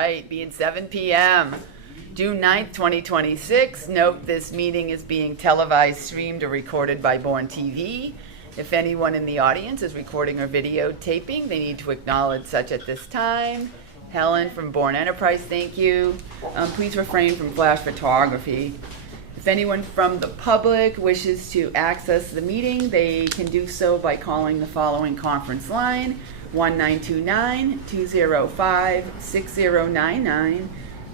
right, being 7 p.m. June 9th, 2026. Note this meeting is being televised, streamed, or recorded by Bourne TV. If anyone in the audience is recording or videotaping, they need to acknowledge such at this time. Helen from Bourne Enterprise, thank you. Please refrain from flash photography. If anyone from the public wishes to access the meeting, they can do so by calling the following conference line, 1929-205-6099,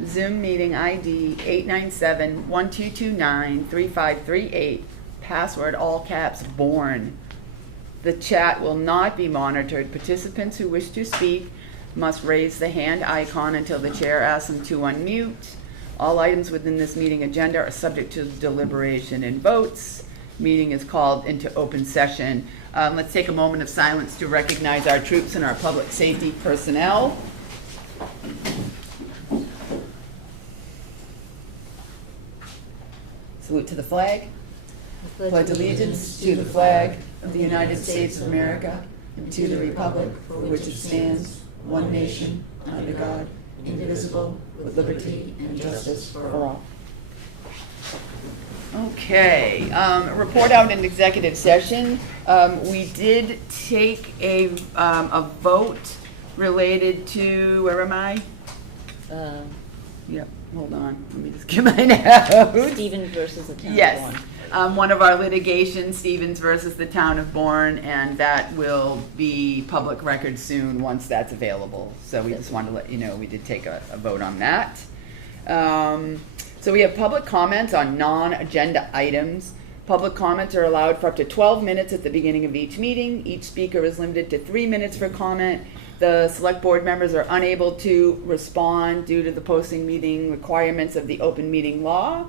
Zoom meeting ID 897-1229-3538, password all caps Bourne. The chat will not be monitored. Participants who wish to speak must raise the hand icon until the chair asks them to unmute. All items within this meeting agenda are subject to deliberation and votes. Meeting is called into open session. Let's take a moment of silence to recognize our troops and our public safety personnel. Salute to the flag. Pledge allegiance to the flag of the United States of America and to the republic for which it stands, one nation, under God, indivisible, with liberty and justice for all. Okay, report out in executive session. We did take a vote related to, where am I? Yep, hold on, let me just get my notes. Stevens versus the town Yes. of Bourne. One of our litigations, Stevens versus the town of Bourne, and that will be public record soon once that's available. So we just wanted to let you know we did take a vote on that. So we have public comments on non-agenda items. Public comments are allowed for up to 12 minutes at the beginning of each meeting. Each speaker is limited to 3 minutes for comment. The select board members are unable to respond due to the posting meeting requirements of the open meeting law.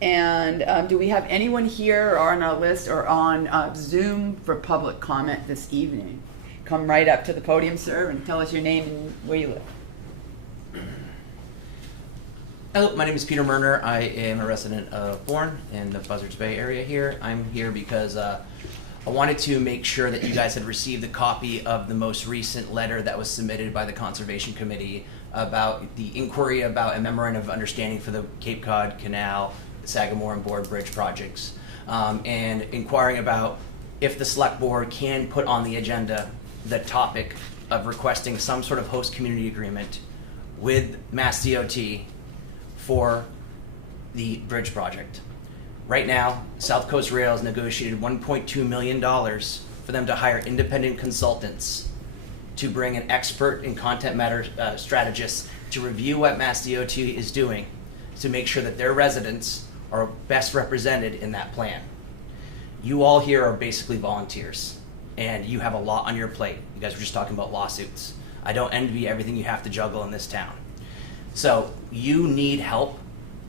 And do we have anyone here or on our list or on Zoom for public comment this evening? Come right up to the podium, sir, and tell us your name and where you live. Hello, my name is Peter Murner. I am a resident of Bourne in the Buzzards Bay area here. I'm here because I wanted to make sure that you guys had received a copy of the most recent letter that was submitted by the Conservation Committee about the inquiry about a memorandum of understanding for the Cape Cod Canal, Sagamore and Board Bridge projects, and inquiring about if the select board can put on the agenda the topic of requesting some sort of host community agreement with Mass DOT for the bridge project. Right now, South Coast Rail has negotiated $1.2 million for them to hire independent consultants to bring an expert in content matter strategists to review what Mass DOT is doing to make sure that their residents are best represented in that plan. You all here are basically volunteers, and you have a lot on your plate. You guys were just talking about lawsuits. I don't envy everything you have to juggle in this town. So you need help.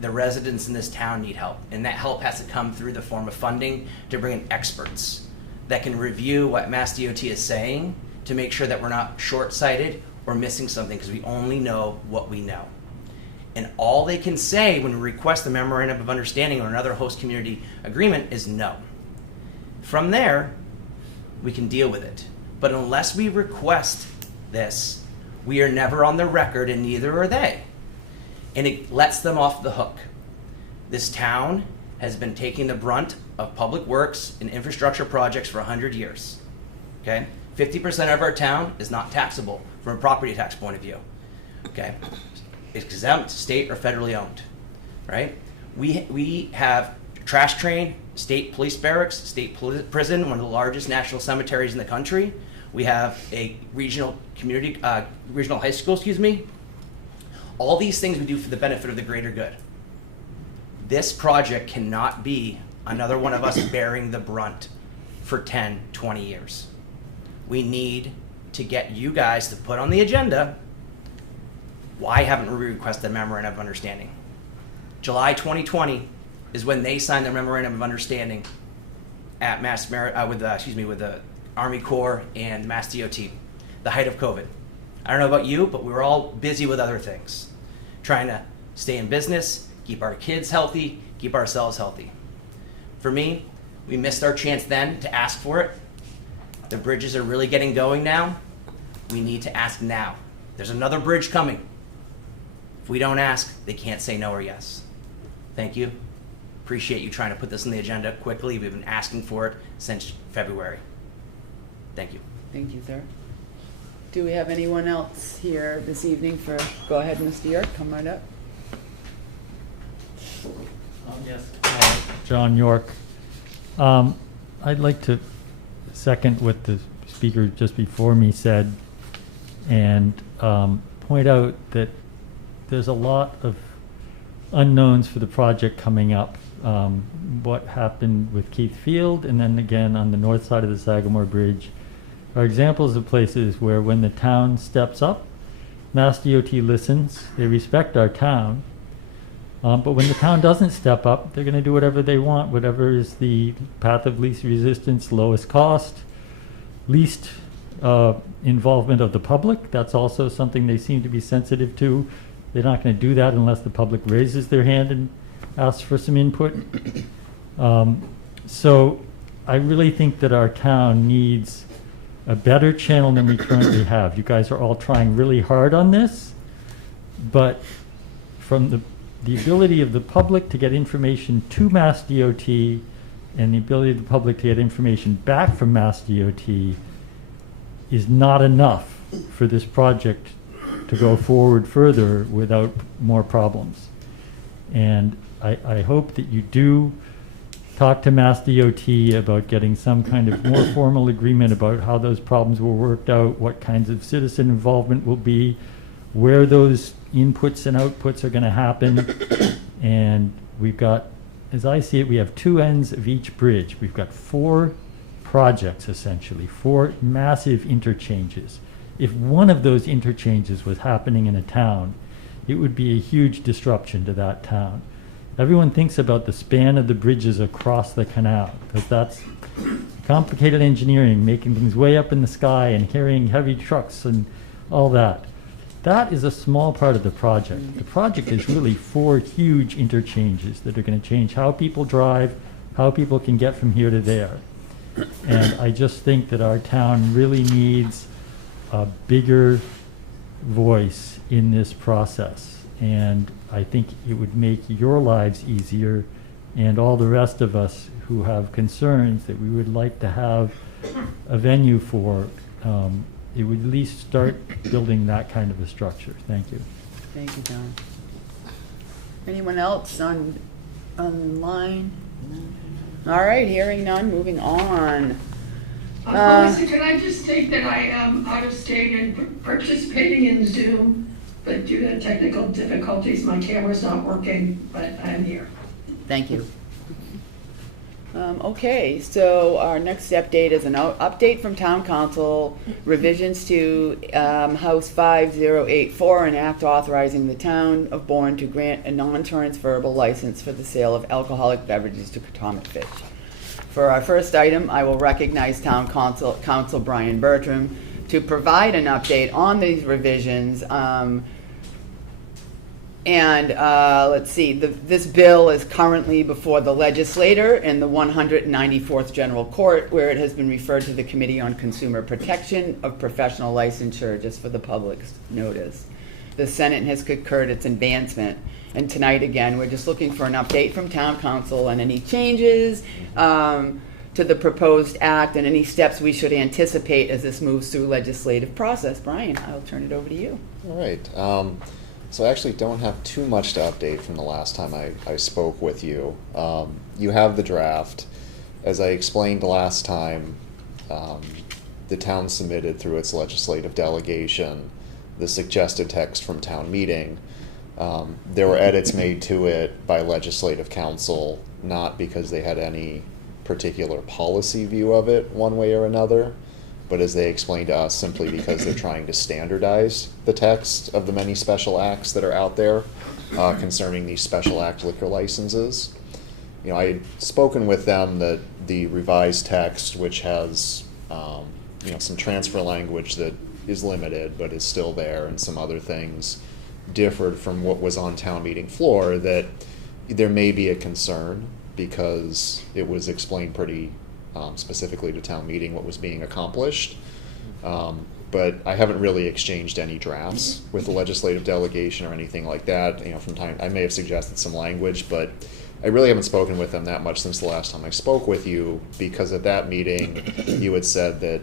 The residents in this town need help, and that help has to come through the form of funding to bring in experts that can review what Mass DOT is saying to make sure that we're not short-sighted or missing something, because we only know what we know. And all they can say when we request the memorandum of understanding or another host community agreement is no. From there, we can deal with it. But unless we request this, we are never on the record, and neither are they. And it lets them off the hook. This town has been taking the brunt of public works and infrastructure projects for 100 years. Okay? 50% of our town is not taxable from a property tax point of view. Okay? It's exempt, state or federally owned, right? We have trash train, state police barracks, state prison, one of the largest national cemeteries in the country. We have a regional high school, All these things we do for the benefit of the greater good. This project cannot be another one of us bearing the brunt for 10, 20 years. We need to get you guys to put on the agenda. Why haven't we requested a memorandum of understanding? July 2020 is when they signed the memorandum of understanding at with the Army Corps and Mass DOT, the height of COVID. I don't know about you, but we were all busy with other things, trying to stay in business, keep our kids healthy, keep ourselves healthy. For me, we missed our chance then to ask for it. The bridges are really getting going now. We need to ask now. There's another bridge coming. If we don't ask, they can't say no or yes. Thank you. Appreciate you trying to put this on the agenda quickly. We've been asking for it since February. Thank you. Thank you, sir. Do we have anyone else here this evening for, go ahead, Mr. York, come right up. Yes. John York. I'd like to second what the speaker just before me said and point out that there's a lot of unknowns for the project coming up. What happened with Keith Field and then again on the north side of the Sagamore Bridge are examples of places where when the town steps up, Mass DOT listens, they respect our town, but when the town doesn't step up, they're going to do whatever they want, whatever is the path of least resistance, lowest cost, least involvement of the public. That's also something they seem to be sensitive to. They're not going to do that unless the public raises their hand and asks for some input. So I really think that our town needs a better channel than we currently have. You guys are all trying really hard on this, but from the ability of the public to get information to Mass DOT and the ability of the public to get information back from Mass DOT is not enough for this project to go forward further without more problems. And I hope that you do talk to Mass DOT about getting some kind of more formal agreement about how those problems were worked out, what kinds of citizen involvement will be, where those inputs and outputs are going to happen. And we've got, as I see it, we have two ends of each bridge. We've got 4 projects, essentially, 4 massive interchanges. If one of those interchanges was happening in a town, it would be a huge disruption to that town. Everyone thinks about the span of the bridges across the canal, because that's complicated engineering, making things way up in the sky and carrying heavy trucks and all that. That is a small part of the project. The project is really 4 huge interchanges that are going to change how people drive, how people can get from here to there. And I just think that our town really needs a bigger voice in this process. And I think it would make your lives easier and all the rest of us who have concerns that we would like to have a venue for. It would at least start building that kind of a structure. Thank you. Thank you, John. Anyone else online? All right, hearing none, moving on. Melissa, can I just state that I am out of state and participating in Zoom, but due to technical difficulties, my camera's not working, but I'm here. Thank you. Okay, so our next update is an update from Town Council, revisions to House 5084, an act authorizing the Town of Bourne to grant a non-transferable license for the sale of alcoholic beverages to Potomac Fish. For our first item, I will recognize Town Council Brian Bertram to provide an update on these revisions. Let's see, this bill is currently before the legislator in the 194th General Court, where it has been referred to the Committee on Consumer Protection of Professional Licensure, just for the public's notice. The Senate has concurred its advancement. And tonight, again, we're just looking for an update from Town Council on any changes to the proposed act and any steps we should anticipate as this moves through legislative process. Brian, I'll turn it over to you. All right. So I actually don't have too much to update from the last time I spoke with you. You have the draft. As I explained last time, the town submitted through its legislative delegation the suggested text from town meeting. There were edits made to it by legislative council, not because they had any particular policy view of it one way or another, but as they explained to us, simply because they're trying to standardize the text of the many special acts that are out there concerning these special act liquor licenses. You know, I had spoken with them that the revised text, which has some transfer language that is limited but is still there, and some other things differed from what was on town meeting floor, that there may be a concern because it was explained pretty specifically to town meeting what was being accomplished. but I haven't really exchanged any drafts with the legislative delegation or anything like that. You know, from time I may have suggested some language, but I really haven't spoken with them that much since the last time I spoke with you, because at that meeting you had said that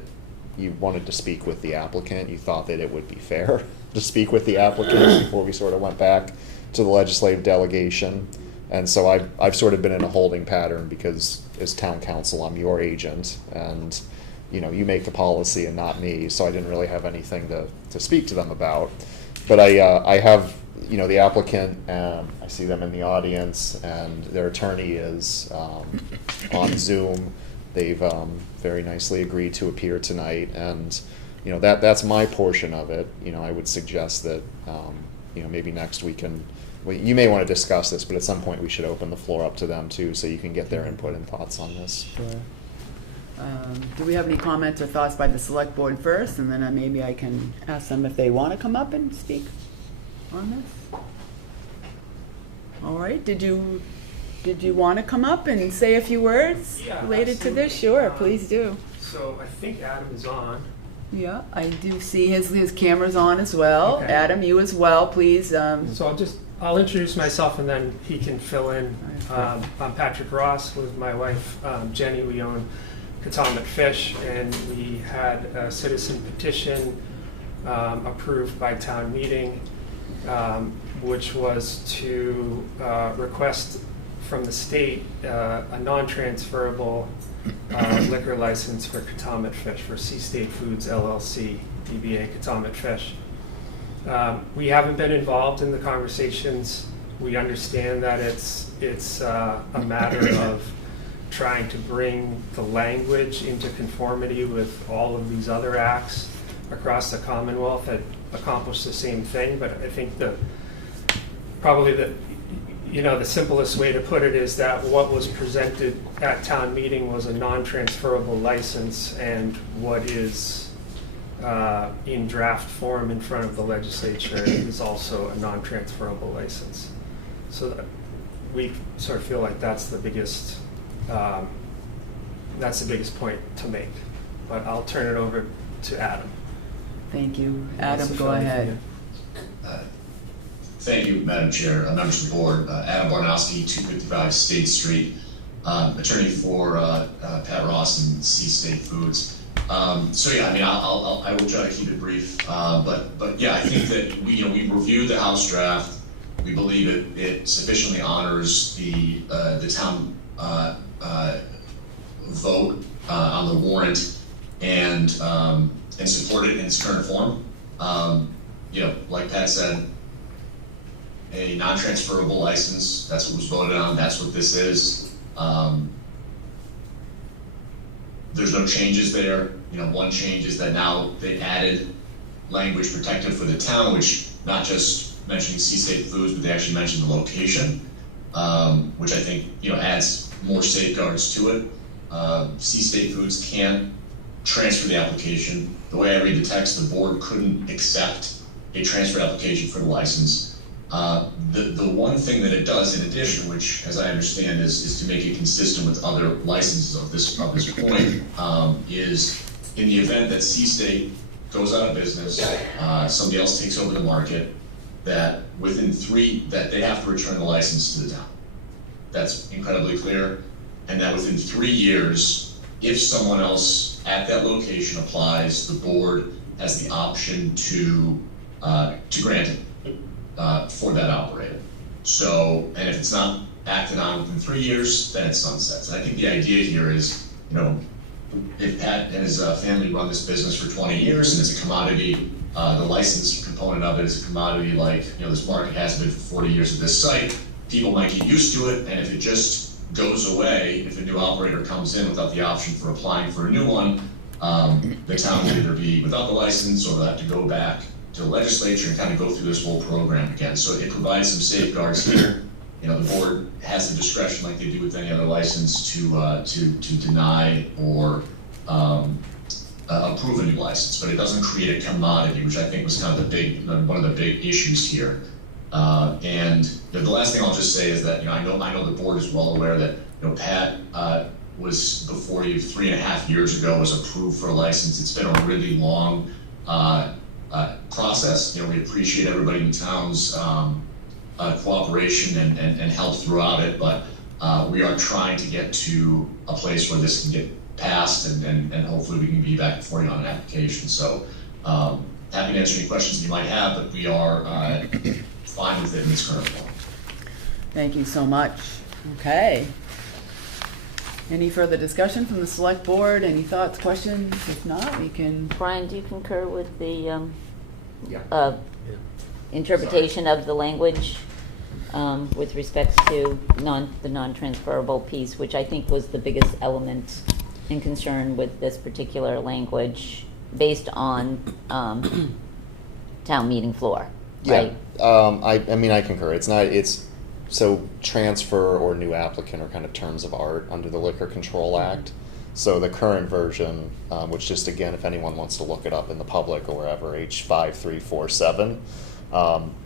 you wanted to speak with the applicant. You thought that it would be fair to speak with the applicant before we sort of went back to the legislative delegation. And so I've sort of been in a holding pattern because as town council, I'm your agent, and you know, you make the policy and not me, so I didn't really have anything to speak to them about. But I have, you know, the applicant, I see them in the audience, and their attorney is on Zoom. They've very nicely agreed to appear tonight, and you know, that's my portion of it. You know, I would suggest that you know, maybe next we can. Well, you may want to discuss this, but at some point we should open the floor up to them too, so you can get their input and thoughts on this. Sure. Do we have any comments or thoughts by the select board first, and then maybe I can ask them if they want to come up and speak on this? All right, did you want to come up and say a few words related to this? Sure, please do. So I think Adam is on. Yeah, I do see his camera's on as well. Okay. Adam, you as well, please. So I'll introduce myself and then he can fill in. All right. I'm Patrick Ross with my wife Jenny. We own Katomet Fish, and we had a citizen petition approved by town meeting, which was to request from the state a non-transferable liquor license for Katomet Fish, for Seastate Foods LLC, DBA Katomet Fish. We haven't been involved in the conversations. We understand that it's a matter of trying to bring the language into conformity with all of these other acts across the Commonwealth that accomplish the same thing. But I think probably the simplest way to put it is that what was presented at town meeting was a non-transferable license, and what is in draft form in front of the legislature is also a non-transferable license. So that we sort of feel like that's the biggest point to make. But I'll turn it over to Adam. Thank you. That's Adam, the go phone for ahead. you. Thank you, Madam Chair, members of the board. Adam Barnowski, 255 State Street, attorney for Pat Ross and Seastate Foods. So yeah, I mean, I will try to keep it brief, but yeah, I think that we reviewed the House draft. We believe it sufficiently honors the town vote on the warrant and support it in its current form. Like Pat said, a non-transferable license, that's what was voted on, that's what this is. There's no changes there. One change is that now they added language protected for the town, which not just mentioning Seastate Foods, but they actually mentioned the location, which I think adds more safeguards to it. Seastate Foods can't transfer the application. The way I read the text, the board couldn't accept a transfer application for the license. The one thing that it does in addition, which as I understand is to make it consistent with other licenses of this point, is in the event that Seastate goes out of business, somebody else takes over the market, that that they have to return the license to the town. That's incredibly clear. And that within 3 years, if someone else at that location applies, the board has the option to grant it for that operator. So, and if it's not acted on within 3 years, then it sunsets. And I think the idea here is, if Pat and his family run this business for 20 years and it's a commodity, the license component of it is a commodity like, this market has been for 40 years at this site, people might get used to it, and if it just goes away, if a new operator comes in without the option for applying for a new one, the town will either be without the license or they'll have to go back to the legislature and kind of go through this whole program again. So it provides some safeguards here. The board has the discretion, like they do with any other license, to deny or approve a new license, but it doesn't create a commodity, which I think was kind of one of the big issues here. And the last thing I'll just say is that I know the board is well aware that Pat was before you 3.5 years ago was approved for a license. It's been a really long process. You know, we appreciate everybody in town's cooperation and help throughout it, but we are trying to get to a place where this can get passed and hopefully we can be back before you on an application. So happy to answer any questions you might have, but we are fine with it in its current form. Thank you so much. Okay. Any further discussion from the select board? Any thoughts, questions? If not, we can, Brian, do you concur with the Yeah. interpretation of the language with respect to the non-transferable piece, which I think was the biggest element in concern with this particular language based on town meeting floor, right? I mean, I concur. It's so transfer or new applicant are kind of terms of art under the Liquor Control Act. So the current version, which just again, if anyone wants to look it up in the public or wherever, H5347,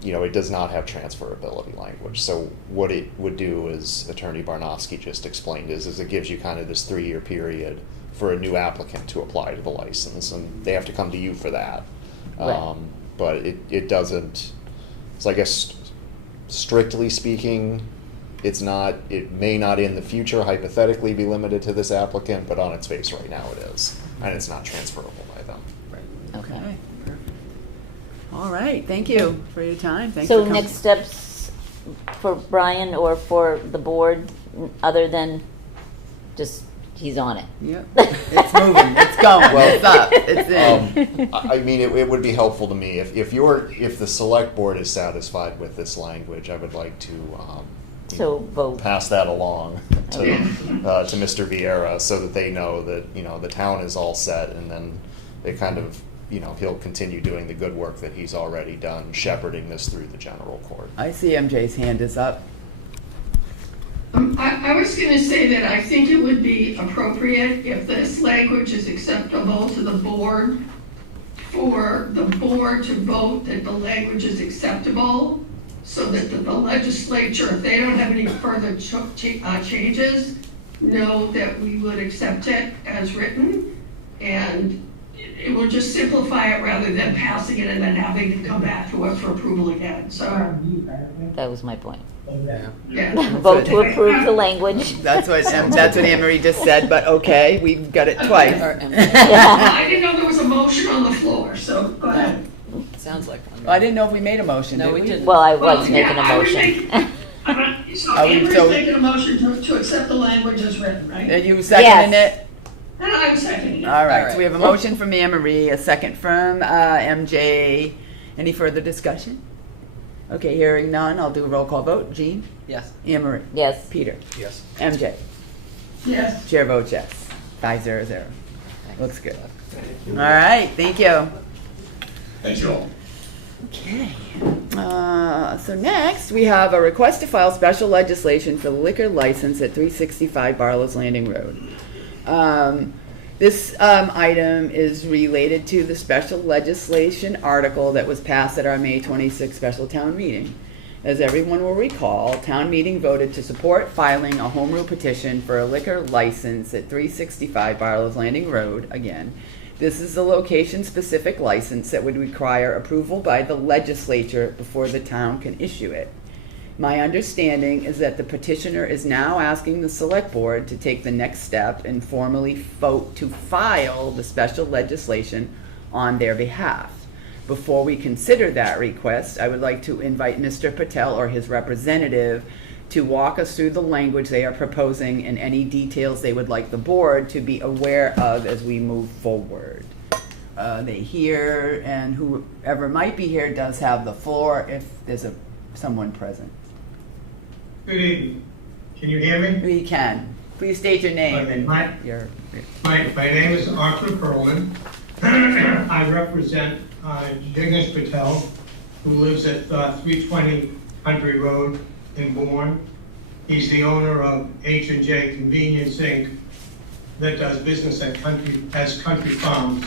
it does not have transferability language. So what it would do, as Attorney Barnofsky just explained, is it gives you kind of this 3-year period for a new applicant to apply to the license, and they have to come to you for that. Right. But it doesn't. So I guess strictly speaking, it may not in the future hypothetically be limited to this applicant, but on its face right now it is, and it's not transferable by them. okay. Perfect. All right, thank you for your time. Thanks So for coming. next steps for Brian or for the board, other than just he's on it? Yep, it's moving, it's going, Well, it's up, it's in. I mean, it would be helpful to me if the select board is satisfied with this language. I would like to So vote. pass that along to Mr. Vieira so that they know that the town is all set, and then they kind of he'll continue doing the good work that he's already done, shepherding this through the general court. I see MJ's hand is up. I was going to say that I think it would be appropriate if this language is acceptable to the board, for the board to vote that the language is acceptable, so that the legislature, if they don't have any further changes, know that we would accept it as written, and it will just simplify it rather than passing it and then having to come back to us for approval again. So, That was my point. yeah. Vote to approve the language. That's what Anne Marie just said, but okay, we've got it twice. I didn't know there was a motion on the floor, so go ahead. Sounds like one. I didn't know if we made a motion, No, did we we? didn't. Well, I Well, was making a yeah, I was motion. So Are we Amber's so- making a motion to accept the language as written, Are right? you seconding Yes. it? And I'm seconding it. All right, All so right. we have a motion from Anne Marie, a second from MJ. Any further discussion? Okay, hearing none, I'll do a roll call vote. Jean? Yes. Anne Marie? Yes. Peter? Yes. MJ? Yes. Chair votes yes. 5-0-0. Thanks. Looks good. All right, thank you. Thank you all. Okay. So next, we have a request to file special legislation for liquor license at 365 Barlow's Landing Road. This item is related to the special legislation article that was passed at our May 26th special town meeting. As everyone will recall, town meeting voted to support filing a home rule petition for a liquor license at 365 Barlow's Landing Road again. This is a location-specific license that would require approval by the legislature before the town can issue it. My understanding is that the petitioner is now asking the select board to take the next step and formally vote to file the special legislation on their behalf. Before we consider that request, I would like to invite Mr. Patel or his representative to walk us through the language they are proposing and any details they would like the board to be aware of as we move forward. They here, and whoever might be here does have the floor if there's someone present. Good evening. Can you hear me? We can. Please state your name Okay, and my- your. My name is Arthur Perlman. I represent Jignesh Patel, who lives at 320 Country Road in Bourne. He's the owner of H&J Convenience Inc. that does business at Country Farms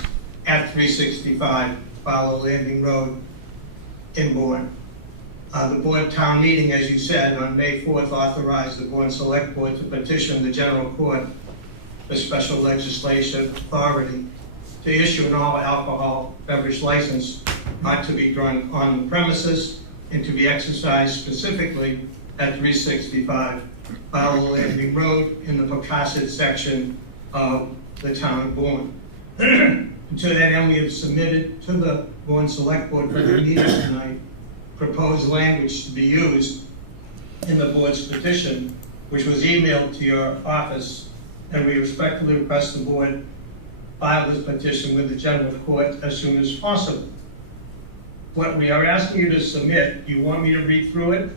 at 365 Barlow Landing Road in Bourne. The board town meeting, as you said, on May 4th authorized the Bourne Select Board to petition the general court for special legislation authority to issue an all alcohol beverage license not to be drawn on the premises and to be exercised specifically at 365 Barlow Landing Road in the Pocasset section of the town of Bourne. To that end, we have submitted to the Bourne Select Board for the meeting tonight proposed language to be used in the board's petition, which was emailed to your office, and we respectfully request the board file this petition with the general court as soon as possible. What we are asking you to submit, do you want me to read through it?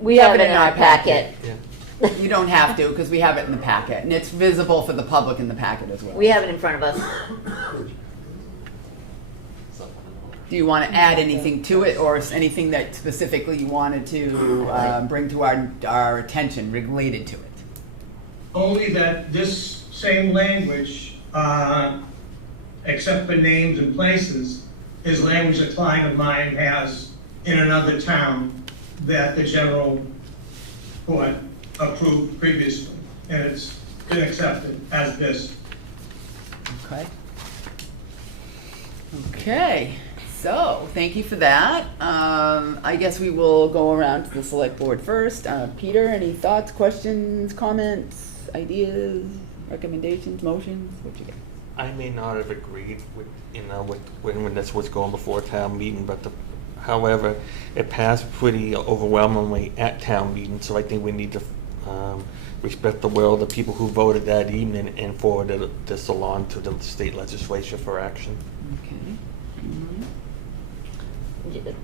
We have it in our packet. You don't have to, because we have it in the packet, and it's visible for the public in the packet as well. We have it in front of us. Do you want to add anything to it, or anything that specifically you wanted to bring to our attention related to it? Only that this same language, except for names and places, is language a client of mine has in another town that the general court approved previously, and it's been accepted as this. Okay. Okay, so thank you for that. I guess we will go around to the select board first. Peter, any thoughts, questions, comments, ideas, recommendations, motions? What you got? I may not have agreed with, with when this was going before town meeting, but however, it passed pretty overwhelmingly at town meeting, so I think we need to respect the will of the people who voted that evening and forwarded this along to the state legislature for action. Okay.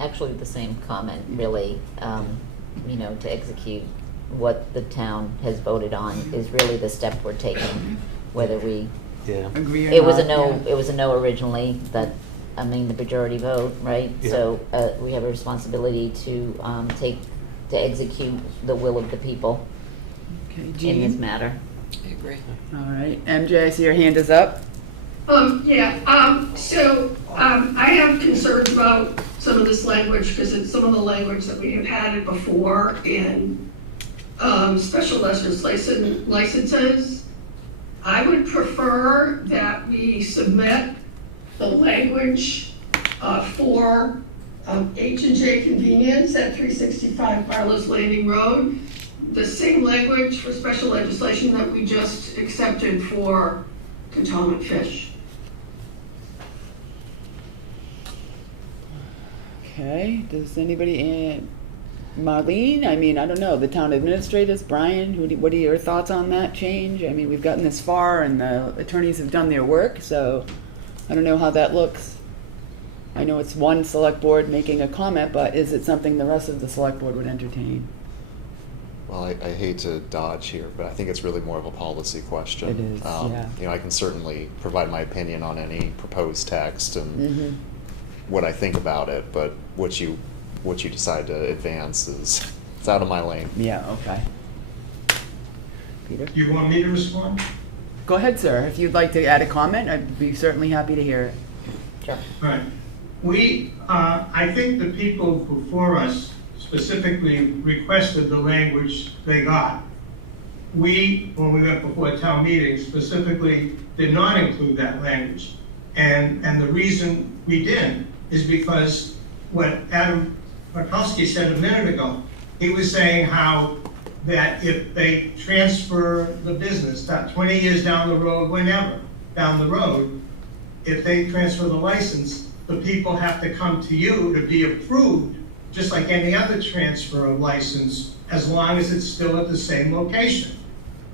Actually, the same comment, really. To execute what the town has voted on is really the step we're taking, whether we. Yeah. Agree or It was a not, no. yeah. It was a no originally. The majority vote, right? Yeah. So we have a responsibility to execute the will of the people Okay, in this Jean? matter. I agree. All right, MJ, I see your hand is up. I have concerns about some of this language, because it's some of the language that we have had it before in special licenses. I would prefer that we submit the language for H&J Convenience at 365 Barlow's Landing Road, the same language for special legislation that we just accepted for Cantonment Fish. Okay, does anybody, Marlene, I don't know, the town administrators, Brian, what are your thoughts on that change? We've gotten this far and the attorneys have done their work, so I don't know how that looks. I know it's one select board making a comment, but is it something the rest of the select board would entertain? Well, I hate to dodge here, but I think it's really more of a policy question. It is, yeah. I can certainly provide my opinion on any proposed text and what I think about it, but what you decide to advance it's out of my lane. Yeah, okay. Peter? Do you want me to respond? Go ahead, sir. If you'd like to add a comment, I'd be certainly happy to hear it. Sure. Right. I think the people before us specifically requested the language they got. We, when we went before a town meeting, specifically did not include that language. And the reason we did is because what Adam Markowski said a minute ago, he was saying how that if they transfer the business, that 20 years down the road, whenever down the road, if they transfer the license, the people have to come to you to be approved, just like any other transfer of license, as long as it's still at the same location.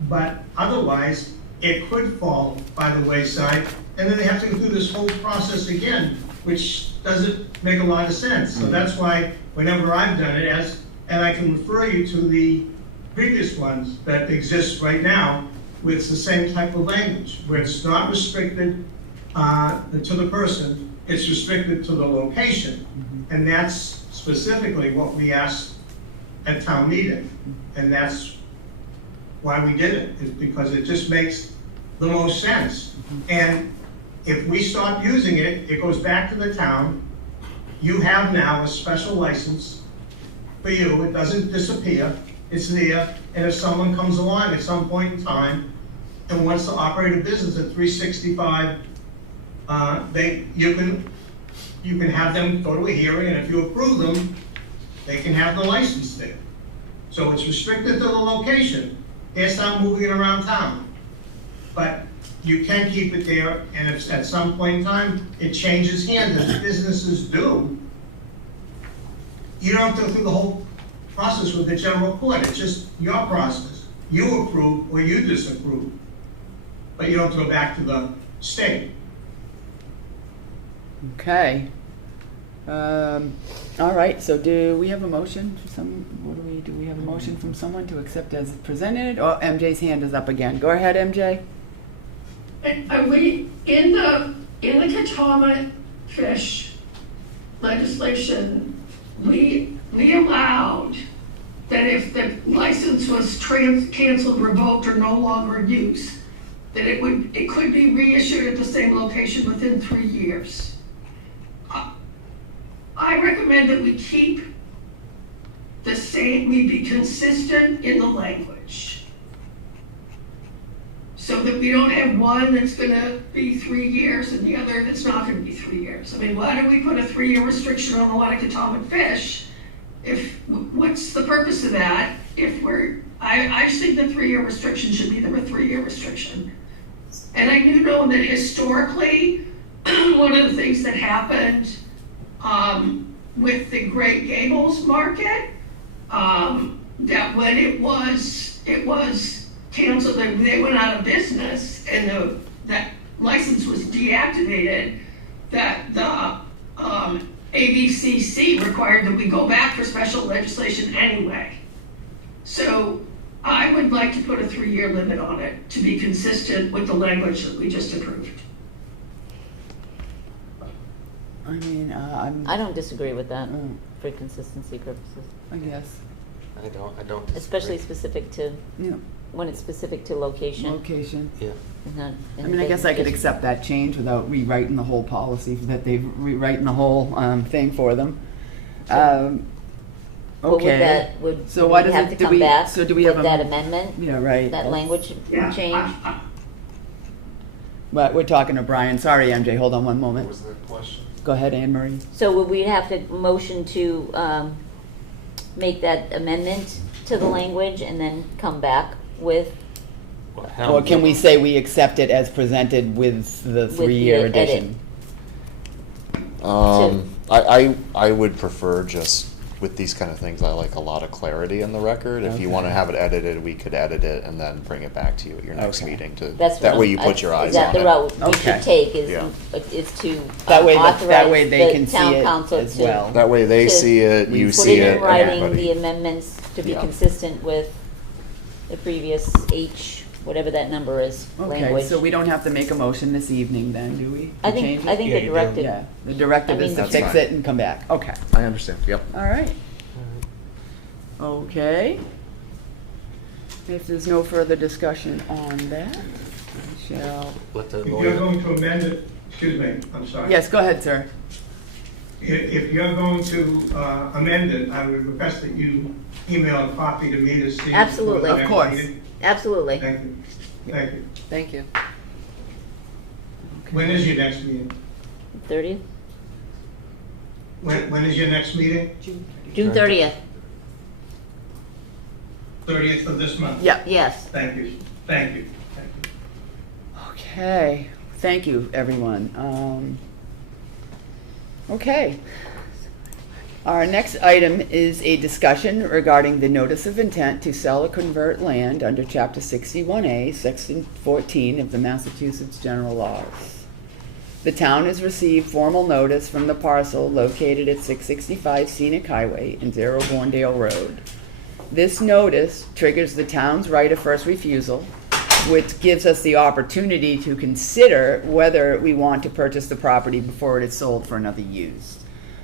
But otherwise, it could fall by the wayside, and then they have to go through this whole process again, which doesn't make a lot of sense. So that's why whenever I've done it, and I can refer you to the previous ones that exist right now, with the same type of language, where it's not restricted to the person, it's restricted to the location. And that's specifically what we asked at town meeting. And that's why we did it, is because it just makes the most sense. And if we stop using it, it goes back to the town. You have now a special license for you. It doesn't disappear. It's there. And if someone comes along at some point in time and wants to operate a business at 365, you can have them go to a hearing, and if you approve them, they can have the license there. So it's restricted to the location. They start moving it around town. But you can keep it there, and if at some point in time, it changes hands, as businesses do, you don't have to go through the whole process with the general court. It's just your process. You approve or you disapprove. But you don't have to go back to the state. Okay. All right, so do we have a motion for do we have a motion from someone to accept as presented? Oh, MJ's hand is up again. Go ahead, MJ. Are we, in the Catawba fish legislation, we allowed that if the license was canceled, revoked, or no longer in use, that it could be reissued at the same location within 3 years. I recommend that we keep the same, we be consistent in the language, so that we don't have one that's gonna be 3 years and the other that's not gonna be 3 years. I mean, why do we put a 3-year restriction on a lot of Catawba fish? What's the purpose of that? I think the 3-year restriction should be the 3-year restriction. And I do know that historically, one of the things that happened with the Great Gables market, that when it was canceled, they went out of business, and that license was deactivated, that the ABCC required that we go back for special legislation anyway. So I would like to put a 3-year limit on it to be consistent with the language that we just approved. I mean, I don't disagree with that for consistency purposes, I guess, I don't disagree. especially specific to, yeah, when it's specific to location. location. Yeah. not- I mean, I guess I could just- accept that change without rewriting the whole policy, that they've rewriting the whole thing for them. But would Okay. that, would So we why does have it- to do come we- back so do we with have a- that amendment? Yeah, right. That language Yeah, change? But we're talking to Brian. Sorry, MJ, hold on one moment. Was there a question? Go ahead, Anne Marie. So would we have to motion to make that amendment to the language and then come back with, Well, how- Or can we say we accept it as presented with the the 3-year edit. addition? I would prefer, just with these kind of things, I like a lot of clarity in the record. If you Okay. want to have it edited, we could edit it and then bring it back to you at your next Okay. meeting to, that's that what way you put your eyes Is that on the it. route we Okay. should take, is Yeah. to That way, authorize that way they the can see town it council as to well. That way they to see it, we you put put see it it, in writing, the everybody. amendments to be Yeah. consistent with the previous whatever that number is, Okay, language. so we don't have to make a motion this evening then, do we? I to change think, it? I think Yeah, the you do. directive, Yeah, the directive I mean, is to That's fix fine. it and come back. Okay, I understand, yep. all right. Okay. If there's no further discussion on that, we shall, Let the If you're lawyer, going to amend it, excuse me, I'm sorry. yes, go ahead, sir. If you're going to amend it, I would request that you email a copy to me to see. Absolutely. before the Of next course. meeting. absolutely. Thank you, thank you. Thank you. When is your next meeting? 30th? When is your next meeting? June 30th, 30th of this month? Yeah. yes. Thank you, thank you, thank you. Okay, thank you, everyone. Okay. Our next item is a discussion regarding the notice of intent to sell or convert land under Chapter 61A, Section 14 of the Massachusetts General Laws. The town has received formal notice from the parcel located at 665 Scenic Highway and 0 Bourndale Road. This notice triggers the town's right of first refusal, which gives us the opportunity to consider whether we want to purchase the property before it is sold for another use.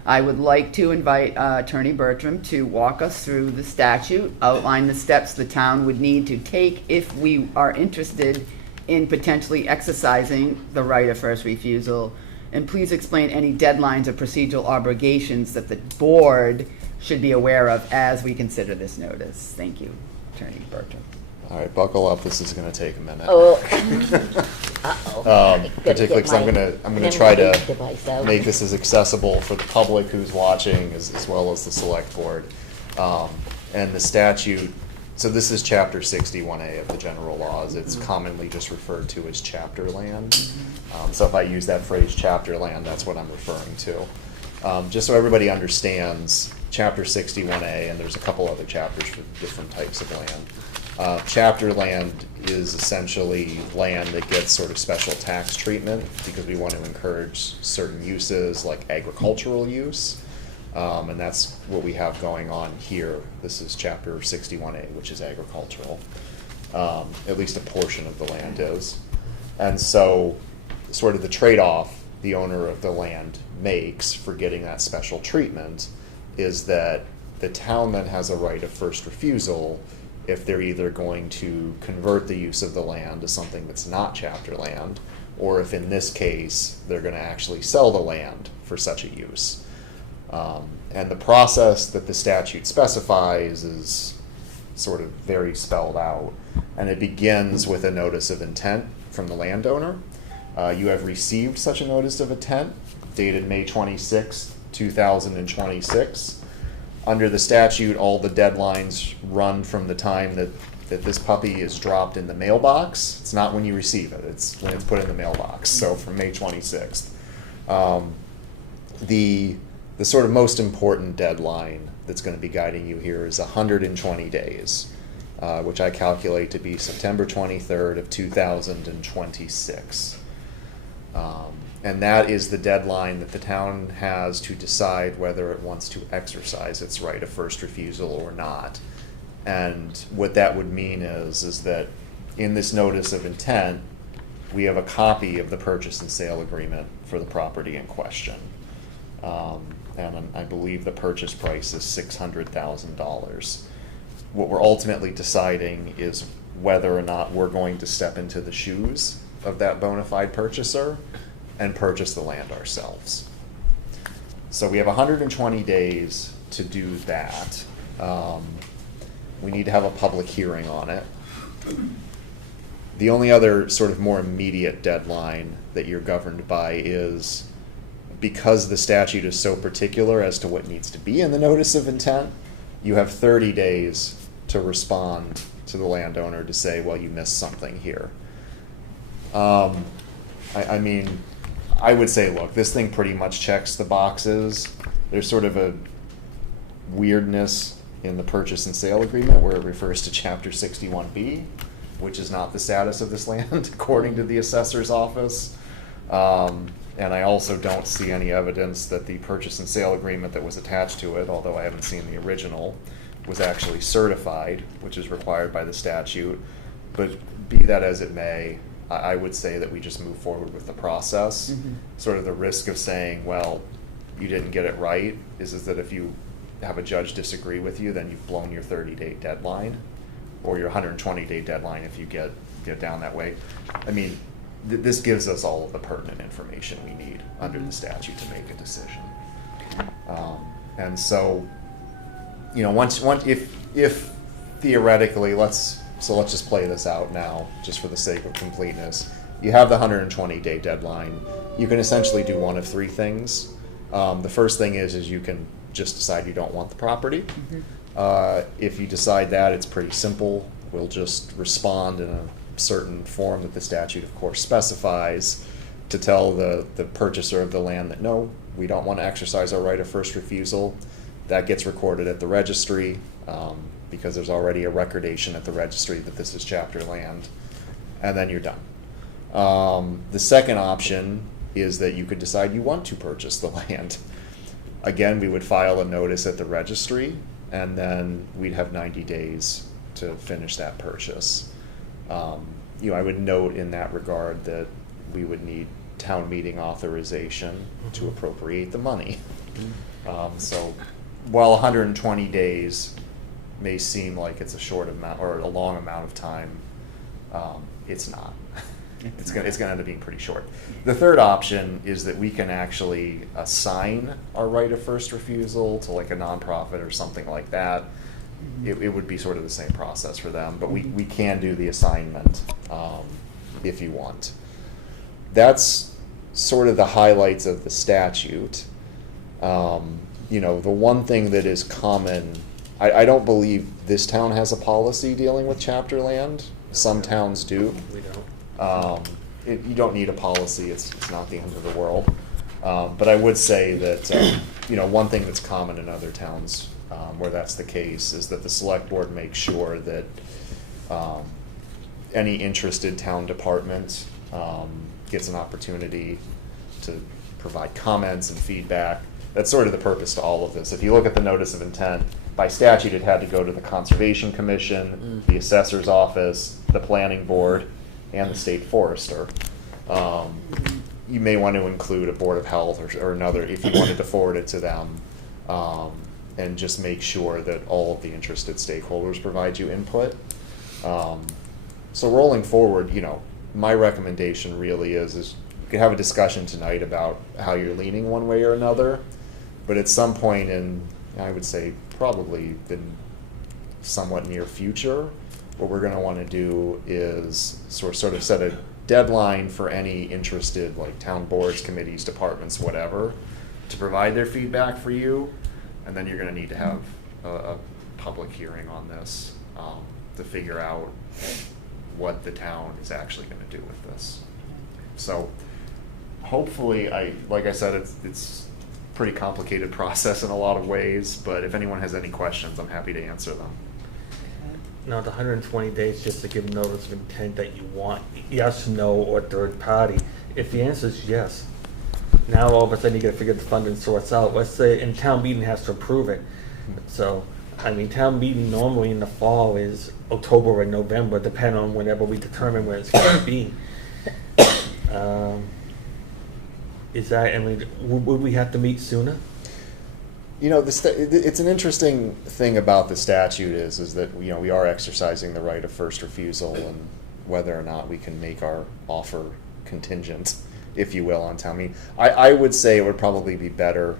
I would like to invite Attorney Bertram to walk us through the statute, outline the steps the town would need to take if we are interested in potentially exercising the right of first refusal, and please explain any deadlines or procedural obligations that the board should be aware of as we consider this notice. Thank you, Attorney Bertram. All right, buckle up. This is going to take a minute. Oh. Uh-oh. Gotta Particularly get because I'm my going to try to memory device out. make this as accessible for the public who's watching as well as the select board. And the statute, so this is chapter 61A of the general laws. It's commonly just referred to as chapter land. So if I use that phrase chapter land, that's what I'm referring to. Just so everybody understands, chapter 61A, and there's a couple other chapters for different types of land. Chapter land is essentially land that gets sort of special tax treatment because we want to encourage certain uses like agricultural use. And that's what we have going on here. This is chapter 61A, which is agricultural. At least a portion of the land is. And so sort of the trade-off the owner of the land makes for getting that special treatment is that the town then has a right of first refusal if they're either going to convert the use of the land to something that's not chapter land, or if in this case they're going to actually sell the land for such a use. And the process that the statute specifies is sort of very spelled out, and it begins with a notice of intent from the landowner. You have received such a notice of intent dated May 26, 2026. Under the statute, all the deadlines run from the time that this puppy is dropped in the mailbox. It's not when you receive it, it's when it's put in the mailbox, so from May 26th. The sort of most important deadline that's going to be guiding you here is 120 days, which I calculate to be September 23rd of 2026. And that is the deadline that the town has to decide whether it wants to exercise its right of first refusal or not. And what that would mean is that in this notice of intent, we have a copy of the purchase and sale agreement for the property in question. And I believe the purchase price is $600,000. What we're ultimately deciding is whether or not we're going to step into the shoes of that bona fide purchaser and purchase the land ourselves. So we have 120 days to do that. We need to have a public hearing on it. The only other sort of more immediate deadline that you're governed by is, because the statute is so particular as to what needs to be in the notice of intent, you have 30 days to respond to the landowner to say, well, you missed something here. I mean, I would say, look, this thing pretty much checks the boxes. There's sort of a weirdness in the purchase and sale agreement where it refers to Chapter 61B, which is not the status of this land, according to the assessor's office. And I also don't see any evidence that the purchase and sale agreement that was attached to it, although I haven't seen the original, was actually certified, which is required by the statute. But be that as it may, I would say that we just move forward with the process. Sort of the risk of saying, well, you didn't get it right, is that if you have a judge disagree with you, then you've blown your 30-day deadline, or your 120-day deadline if you get down that way. I mean, this gives us all of the pertinent information we need under the statute to make a decision. And so, you know, once if theoretically, let's just play this out now, just for the sake of completeness. You have the 120-day deadline. You can essentially do one of three things. The first thing is you can just decide you don't want the property. If you decide that, it's pretty simple. We'll just respond in a certain form that the statute, of course, specifies to tell the purchaser of the land that, no, we don't want to exercise our right of first refusal. That gets recorded at the registry, because there's already a recordation at the registry that this is chapter land, and then you're done. The second option is that you could decide you want to purchase the land. Again, we would file a notice at the registry, and then we'd have 90 days to finish that purchase. You know, I would note in that regard that we would need town meeting authorization to appropriate the money. So while 120 days may seem like it's a short amount or a long amount of time, it's not. It's going to end up being pretty short. The third option is that we can actually assign our right of first refusal to like a nonprofit or something like that. it would be sort of the same process for them, but we can do the assignment, if you want. That's sort of the highlights of the statute. You know, the one thing that is common, I don't believe this town has a policy dealing with chapter land. Some towns do. We don't. You don't need a policy, it's not the end of the world. But I would say that, you know, one thing that's common in other towns where that's the case is that the select board makes sure that any interested town department gets an opportunity to provide comments and feedback. That's sort of the purpose to all of this. If you look at the notice of intent, by statute it had to go to the Conservation Commission, the Assessor's Office, the Planning Board, and the State Forester. You may want to include a Board of Health or another if you wanted to forward it to them, and just make sure that all of the interested stakeholders provide you input. So rolling forward, you know, my recommendation really is you can have a discussion tonight about how you're leaning one way or another, but at some point in, I would say probably the somewhat near future, what we're going to want to do is sort of set a deadline for any interested, like town boards, committees, departments, whatever, to provide their feedback for you, and then you're going to need to have a public hearing on this to figure out what the town is actually going to do with this. So hopefully, like I said, it's a pretty complicated process in a lot of ways, but if anyone has any questions, I'm happy to answer them. Now, the 120 days just to give notice of intent that you want, yes, no, or third party. If the answer is yes, now all of a sudden you gotta figure the funding source out. Let's say, and town meeting has to approve it. So, I mean, town meeting normally in the fall is October or November, depending on whenever we determine where it's gonna be. Is that, I mean, would we have to meet sooner? You know, it's an interesting thing about the statute is that, you know, we are exercising the right of first refusal and whether or not we can make our offer contingent, if you will, on town meeting. I would say it would probably be better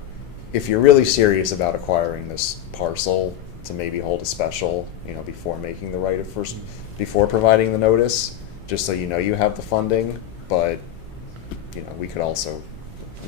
if you're really serious about acquiring this parcel to maybe hold a special, you know, before making the right of first, before providing the notice, just so you know you have the funding. But, you know, we could also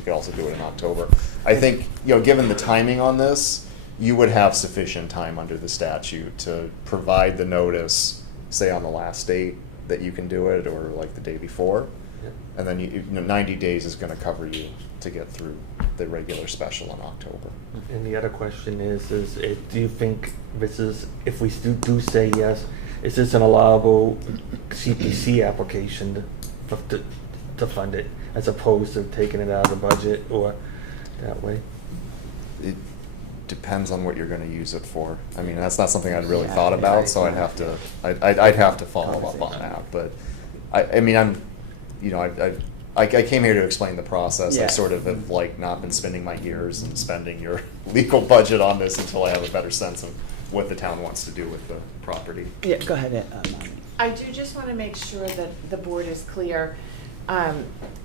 do it in October. I think, you know, given the timing on this, you would have sufficient time under the statute to provide the notice, say on the last date that you can do it, or like the day before. Yep. And then you know, 90 days is going to cover you to get through the regular special in October. And the other question is do you think this is, if we do say yes, is this an allowable CPC application to fund it, as opposed to taking it out of the budget or that way? It depends on what you're going to use it for. I mean, that's not something I'd really thought about, so I'd have to follow up on that. But I mean, I came here to explain the process. Yeah. I sort of have like not been spending my years and spending your legal budget on this until I have a better sense of what the town wants to do with the property. Yeah, go ahead, Marnie. I do just want to make sure that the board is clear.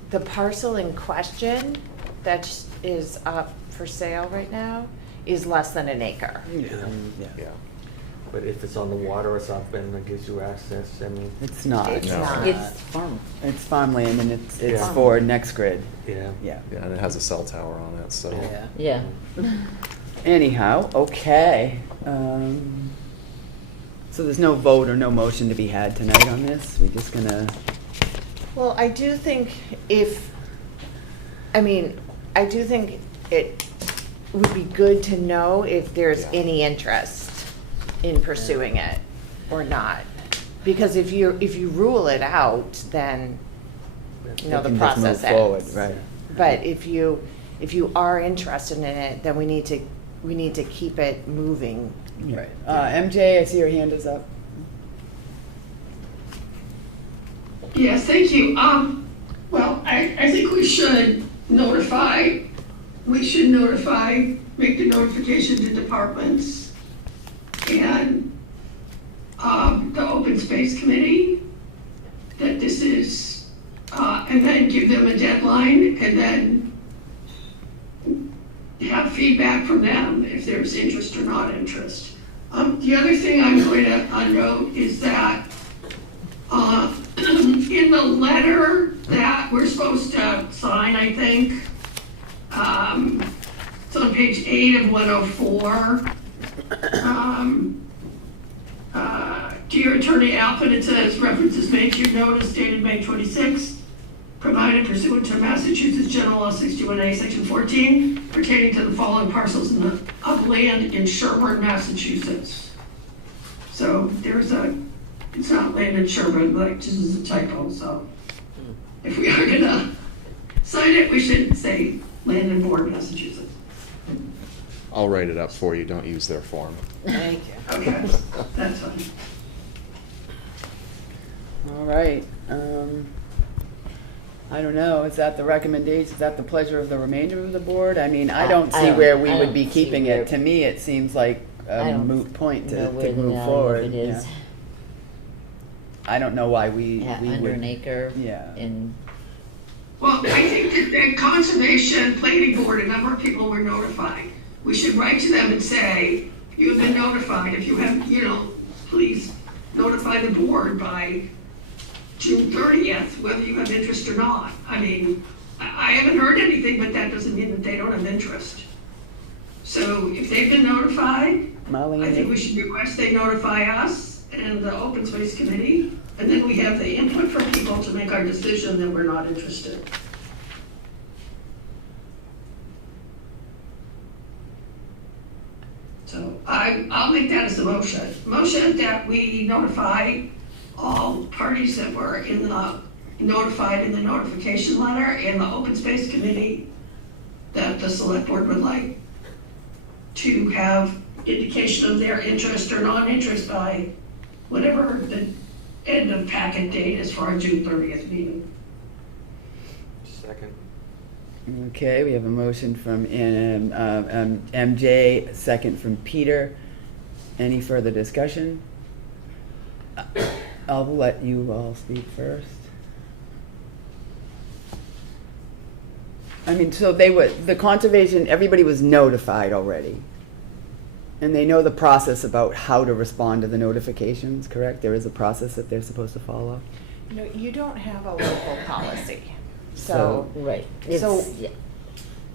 The parcel in question that is up for sale right now is less than an acre. Yeah. But if it's on the water or something, it gives you access, I mean. It's not. It's not. It's farm. It's farmland and it's Yeah. for Next Grid. Yeah. Yeah. Yeah, and it has a cell tower on it, so. Yeah. Yeah. Anyhow, okay. So there's no vote or no motion to be had tonight on this? We're just gonna, Well, I do think I do think it would be good to know if there's Yeah. any interest in pursuing it or not. Because if you rule it out, then, you know, we the can just move process forward, ends. right? But if you are interested in it, then we need to keep it moving. Right. MJ, I see your hand is up. Yes, thank you. Well, I think we should make the notification to departments and the Open Space Committee that this is, and then give them a deadline and then have feedback from them if there's interest or not interest. The other thing I'm going to note is that in the letter that we're supposed to sign, I think, it's on page 8 of 104. Dear Attorney Alpin, it says, references made to your notice dated May 26th, provided pursuant to Massachusetts General Law 61A, Section 14, pertaining to the following parcels of land in Sherburne, Massachusetts. So it's not land in Sherburne, like, this is a typo, so if we are gonna sign it, we should say land in Bourne, Massachusetts. I'll write it up for you, don't use their form. Thank you. Okay, that's fine. All right. I don't know, is that the recommendation, is that the pleasure of the remainder of the board? I mean, I don't see where we would be I don't see keeping where- it. To me, it seems like I a don't moot point know to where the move value of forward. it is. Yeah. I don't know why we Under an would, acre yeah. in, Well, I think that the Conservation Planning Board, a number of people were notified. We should write to them and say, you've been notified. If you have, please notify the board by June 30th, whether you have interest or not. I mean, I haven't heard anything, but that doesn't mean that they don't have interest. So if they've been notified, I think we should request they notify us and the Open Space Committee, and then we have the input from people to make our decision that we're not interested. So I'll make that as a motion. Motion that we notify all parties that were notified in the notification letter and the Open Space Committee that the Select Board would like to have indication of their interest or non-interest by whatever the end of packet date is for our June 30th meeting. Second. Okay, we have a motion from MJ, second from Peter. Any further discussion? I'll let you all speak first. I mean, so the conservation, everybody was notified already. And they know the process about how to respond to the notifications, correct? There is a process that they're supposed to follow. No, you don't have a local policy, so, right. So- It's, yeah.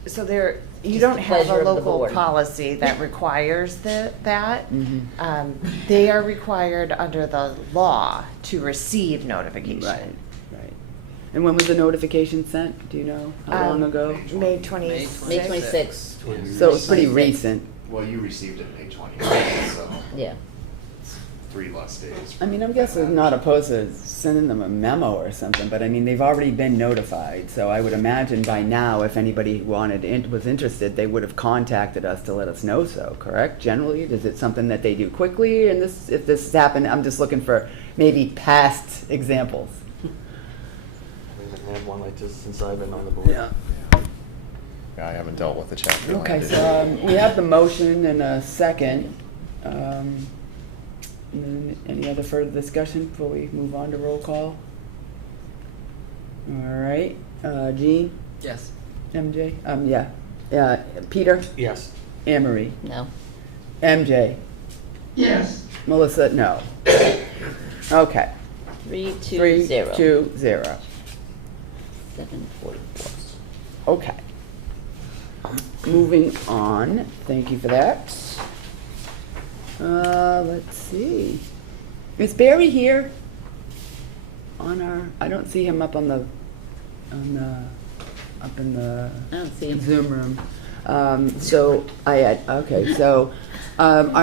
so there, you Just don't the have pleasure a of the local board. policy that requires that. Mhm. They are required under the law to receive notification. Right, right. And when was the notification sent? Do you know? How long ago? May May 26th. May 26th, So it's pretty recent. Well, you received it May 20th, so yeah. 3 less days. I mean, I'm guessing not opposed to sending them a memo or something, but I mean, they've already been notified. So I would imagine by now, if anybody was interested, they would have contacted us to let us know so, correct? Generally, is it something that they do quickly? And if this has happened, I'm just looking for maybe past examples. We haven't had one like this since I've been on the board. Yeah. Yeah, I haven't dealt with the chapter. Okay, land so we have the motion and a second. And then any other further discussion before we move on to roll call? All right, Jean, Yes. MJ, Peter, Yes. Anne Marie, No. MJ, Yes. Melissa, no. Okay, 3, 2, 3, 0. 2, 0. 744. Okay. Moving on, thank you for that. Let's see. Is Barry here? I don't see him up in the I don't see him. Zoom room. Our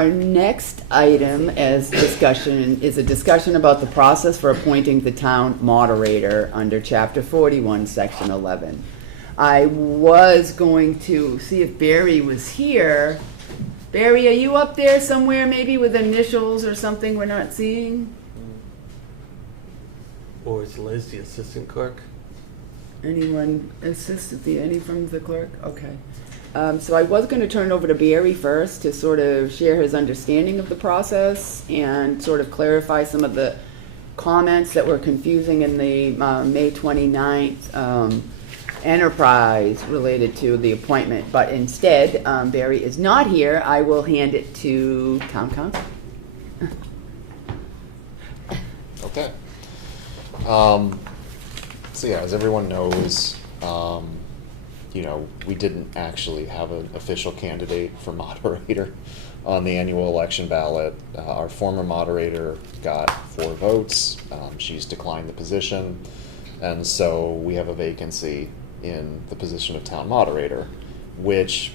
next item is a discussion about the process for appointing the town moderator under Chapter 41, Section 11. I was going to see if Barry was here. Barry, are you up there somewhere, maybe with initials or something we're not seeing? Or is Liz the assistant clerk? Anyone any from the clerk? Okay. So I was going to turn it over to Barry first to sort of share his understanding of the process and sort of clarify some of the comments that were confusing in the May 29th enterprise related to the appointment, but instead, Barry is not here. I will hand it to town council. Okay. So yeah, as everyone knows, we didn't actually have an official candidate for moderator on the annual election ballot. Our former moderator got 4 votes. She's declined the position. And so we have a vacancy in the position of town moderator, which,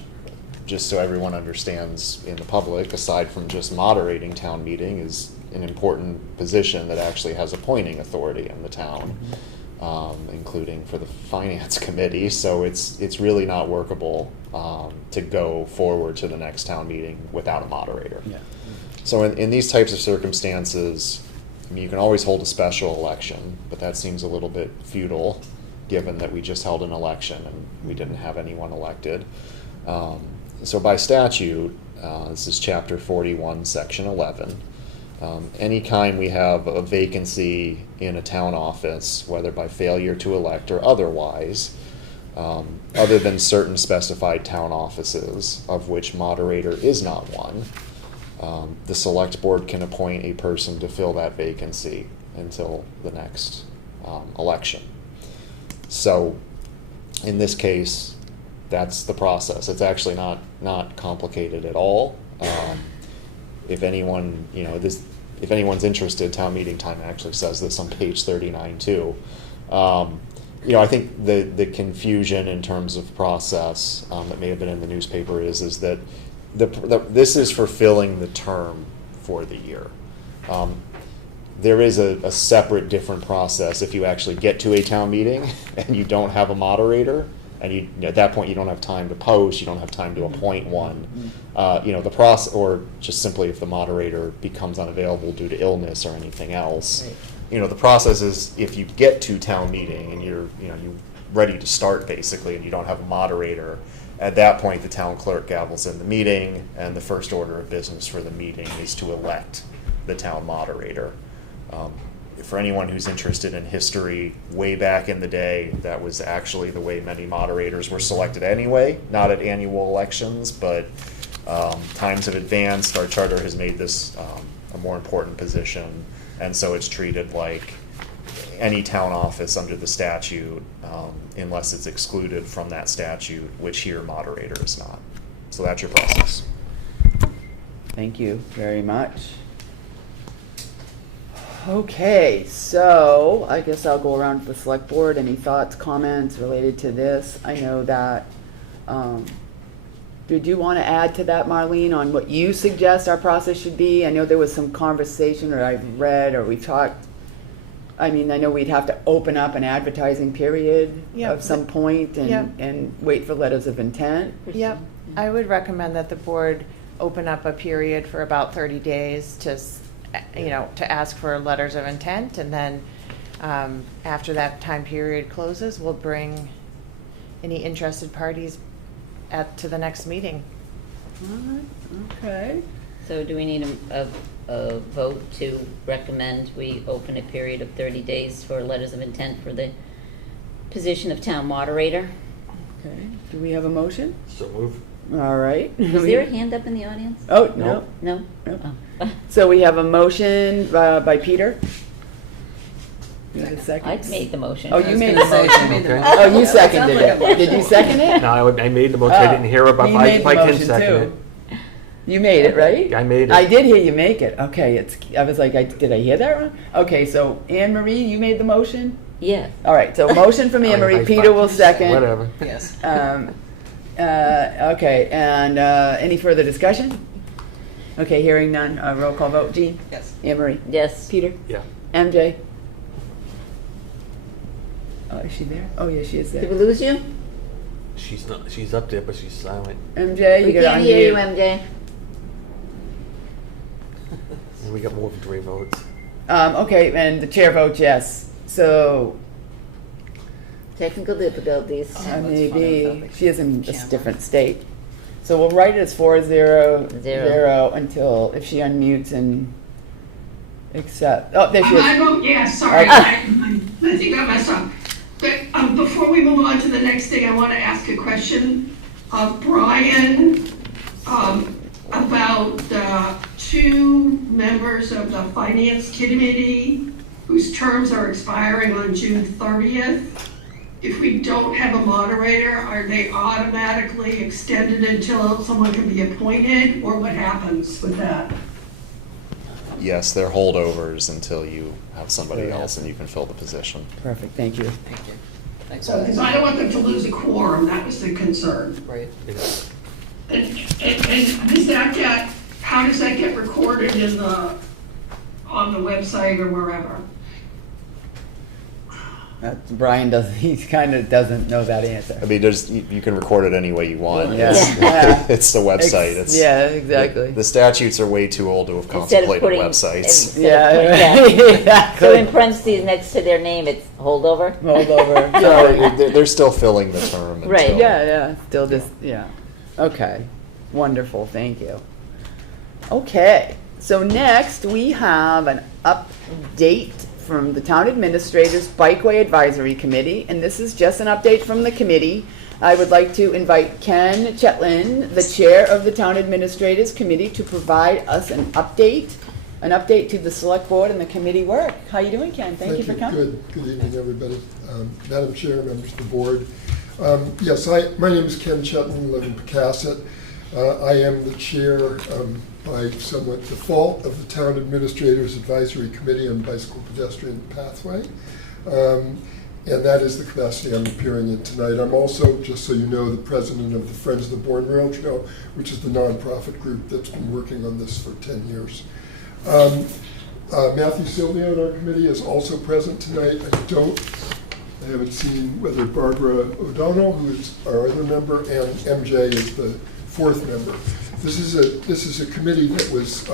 just so everyone understands in the public, aside from just moderating town meeting, is an important position that actually has appointing authority in the town, including for the finance committee. So it's really not workable to go forward to the next town meeting without a moderator. Yeah. So in these types of circumstances, I mean, you can always hold a special election, but that seems a little bit futile, given that we just held an election and we didn't have anyone elected. So by statute, this is Chapter 41, Section 11, anytime we have a vacancy in a town office, whether by failure to elect or otherwise, other than certain specified town offices, of which moderator is not one, the select board can appoint a person to fill that vacancy until the next election. So in this case, that's the process. It's actually not complicated at all. If anyone, if anyone's interested, town meeting time actually says this on page 39 too. I think the confusion in terms of process that may have been in the newspaper is that this is for filling the term for the year. There is a separate, different process if you actually get to a town meeting and you don't have a moderator, and at that point you don't have time to post, you don't have time to appoint one. The process, or just simply if the moderator becomes unavailable due to illness or anything else. Right. The process is if you get to town meeting and you're ready to start basically, and you don't have a moderator. At that point, the town clerk gavels in the meeting, and the first order of business for the meeting is to elect the town moderator. For anyone who's interested in history, way back in the day, that was actually the way many moderators were selected anyway, not at annual elections, but times have advanced. Our charter has made this a more important position, and so it's treated like any town office under the statute, unless it's excluded from that statute, which here moderator is not. So that's your process. Thank you very much. Okay, so I guess I'll go around to the select board. Any thoughts, comments related to this? I know that, did you want to add to that, Marlene, on what you suggest our process should be? I know there was some conversation, or I've read, or we talked. I mean, I know we'd have to open up an advertising period of some point and wait for letters of intent. Yep, I would recommend that the board open up a period for about 30 days to ask for letters of intent, and then after that time period closes, we'll bring any interested parties to the next meeting. All right, okay. So do we need a vote to recommend we open a period of 30 days for letters of intent for the position of town moderator? Okay, do we have a motion? So move. All right. Is there a hand up in the audience? Oh, no. No? Nope. Oh. So we have a motion by Peter. You have a second? I made the motion. Oh, you made the motion. Okay. Oh, you seconded it. Did you second it? No, I made the motion. I didn't hear about You made if I the can motion second too. it. You made it, right? I made it. I did hear you make it. Okay, I was like, did I hear that wrong? Okay, so Anne Marie, you made the motion? Yes. All right, so motion from Anne Marie, Peter will second. Whatever. Yes. Okay, and any further discussion? Okay, hearing none, roll call vote. Jean? Yes. Anne Marie? Yes. Peter? Yeah. MJ? Oh, is she there? Oh, yeah, she is Did we there. lose you? She's not. She's up there, but she's silent. MJ, We you gotta can't hear you, unmute. MJ. And we got more than 3 votes. Okay, and the chair votes yes. So Technical difficulties. maybe she is in a different state. So we'll write it as 4-0-0 until if she unmutes and accept. Oh, there she I is. vote yes, sorry, I think I messed up. But, before we move on to the next thing, I want to ask a question of Brian, about the two members of the Finance Committee whose terms are expiring on June 30th. If we don't have a moderator, are they automatically extended until someone can be appointed, or what happens with that? Yes, they're holdovers until you have somebody Sure, else yeah. and you can fill the position. Perfect, thank you. Thank you. Thanks, So, because I don't want them to lose a quorum, that was the concern. Right. And does that get, how does that get recorded in the, on the website or wherever? Brian doesn't, he kind of doesn't know that answer. I mean, you can record it any way you want. Yeah. It's, Yeah. it's the website. It's, Yeah, exactly. The statutes are way too old to have Instead of contemplated putting- websites. Yeah, So in exactly. parentheses next to their name, it's holdover? Hold over. No, Sorry. they're still filling the term. Right. until- Yeah, still just, yeah. Okay, wonderful, thank you. Okay, so next we have an update from the Town Administrator's Bikeway Advisory Committee, and this is just an update from the committee. I would like to invite Ken Chetlin, the Chair of the Town Administrators Committee, to provide us an update to the Select Board and the committee work. How you doing, Ken? Thank you for coming. Good evening, everybody. Madam Chair, members of the board. Yes, my name is Ken Chetlin, live in Pecasset. I am the chair, by somewhat default, of the Town Administrators Advisory Committee on Bicycle Pedestrian Pathway. And that is the capacity I'm appearing in tonight. I'm also, just so you know, the president of the Friends of the Bourne Rail Trail, which is the nonprofit group that's been working on this for 10 years. Matthew Silvio on our committee is also present tonight. I haven't seen whether Barbara O'Donnell, who is our other member, and MJ is the fourth member. This is a committee that was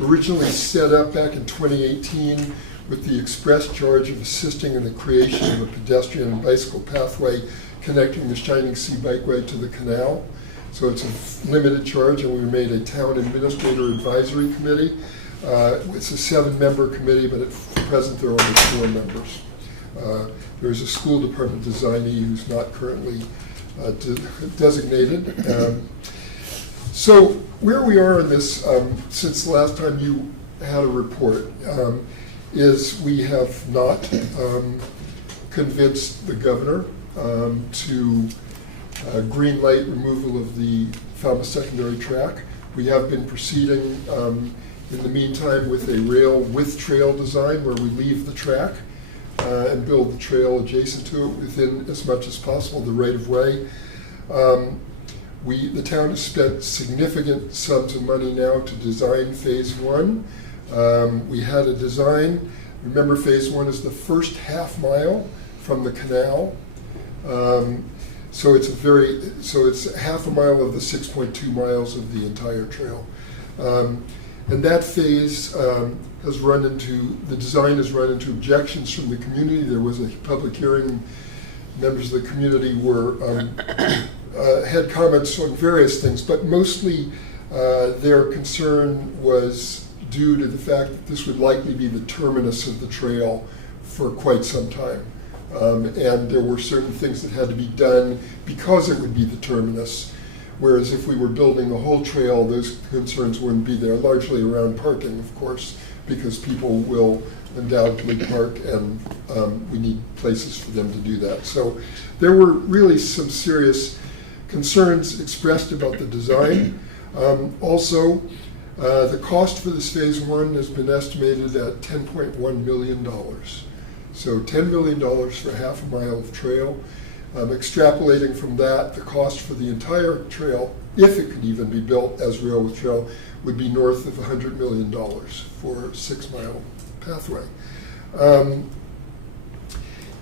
originally set up back in 2018 with the express charge of assisting in the creation of a pedestrian and bicycle pathway connecting the Shining Sea Bikeway to the canal. So it's a limited charge, and we made a Town Administrator Advisory Committee. It's a 7-member committee, but at present there are only 4 members. There's a school department designee who's not currently designated. So where we are in this, since the last time you had a report, is we have not convinced the governor to green light removal of the Falmouth secondary track. We have been proceeding in the meantime with a rail with trail design where we leave the track and build the trail adjacent to it within as much as possible the right of way. The town has spent significant sums of money now to design phase 1. We had a design. Remember, phase 1 is the first half mile from the canal. So it's half a mile of the 6.2 miles of the entire trail. And that phase has run into, the design has run into objections from the community. There was a public hearing. Members of the community had comments on various things, but mostly their concern was due to the fact that this would likely be the terminus of the trail for quite some time. And there were certain things that had to be done because it would be the terminus. Whereas if we were building the whole trail, those concerns wouldn't be there, largely around parking, of course, because people will undoubtedly park, and we need places for them to do that. So there were really some serious concerns expressed about the design. Also, the cost for this phase 1 has been estimated at $10.1 million. So $10 million for half a mile of trail. Extrapolating from that, the cost for the entire trail, if it could even be built as rail with trail, would be north of $100 million for a 6-mile pathway.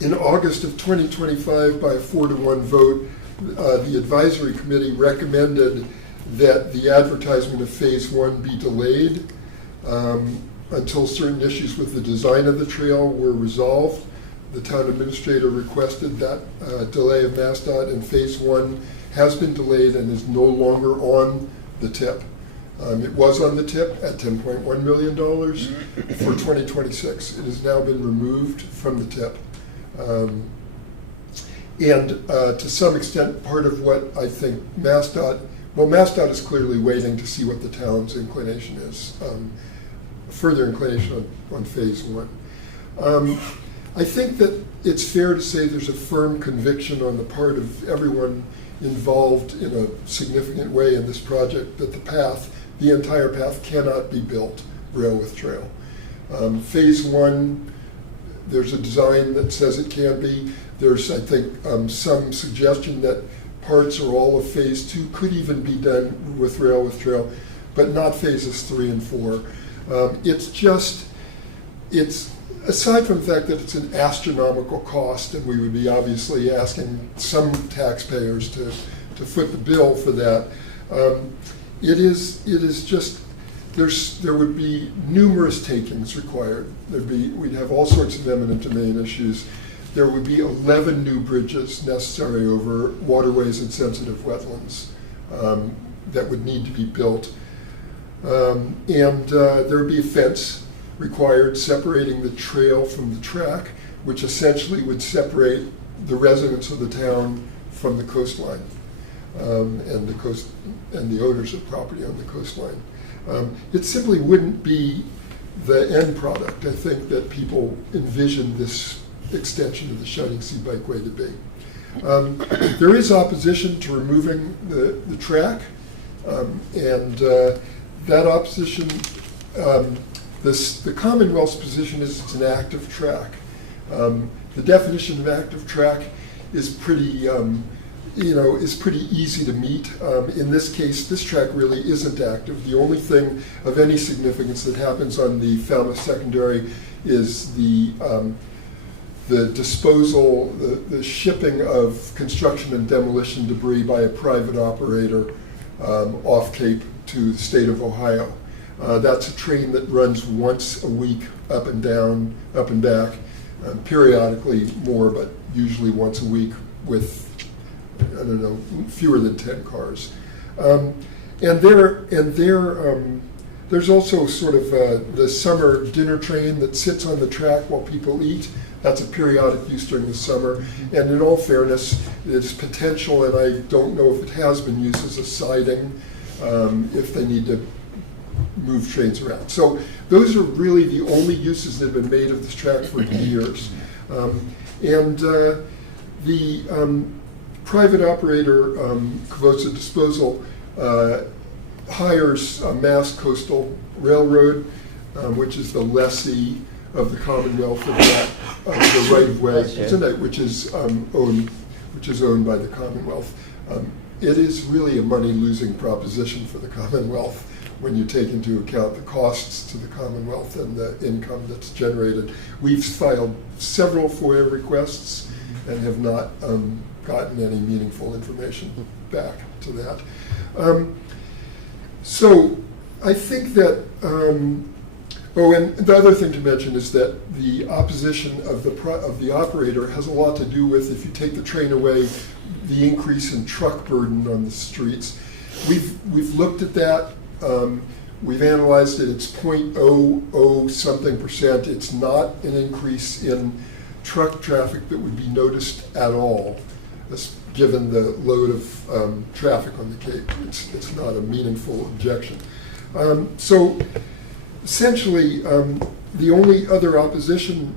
In August of 2025, by a 4-to-1 vote, the advisory committee recommended that the advertisement of phase 1 be delayed until certain issues with the design of the trail were resolved. The town administrator requested that delay of MassDOT, and phase 1 has been delayed and is no longer on the tip. It was on the tip at $10.1 million for 2026. It has now been removed from the tip. And to some extent, part of what I think MassDOT is clearly waiting to see what the town's inclination is, further inclination on phase one. I think that it's fair to say there's a firm conviction on the part of everyone involved in a significant way in this project that the entire path cannot be built rail with trail. Phase one, there's a design that says it can be. There's, I think, some suggestion that parts or all of phase two could even be done with rail with trail, but not phases 3 and 4. It's aside from the fact that it's an astronomical cost, and we would be obviously asking some taxpayers to foot the bill for that, it is just, there would be numerous takings required. We'd have all sorts of eminent domain issues. There would be 11 new bridges necessary over waterways and sensitive wetlands that would need to be built. And there would be a fence required separating the trail from the track, which essentially would separate the residents of the town from the coastline and the owners of property on the coastline. It simply wouldn't be the end product, I think, that people envision this extension of the Shining Sea Bikeway to be. There is opposition to removing the track, and that opposition, the Commonwealth's position is it's an active track. The definition of active track is pretty, is pretty easy to meet. In this case, this track really isn't active. The only thing of any significance that happens on the Falmouth Secondary is the disposal, the shipping of construction and demolition debris by a private operator off Cape to the state of Ohio. That's a train that runs once a week up and down, up and back, periodically more, but usually once a week with, I don't know, fewer than 10 cars. There's also sort of the summer dinner train that sits on the track while people eat. That's a periodic use during the summer. And in all fairness, it's potential, and I don't know if it has been used as a siding if they need to move trains around. So those are really the only uses that have been made of this track for years. The private operator, Kavosa Disposal, hires Mass Coastal Railroad, which is the lessee of the Commonwealth of the right of way, which is owned by the Commonwealth. It is really a money-losing proposition for the Commonwealth when you take into account the costs to the Commonwealth and the income that's generated. We've filed several FOIA requests and have not gotten any meaningful information back to that. So I think that, and the other thing to mention is that the opposition of the operator has a lot to do with, if you take the train away, the increase in truck burden on the streets. We've looked at that. We've analyzed it. It's 0.00 something percent. It's not an increase in truck traffic that would be noticed at all, given the load of traffic on the Cape. It's not a meaningful objection. So essentially, the only other opposition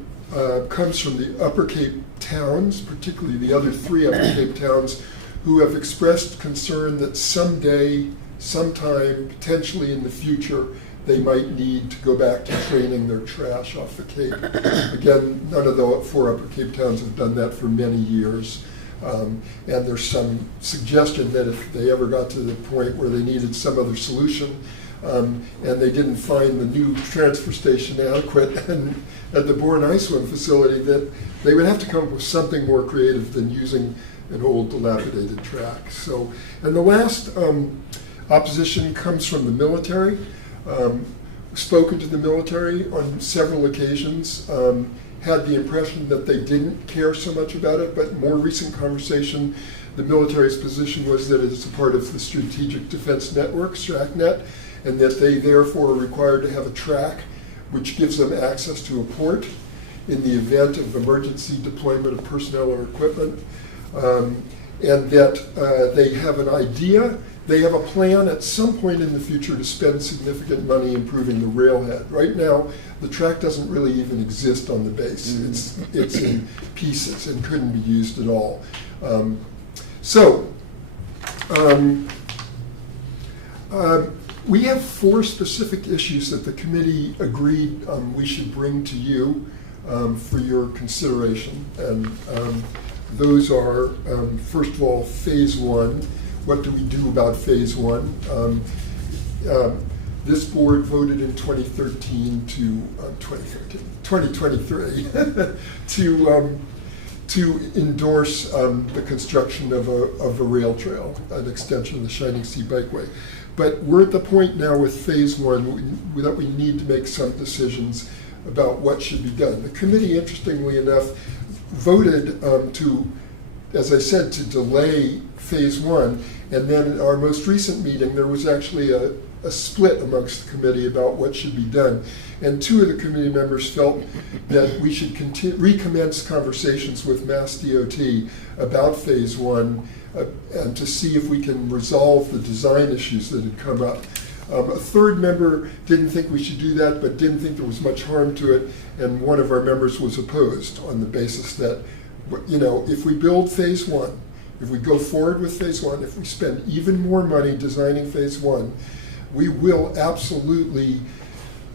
comes from the Upper Cape towns, particularly the other 3 Upper Cape towns, who have expressed concern that someday, sometime, potentially in the future, they might need to go back to training their trash off the Cape. Again, none of the 4 Upper Cape towns have done that for many years. And there's some suggestion that if they ever got to the point where they needed some other solution, and they didn't find the new transfer station adequate at the Bourne Ice Swim facility, that they would have to come up with something more creative than using an old dilapidated track. So, and the last opposition comes from the military. Spoken to the military on several occasions, had the impression that they didn't care so much about it, but more recent conversation, the military's position was that it's a part of the Strategic Defense Network, STRACNet, and that they therefore are required to have a track which gives them access to a port in the event of emergency deployment of personnel or equipment. and that they have an idea, they have a plan at some point in the future to spend significant money improving the railhead. Right now, the track doesn't really even exist on the base. It's in pieces and couldn't be used at all. We have 4 specific issues that the committee agreed we should bring to you for your consideration. And those are, first of all, phase 1. What do we do about phase 1? This board voted in 2013 to 2023 to endorse the construction of a rail trail, an extension of the Shining Sea Bikeway. But we're at the point now with phase 1 that we need to make some decisions about what should be done. The committee, interestingly enough, voted to, as I said, to delay phase 1. And then at our most recent meeting, there was actually a split amongst the committee about what should be done. And 2 of the committee members felt that we should recommence conversations with Mass DOT about phase 1 and to see if we can resolve the design issues that had come up. A third member didn't think we should do that, but didn't think there was much harm to it, and one of our members was opposed on the basis that, if we build phase 1, if we go forward with phase 1, if we spend even more money designing phase 1, we will absolutely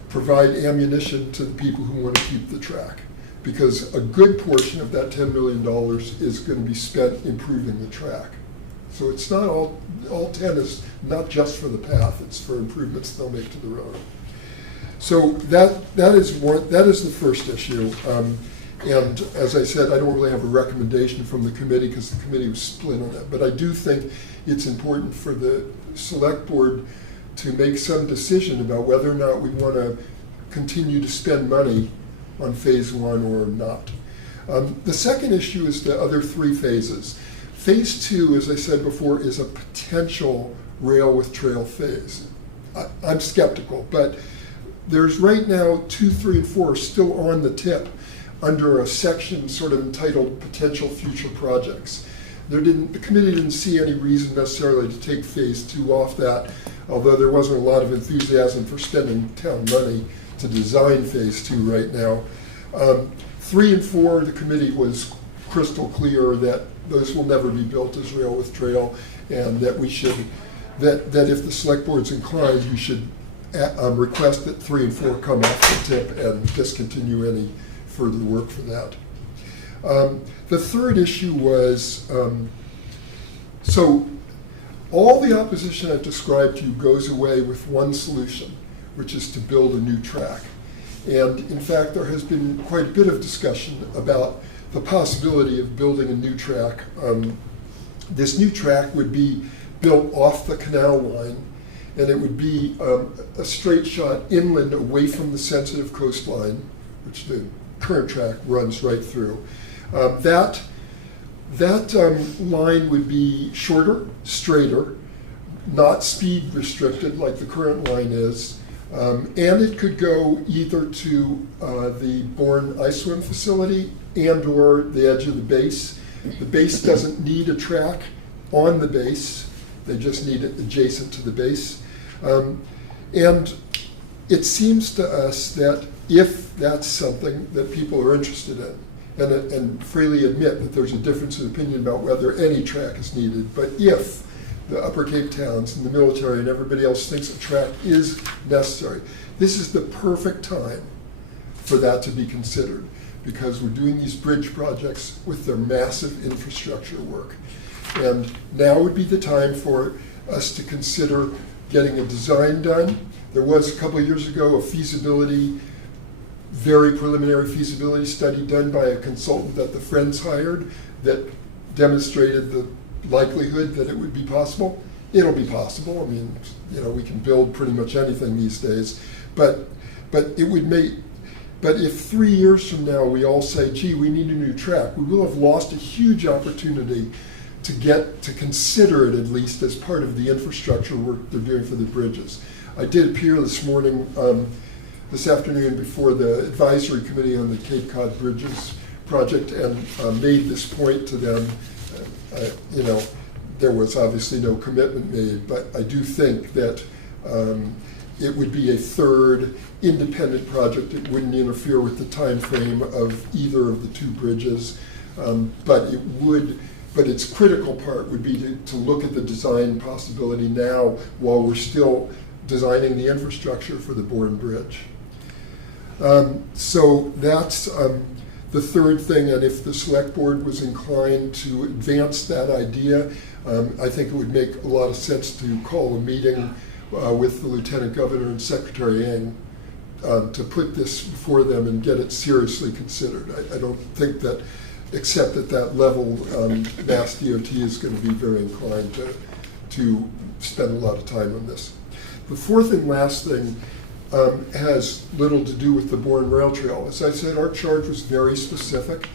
provide ammunition to the people who want to keep the track. Because a good portion of that $10 million is going to be spent improving the track. So it's not all 10 is not just for the path, it's for improvements they'll make to the road. So that is the first issue. And as I said, I don't really have a recommendation from the committee because the committee was split on that. But I do think it's important for the select board to make some decision about whether or not we want to continue to spend money on phase 1 or not. The second issue is the other 3 phases. Phase 2, as I said before, is a potential rail with trail phase. I'm skeptical, but there's right now 2, 3, and 4 still on the tip under a section sort of entitled Potential Future Projects. The committee didn't see any reason necessarily to take phase 2 off that, although there wasn't a lot of enthusiasm for spending town money to design phase 2 right now. 3 and 4, the committee was crystal clear that those will never be built as rail with trail, and that we should, that if the select board's inclined, you should request that 3 and 4 come off the tip and discontinue any further work for that. The third issue was, so all the opposition I've described to you goes away with one solution, which is to build a new track. And in fact, there has been quite a bit of discussion about the possibility of building a new track. This new track would be built off the canal line, and it would be a straight shot inland away from the sensitive coastline, which the current track runs right through. That line would be shorter, straighter, not speed restricted like the current line is, and it could go either to the Bourne Ice Swim facility and or the edge of the base. The base doesn't need a track on the base, they just need it adjacent to the base. And it seems to us that if that's something that people are interested in, and freely admit that there's a difference in opinion about whether any track is needed, but if the Upper Cape towns and the military and everybody else thinks a track is necessary, this is the perfect time for that to be considered, because we're doing these bridge projects with their massive infrastructure work. And now would be the time for us to consider getting a design done. There was a couple of years ago a very preliminary feasibility study done by a consultant that the Friends hired that demonstrated the likelihood that it would be possible. It'll be possible. I mean, we can build pretty much anything these days, but it would make. But if 3 years from now we all say, gee, we need a new track, we will have lost a huge opportunity to consider it at least as part of the infrastructure work they're doing for the bridges. I did appear this afternoon before the advisory committee on the Cape Cod Bridges project and made this point to them You know, there was obviously no commitment made, but I do think that it would be a third independent project. It wouldn't interfere with the time frame of either of the two bridges, but it would. But its critical part would be to look at the design possibility now while we're still designing the infrastructure for the Bourne Bridge. So that's the third thing, and if the select board was inclined to advance that idea, I think it would make a lot of sense to call a meeting with the Lieutenant Governor and Secretary Ng to put this before them and get it seriously considered. I don't think that, except at that level, Mass DOT is going to be very inclined to spend a lot of time on this. The fourth and last thing has little to do with the Bourne Rail Trail. As I said, our charge was very specific,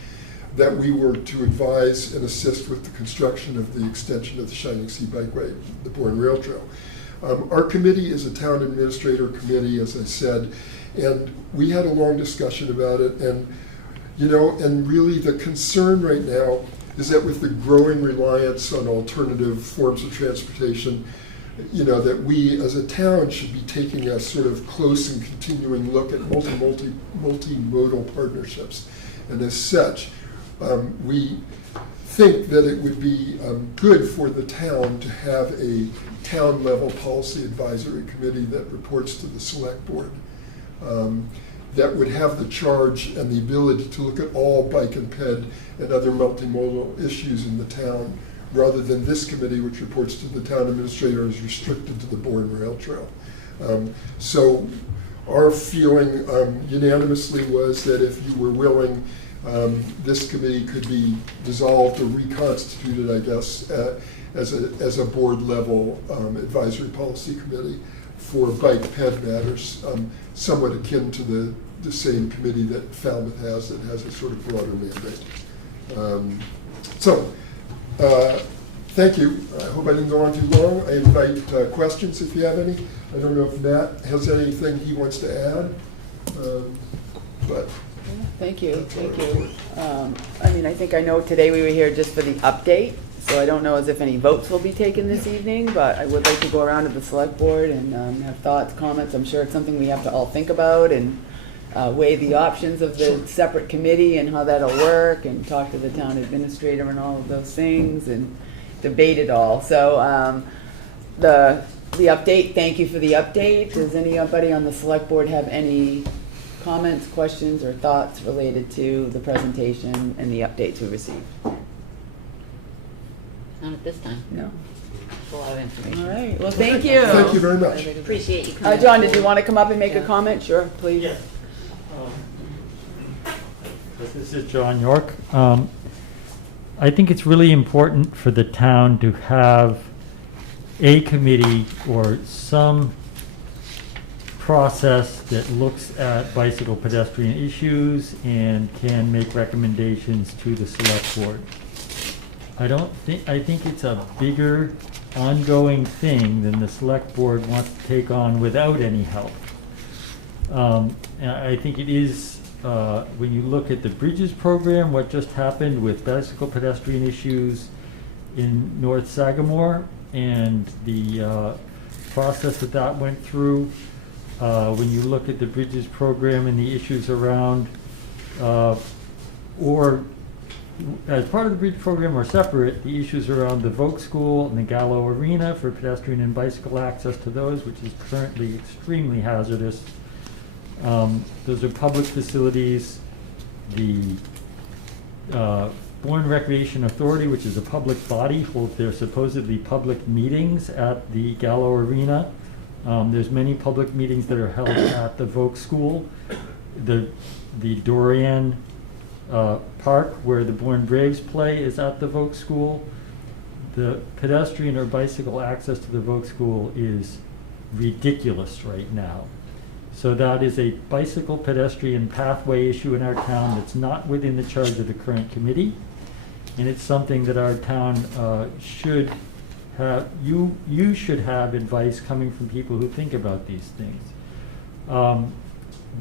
that we were to advise and assist with the construction of the extension of the Shining Sea Bikeway, the Bourne Rail Trail. Our committee is a town administrator committee, as I said, and we had a long discussion about it, and and really the concern right now is that with the growing reliance on alternative forms of transportation, that we as a town should be taking a sort of close and continuing look at multimodal partnerships. And as such, we think that it would be good for the town to have a town-level policy advisory committee that reports to the select board. That would have the charge and the ability to look at all bike and ped and other multimodal issues in the town, rather than this committee, which reports to the town administrator, is restricted to the Bourne Rail Trail. So our feeling unanimously was that if you were willing, this committee could be dissolved or reconstituted, I guess, as a board level advisory policy committee for bike ped matters, somewhat akin to the same committee that Falmouth has, that has a sort of broader mandate. Thank you. I hope I didn't go on too long. I invite questions if you have any. I don't know if Matt has anything he wants to add, but. Thank you. I think I know today we were here just for the update, so I don't know as if any votes will be taken this evening, but I would like to go around to the select board and have thoughts, comments. I'm sure it's something we have to all think about and weigh the options of the separate committee and how that'll work, and talk to the town administrator and all of those things and debate it all. So the update, thank you for the update. Does anybody on the select board have any comments, questions, or thoughts related to the presentation and the updates we received? Not at this time. No. It's a lot of information. All right. Well, thank you. Thank you very much. Appreciate you coming. John, did you want to come up and make a Yeah. comment? Sure, please. Yeah. This is John York. I think it's really important for the town to have a committee or some process that looks at bicycle pedestrian issues and can make recommendations to the select board. I think it's a bigger ongoing thing than the select board wants to take on without any help. And I think it is, when you look at the bridges program, what just happened with bicycle pedestrian issues in North Sagamore and the process that went through, when you look at the bridges program and the issues around, or as part of the bridge program or separate, the issues around the Vogue School and the Gallo Arena for pedestrian and bicycle access to those, which is currently extremely hazardous. Those are public facilities. The Bourne Recreation Authority, which is a public body, holds their supposedly public meetings at the Gallo Arena. There's many public meetings that are held at the Vogue School. The Dorian Park, where the Bourne Braves play, is at the Vogue School. The pedestrian or bicycle access to the Vogue School is ridiculous right now. So that is a bicycle pedestrian pathway issue in our town that's not within the charge of the current committee. And it's something that our town should have, you should have advice coming from people who think about these things.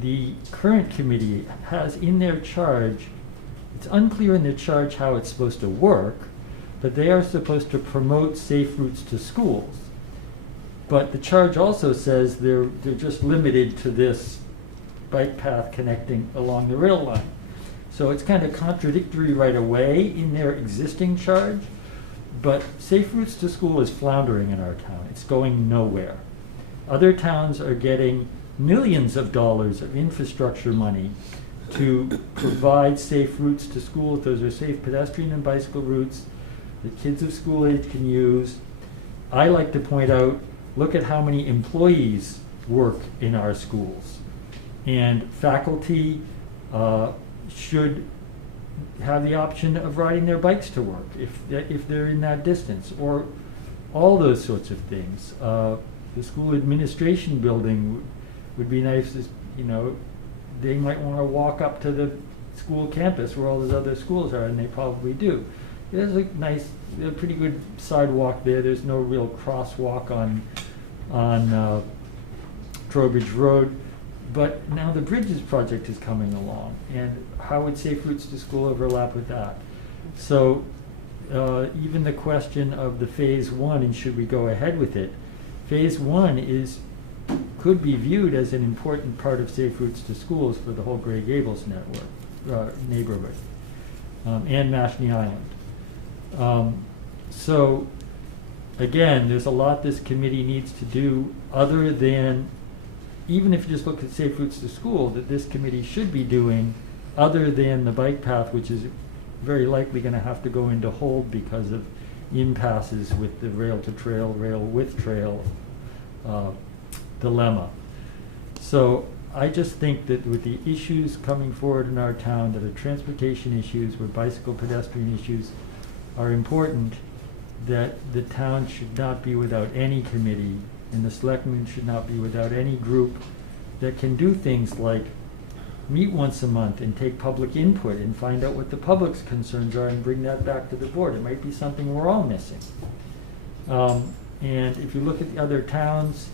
The current committee has in their charge, it's unclear in their charge how it's supposed to work, but they are supposed to promote safe routes to schools. But the charge also says they're just limited to this bike path connecting along the rail line. So it's kind of contradictory right away in their existing charge, but safe routes to school is floundering in our town. It's going nowhere. Other towns are getting millions of dollars of infrastructure money to provide safe routes to school. Those are safe pedestrian and bicycle routes that kids of school age can use. I like to point out, look at how many employees work in our schools. And faculty should have the option of riding their bikes to work if they're in that distance, or all those sorts of things. The school administration building would be nice, they might want to walk up to the school campus where all those other schools are, and they probably do. There's a pretty good sidewalk there. There's no real crosswalk on Trowbridge Road, but now the Bridges project is coming along, and how would safe routes to school overlap with that? So even the question of the phase one and should we go ahead with it, phase one could be viewed as an important part of safe routes to schools for the whole Grey Gables neighborhood, and Mashpee Island. So again, there's a lot this committee needs to do other than, even if you just look at safe routes to school, that this committee should be doing other than the bike path, which is very likely going to have to go into hold because of impasses with the rail to trail, rail with trail dilemma. So I just think that with the issues coming forward in our town that are transportation issues, where bicycle pedestrian issues are important, that the town should not be without any committee, and the selectmen should not be without any group that can do things like meet once a month and take public input and find out what the public's concerns are and bring that back to the board. It might be something we're all missing. And if you look at the other towns,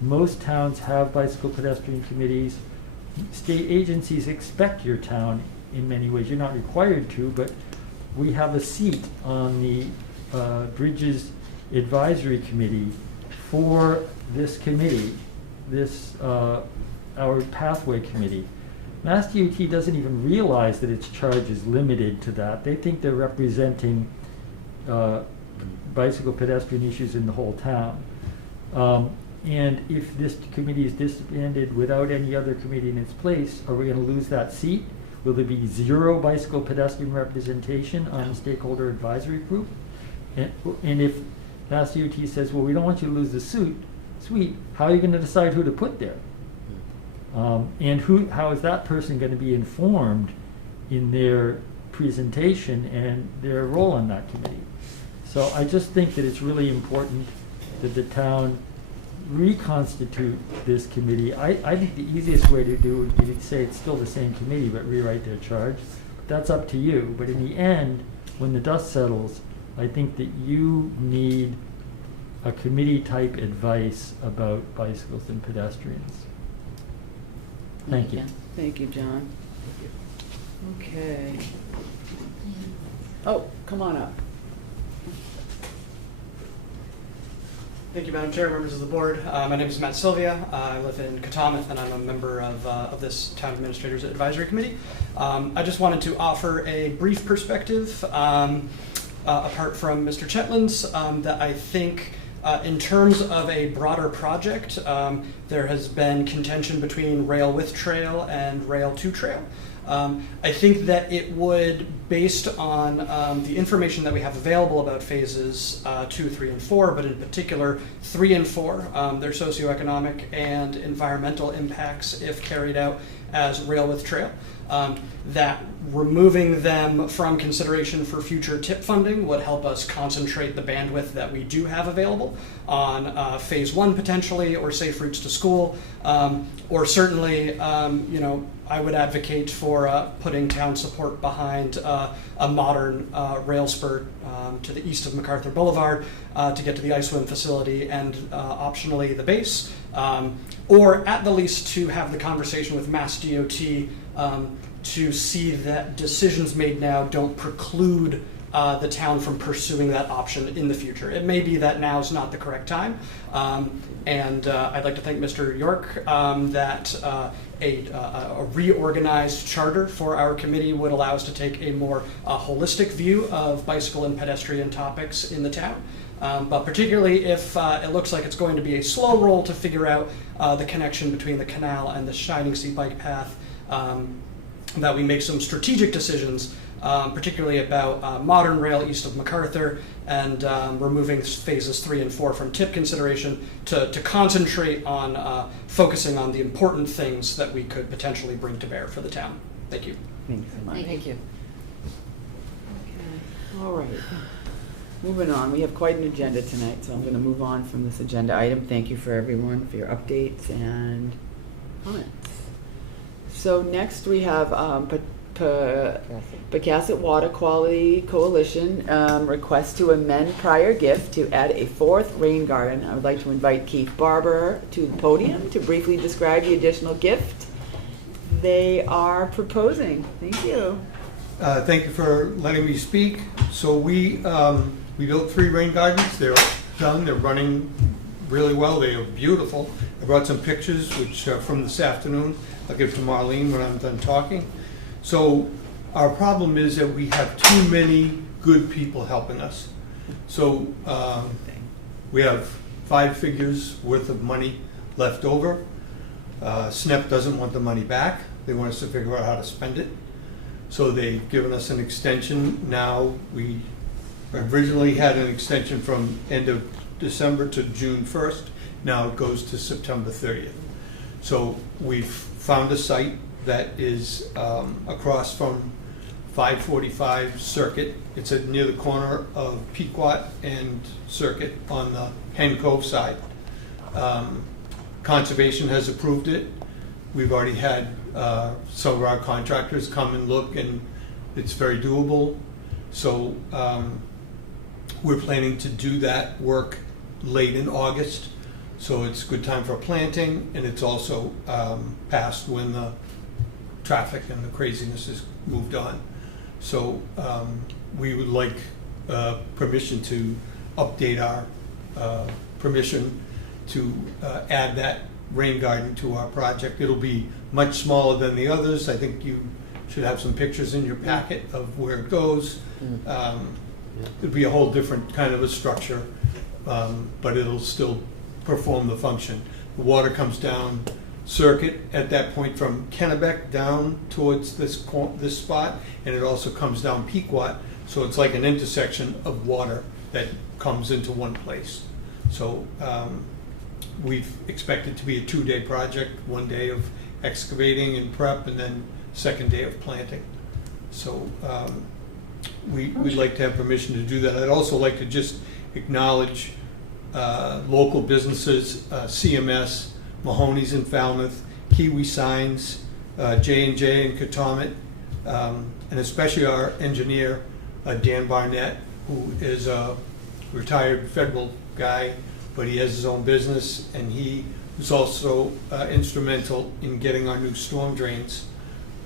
most towns have bicycle pedestrian committees. State agencies expect your town in many ways. You're not required to, but we have a seat on the Bridges Advisory Committee for this committee, our Pathway Committee. Mass DOT doesn't even realize that its charge is limited to that. They think they're representing bicycle pedestrian issues in the whole town. And if this committee is disbanded without any other committee in its place, are we going to lose that seat? Will there be zero bicycle pedestrian representation on the stakeholder advisory group? And if Mass DOT says, well, we don't want you to lose the suite, how are you going to decide who to put there? And how is that person going to be informed in their presentation and their role on that committee? So I just think that it's really important that the town reconstitute this committee. I think the easiest way to do it would be to say it's still the same committee but rewrite their charge. That's up to you. But in the end, when the dust settles, I think that you need a committee type advice about bicycles and pedestrians. Thank you. Thank you, John. Okay. Oh, come on up. Thank you, Madam Chair, members of the board. My name is Matt Sylvia. I live in Katomet, and I'm a member of this Town Administrators Advisory Committee. I just wanted to offer a brief perspective, apart from Mr. Chetland's, that I think in terms of a broader project, there has been contention between rail with trail and rail to trail. I think that it would, based on the information that we have available about phases 2, 3, and 4, but in particular 3 and 4, their socioeconomic and environmental impacts if carried out as rail with trail, that removing them from consideration for future TIP funding would help us concentrate the bandwidth that we do have available on phase 1 potentially, or safe routes to school, or certainly, I would advocate for putting town support behind a modern rail spur to the east of MacArthur Boulevard to get to the ice swim facility and optionally the base, or at the least to have the conversation with Mass DOT to see that decisions made now don't preclude the town from pursuing that option in the future. It may be that now is not the correct time, and I'd like to thank Mr. York that a reorganized charter for our committee would allow us to take a more holistic view of bicycle and pedestrian topics in the town. But particularly if it looks like it's going to be a slow roll to figure out the connection between the canal and the Shining Sea bike path, that we make some strategic decisions, particularly about modern rail east of MacArthur and removing phases 3 and 4 from tip consideration to concentrate on focusing on the important things that we could potentially bring to bear for the town. Thank you. Thanks so much. Thank you. All right. Moving on, we have quite an agenda tonight, so I'm going to move on from this agenda item. Thank you for everyone for your updates and comments. So next we have Pecasset Water Quality Coalition request to amend prior gift to add a 4th rain garden. I would like to invite Keith Barber to the podium to briefly describe the additional gift they are proposing. Thank you. Thank you for letting me speak. So we built 3 rain gardens. They're done. They're running really well. They are beautiful. I brought some pictures, which from this afternoon. I'll give to Marlene when I'm done talking. So our problem is that we have too many good people helping us. So we have 5 figures worth of money left over. SNEP doesn't want the money back. They want us to figure out how to spend it. So they've given us an extension. Now we originally had an extension from end of December to June 1st. Now it goes to September 30th. So we've found a site that is across from 545 Circuit. It's near the corner of Pequot and Circuit on the Hen Cove side. Conservation has approved it. We've already had some of our contractors come and look, and it's very doable. So we're planning to do that work late in August. So it's a good time for planting, and it's also past when the traffic and the craziness has moved on. So we would like permission to update our permission to add that rain garden to our project. It'll be much smaller than the others. I think you should have some pictures in your packet of where it goes. It'll be a whole different kind of a structure, but it'll still perform the function. The water comes down Circuit at that point from Kennebec down towards this spot, and it also comes down Pequot. So it's like an intersection of water that comes into one place. So we've expected to be a 2-day project, 1 day of excavating and prep, and then 2nd day of planting. So we'd like to have permission to do that. I'd also like to just acknowledge local businesses, CMS, Mahoney's in Falmouth, Kiwi Signs, J&J in Katomet, and especially our engineer, Dan Barnett, who is a retired federal guy, but he has his own business, and he was also instrumental in getting our new storm drains.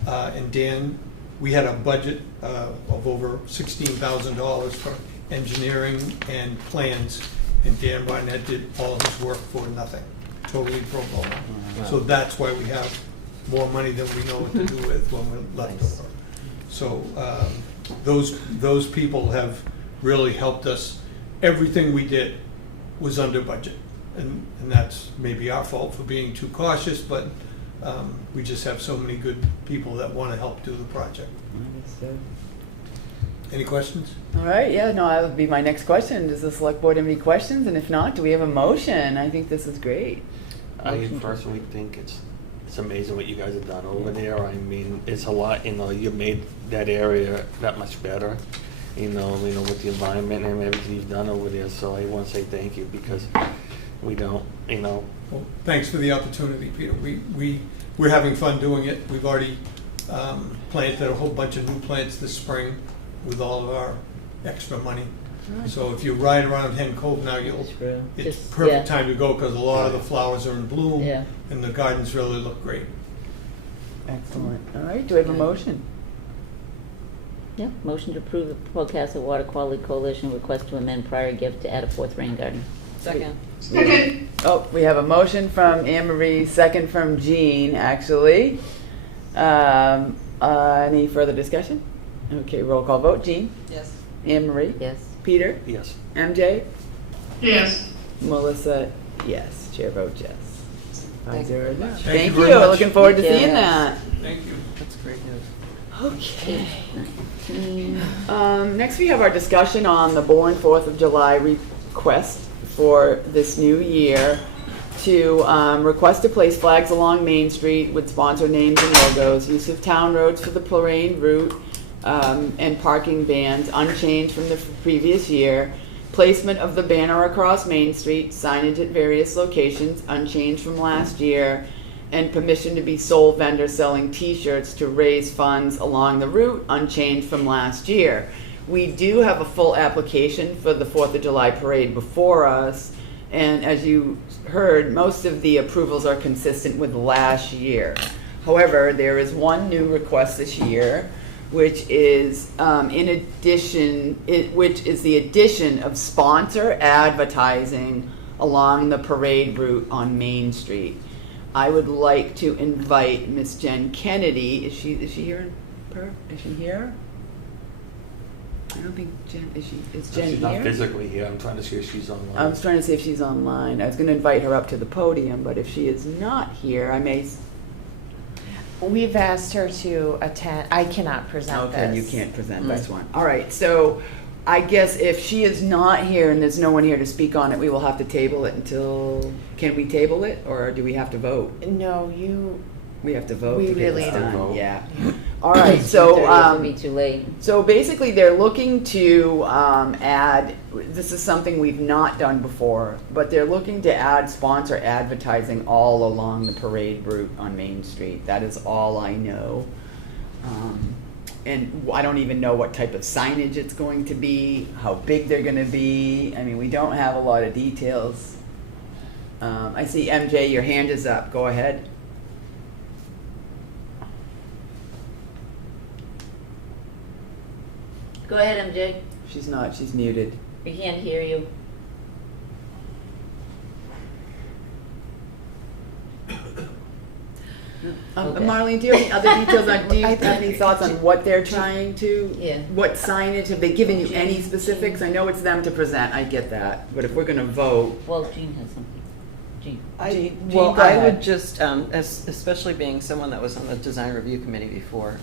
And Dan, we had a budget of over $16,000 for engineering and plans, and Dan Barnett did all his work for nothing, totally pro bono. Wow. So that's why we have more money than we know what to do with when we're left over. So those people have really helped us. Everything we did was under budget, and that's maybe our fault for being too cautious, but we just have so many good people that want to help do the project. Understood. Any questions? All right, yeah, no, that would be my next question. Does the select board have any questions? And if not, do we have a motion? I think this is great. I personally think it's amazing what you guys have done over there. I mean, it's a lot, you made that area that much better, with the environment and everything you've done over there. So I want to say thank you, because we don't, Well, thanks for the opportunity, Peter. We're having fun doing it. We've already planted a whole bunch of new plants this spring with all of our extra money. So if you ride around Hen Cove now, it's perfect time to go, because a lot of the flowers are in bloom, and the gardens really look great. Excellent. All right, do we have a motion? Yeah, motion to approve the Pocasset Water Quality Coalition request to amend prior gift to add a 4th rain garden. Second. Second. Oh, we have a motion from Anne Marie, second from Jean, actually. Any further discussion? Okay, roll call vote. Jean? Yes. Anne Marie? Yes. Peter? Yes. MJ? Yes. Melissa? Yes. Chair votes yes. Thank you very much. Thank you you. very much. Looking forward to Thank you. seeing that. Thank you. That's great news. Okay. 19. Next, we have our discussion on the Bourne 4th of July request for this new year to request to place flags along Main Street with sponsor names and logos, use of town roads for the parade route, and parking bans unchanged from the previous year, placement of the banner across Main Street, signage at various locations unchanged from last year, and permission to be sole vendor selling T-shirts to raise funds along the route, unchanged from last year. We do have a full application for the 4th of July parade before us, and as you heard, most of the approvals are consistent with last year. However, there is one new request this year, which is which is the addition of sponsor advertising along the parade route on Main Street. I would like to invite Miss Jen Kennedy. Is she here in Perth? Is she here? I don't think Jen is. Is Jen She's here? not physically here. I'm trying to see if she's online. I was trying to see if she's online. I was going to invite her up to the podium, but if she is not here, I may. We've asked her to attend. I cannot present this. Okay, you can't present this one. All right, so I guess if she is not here and there's no one here to speak on it, we will have to table it until. Can we table it, or do we have to vote? No, you. We have to vote. We to get really this do. done. Yeah. All right. So. 30th would be too late. So basically, they're looking to add. This is something we've not done before, but they're looking to add sponsor advertising all along the parade route on Main Street. That is all I know. And I don't even know what type of signage it's going to be, how big they're going to be. I mean, we don't have a lot of details. I see MJ, your hand is up. Go ahead. Go ahead, MJ. She's not. She's muted. We can't hear you. Okay. Marlene, do you have any other details on? Do you I have think- any thoughts on what they're trying to? Yeah. What signage have they given you? Any specifics? I know it's them to present. I get that, but if we're going to vote, Well, Jean has something. Jean. Jean, Well, go I ahead. would just, especially being someone that was on the design review committee before,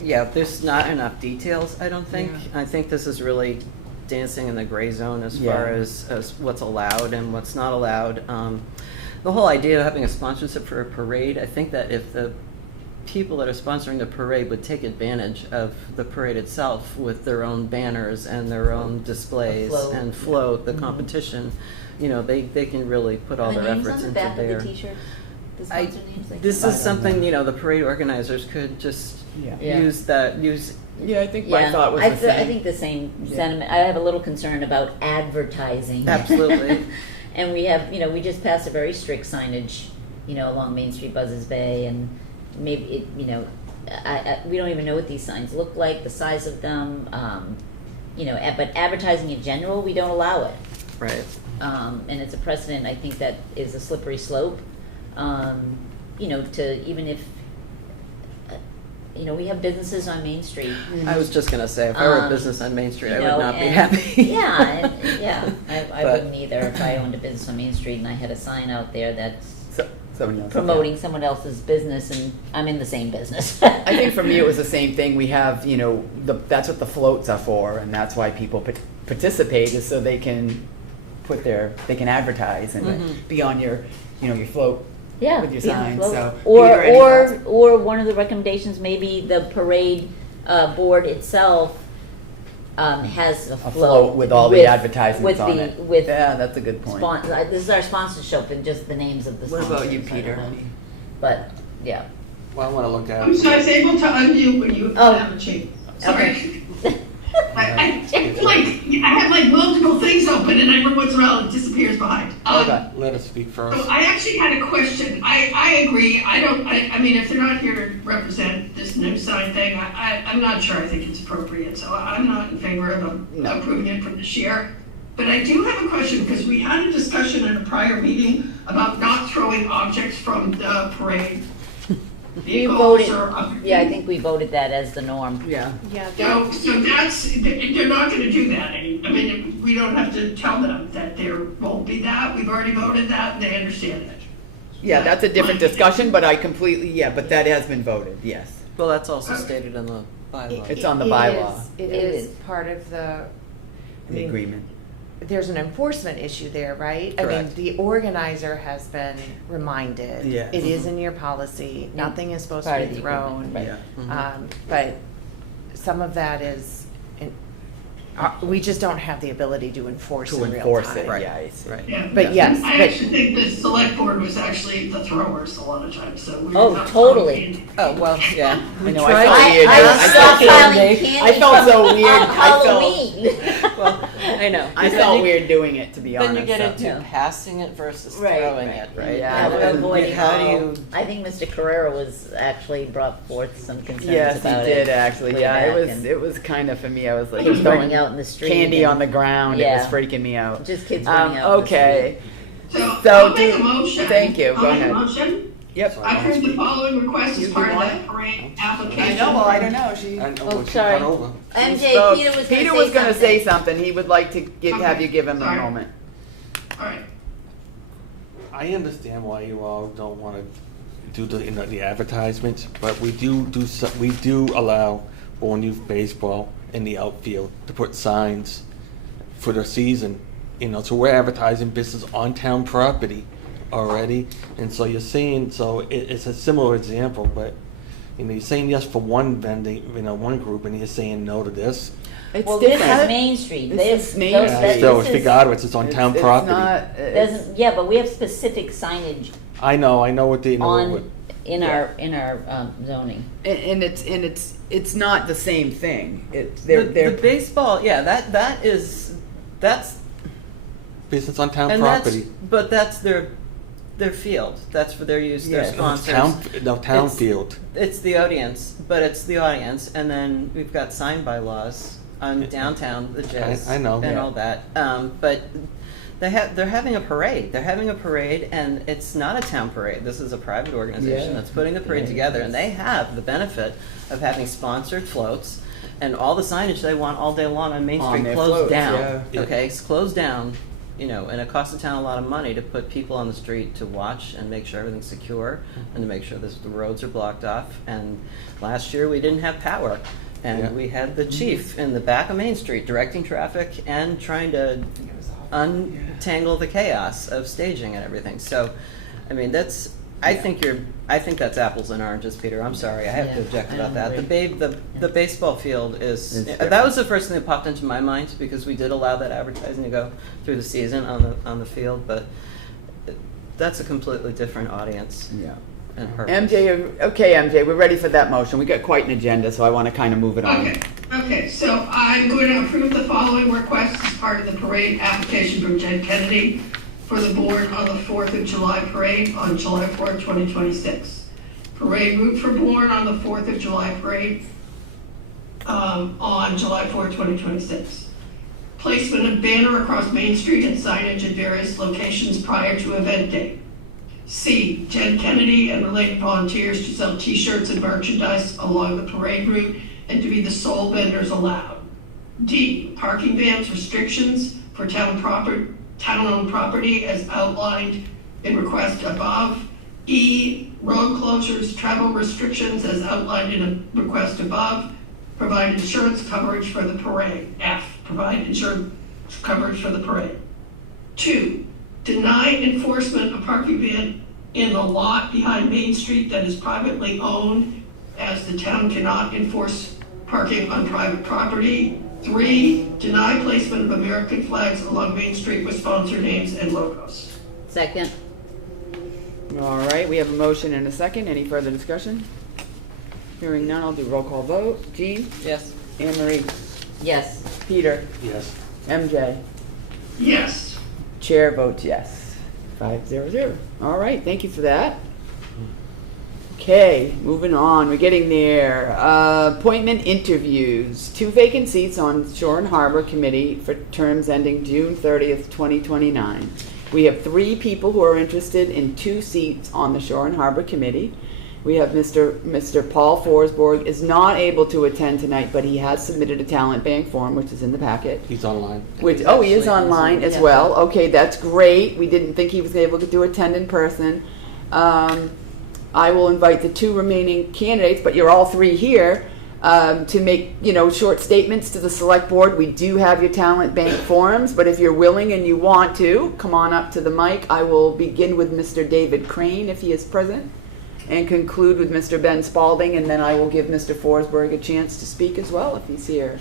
yeah, there's not enough details, I don't think. Yeah. I think this is really dancing in the gray zone as Yeah. far as what's allowed and what's not allowed. The whole idea of having a sponsorship for a parade, I think that if the people that are sponsoring the parade would take advantage of the parade itself with their own banners and their own displays float. and float the competition, you know, they can really put all Are the their names efforts on the into back their. of the T-shirts? The I- sponsor names? Like This that? is something, you know, the parade organizers could just Yeah. use that, use, Yeah, I think my Yeah, thought was I the th- same. I think the same Yeah. sentiment. I have a little concern about advertising. Absolutely. And we have, you know, we just passed a very strict signage, you know, along Main Street, Buzzards Bay, and maybe it, you know, we don't even know what these signs look like, the size of them, you know, but advertising in general, we don't allow it. right. And it's a precedent, I think, that is a slippery slope. You know, to even if, you know, we have businesses on Main Street. I was just gonna say, if I were a Um, business on Main Street, I you would know, not be and- happy. Yeah, yeah, I But- wouldn't either if I owned a business on Main Street and I had a sign out there that's Somebody else. promoting someone else's business and I'm in the same business. I think for me it was the same thing. We have, you know, that's what the floats are for, and that's why people participate, is so they can they can advertise and be on your, you know, your float. Yeah, With your yeah, signs, well, so, or Peter, any thoughts? or one of the recommendations, maybe the parade board itself has a A float float with all the advertisements on it. With Yeah, that's a good point. this is our sponsorship and just the names of the What sponsors. about you, I don't Peter? know. But yeah, Well, I want to look at I'm sorry, I was able to unmute when you Oh. have a change. Sorry. My I have like multiple things open and every once in a while it disappears behind. Let us speak first. So I actually had a question. I agree. I mean, if they're not here to represent this new sign thing, I'm not sure I think it's appropriate. So I'm not in favor of approving it for this year. But I do have a question because we had a discussion in a prior meeting about not throwing objects from the parade. We voted, yeah, I think we voted that as the norm. Yeah. Yeah. So that's, they're not gonna do that. I mean, we don't have to tell them that there won't be that. We've already voted that and they understand it. Yeah, that's a different discussion, but I completely, but that has been voted, yes. Well, that's also stated in the bylaw. It's on the bylaw. It is part of the. The agreement. There's an enforcement issue there, right? I mean, Correct. the organizer has been reminded. Yes. It is in your policy. Nothing is supposed Part to of be the thrown. agreement, right. But some of that is, we just don't have the ability to enforce in real time. it, yeah, I see. Right. Yeah. But yes, I but- actually think the select board was actually the throwers a lot of times, so we're Oh, not totally. throwing. Oh, well, yeah. I know, tried- I felt weird. I stopped filing candy I felt so weird. on I felt, Halloween. Well, I know. I Then felt you- weird doing it, to be honest. Then you get so. into passing it versus Right, throwing right. it, right? Yeah, And- we're and avoiding how do all- you? I think Mr. Carrera was actually brought forth some concerns Yes, he about did it. actually. way Yeah, back, and it was kind of for me. I was like Kids throwing out in the street candy and- on the ground. It Yeah. was freaking me out. Just kids running out in the Okay. So So I'll make do- a motion. thank you. Go I'll make ahead. a motion. Yep. I approve the following request You as part of want that it? parade I application. know. Well, I don't know. She. Oh, sorry. MJ, spoke. Peter was gonna Peter say was gonna something. say something. He would like to have Okay. you give him a Sorry. moment. All right. I understand why you all don't want to do the advertisements, but we do allow Bourne Youth Baseball in the outfield to put signs for the season. So we're advertising business on town property already, and so you're saying, it's a similar example, but you're saying yes for one vending, one group, and you're saying no to this. It's Well, different. this is Main Street. This is Main those- Street. that- Still, this is- regardless, it's on town property. Yeah, but we have specific signage I know what they know. on, in our zoning. And it's not the same thing. It's The they're baseball, yeah, that's Business on town and property. but that's their field. That's for their use. Their Yeah. sponsors. Town It's- field. It's the audience, but it's the audience, and then we've got sign bylaws on downtown, the jazz, I know. and Yeah. all that. But they're having a parade. They're having a parade, and it's not a town parade. This is a private organization Yeah. that's putting the parade together, and they have the benefit of having sponsored floats. And all the signage they want all day long on Main On Street their closed floats, down. yeah. Okay, it's closed down, and it costs the town a lot of money to put people on the street to watch and make sure everything's secure and to make sure the roads are blocked off. And last year we didn't have power, and Yeah. we had the chief in the back of Main Street directing traffic and trying to untangle the chaos of staging and everything. So, I mean, I think that's apples and oranges, Peter. I'm sorry, I have to Yeah, object I about don't that. The baseball field is It's that different. was the first thing that popped into my mind because we did allow that advertising to go through the season on the field, but that's a completely different audience yeah. and purpose. MJ, we're ready for that motion. We got quite an agenda, so I want to kind of move it on. Okay, so I'm going to approve the following request as part of the parade application from Jen Kennedy for the board on the 4th of July parade on July 4th, 2026. Parade route for Bourne on the 4th of July parade on July 4th, 2026. Placement of banner across Main Street and signage at various locations prior to event date. C, Jen Kennedy and related volunteers to sell t-shirts and merchandise along the parade route and to be the sole vendors allowed. D, parking bans restrictions for town-owned property as outlined in request above. E, road closures, travel restrictions as outlined in a request above. Provide insurance coverage for the parade. F, provide insurance coverage for the parade. 2, deny enforcement of parking ban in the lot behind Main Street that is privately owned, as the town cannot enforce parking on private property. 3, deny placement of American flags along Main Street with sponsor names and logos. Second. All right, we have a motion and a second. Any further discussion? Hearing none, I'll do roll call vote. Jean? Yes. Anne Marie? Yes. Peter, Yes. MJ. Yes. Chair votes yes. 500. All right, thank you for that. Okay, moving on. We're getting there. Appointment interviews. 2 vacant seats on Shore and Harbor Committee for terms ending June 30th, 2029. We have 3 people who are interested in 2 seats on the Shore and Harbor Committee. We have Mr. Paul Forsborg is not able to attend tonight, but he has submitted a talent bank form, which is in the packet. He's online. Which, He's oh, he is actually on online Zoom, as yeah. well. Okay, that's great. We didn't think he was able to attend in person. I will invite the 2 remaining candidates, but you're all 3 here, to make, short statements to the select board. We do have your talent bank forms, but if you're willing and you want to, come on up to the mic. I will begin with Mr. David Crane, if he is present, and conclude with Mr. Ben Spalding, and then I will give Mr. Forsberg a chance to speak as well if he's here.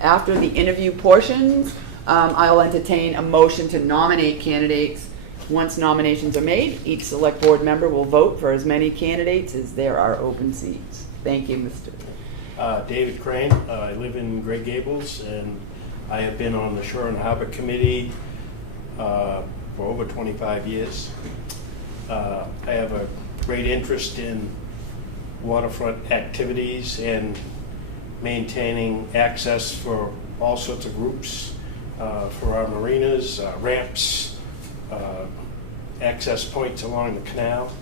After the interview portions, I'll entertain a motion to nominate candidates. Once nominations are made, each select board member will vote for as many candidates as there are open seats. Thank you, Mr. David Crane. I live in Gray Gables, and I have been on the Shore and Harbor Committee for over 25 years. I have a great interest in waterfront activities and maintaining access for all sorts of groups, for our marinas, ramps, access points along the canal.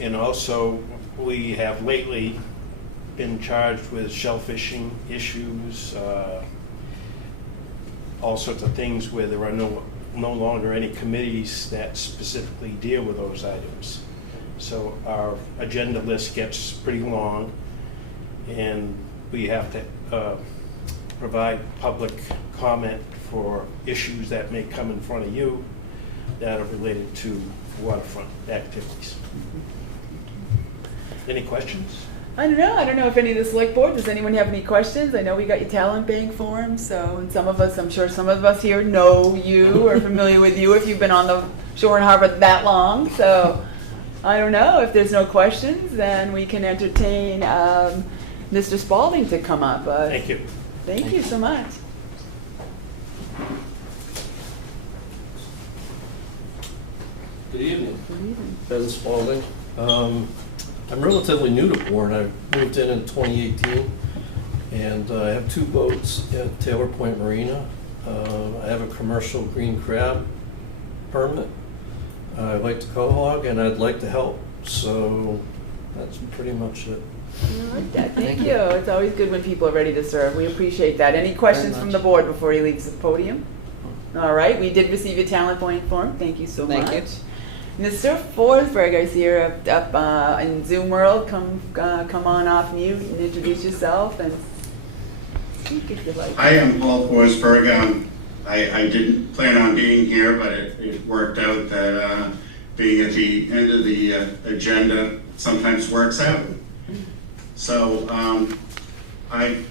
And also, we have lately been charged with shellfishing issues, all sorts of things where there are no longer any committees that specifically deal with those items. So our agenda list gets pretty long, and we have to provide public comment for issues that may come in front of you that are related to waterfront activities. Any questions? I don't know if any of the select board, does anyone have any questions? I know we got your talent bank form, so, and some of us, I'm sure some of us here know you or familiar with you if you've been on the Shore and Harbor that long. So I don't know, if there's no questions, then we can entertain Mr. Spalding to come up. Thank you. Thank you so much. Good evening. Good evening. Ben Spalding. I'm relatively new to Bourne. I moved in 2018, and I have 2 boats at Taylor Point Marina. I have a commercial green crab permit. I like to co-hog, and I'd like to help. So that's pretty much it. I like that. Thank you. It's always good when people are ready to serve. We appreciate that. Any questions from the board before he leaves the podium? All right. We did receive your talent point form. Thank you so much. Thank you. Mr. Forsberg, I see you're up in Zoom world. Come on off mute and introduce yourself and speak if you like. Hi, I'm Paul Forsberg. I didn't plan on being here, but it worked out that being at the end of the agenda sometimes works out. So I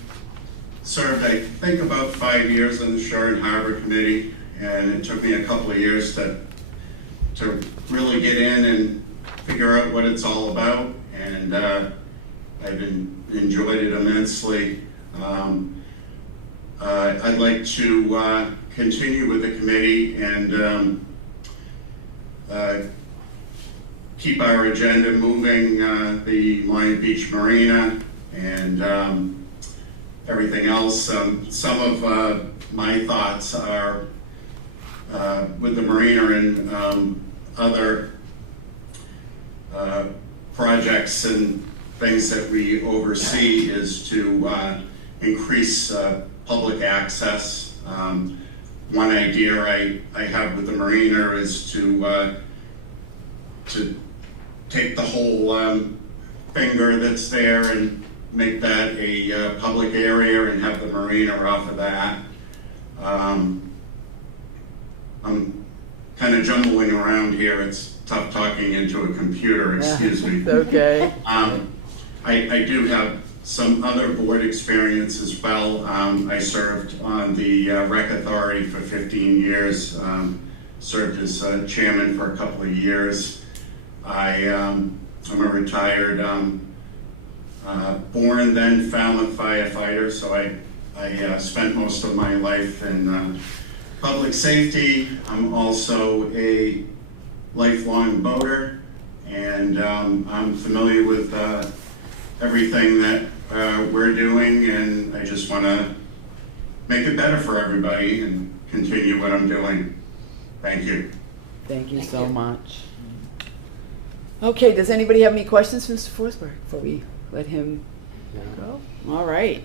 served, I think, about 5 years on the Shore and Harbor Committee, and it took me a couple of years to really get in and figure out what it's all about, and I've enjoyed it immensely. I'd like to continue with the committee and keep our agenda moving, the Lion Beach Marina and everything else. Some of my thoughts are with the marina and other projects and things that we oversee is to increase public access. One idea I have with the marina is to take the whole finger that's there and make that a public area and have the marina off of that. I'm kind of jumbling around here. It's tough talking into a computer, excuse me. It's okay. I do have some other board experience as well. I served on the Rec Authority for 15 years, served as chairman for a couple of years. I'm a retired born then Falmouth firefighter, so I spent most of my life in public safety. I'm also a lifelong boater, and I'm familiar with everything that we're doing, and I just want to make it better for everybody and continue what I'm doing. Thank you. Thank you so much. Okay, does anybody have any questions for Mr. Forsberg before we let him go? All right.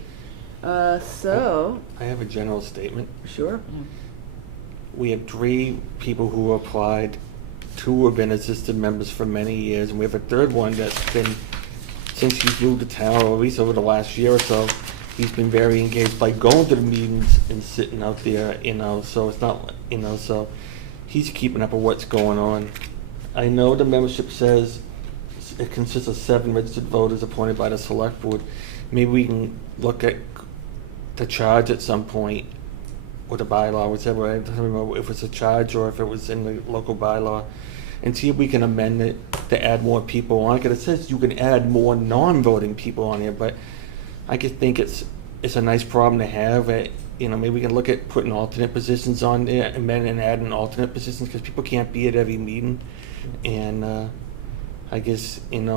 So, I have a general statement. sure. We have 3 people who applied. 2 have been assistant members for many years, and we have a third one that's been, since he's moved to town, or at least over the last year or so, he's been very engaged by going to the meetings and sitting out there, so it's not, so he's keeping up with what's going on. I know the membership says it consists of 7 registered voters appointed by the select board. Maybe we can look at the charge at some point, or the bylaw, whichever. I don't remember if it's a charge or if it was in the local bylaw, and see if we can amend it to add more people on. Because it says you can add more non-voting people on here, but I just think it's a nice problem to have. Maybe we can look at putting alternate positions on there, and adding alternate positions, because people can't be at every meeting. And I guess, and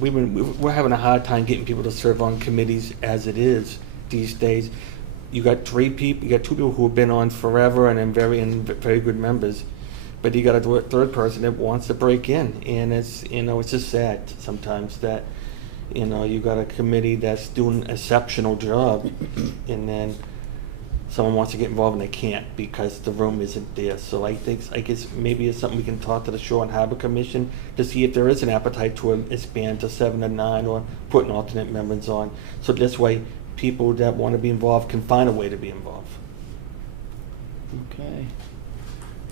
we're having a hard time getting people to serve on committees as it is these days. You got 3 people, you got 2 people who have been on forever and very good members, but you got a third person that wants to break in, and it's just sad sometimes that you got a committee that's doing an exceptional job, and then someone wants to get involved and they can't because the room isn't there. So I guess maybe it's something we can talk to the Shore and Harbor Commission to see if there is an appetite to expand to 7 to 9, or putting alternate members on. So this way, people that want to be involved can find a way to be involved. Okay.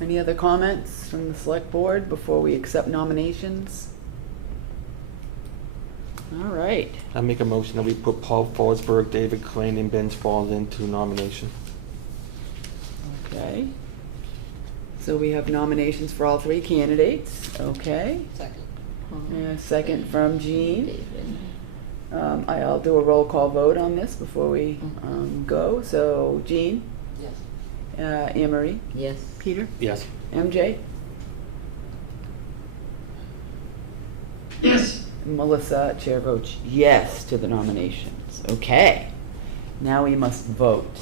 Any other comments from the select board before we accept nominations? All right. I make a motion that we put Paul Forsberg, David Crane, and Ben Spaulding into nomination. Okay. So we have nominations for all 3 candidates. Okay. Second. Second from Jean. I'll do a roll call vote on this before we go. So Jean? Yes. Anne Marie? Yes. Peter? Yes. MJ? Yes. Melissa, chair votes yes to the nominations. Okay. Now we must vote.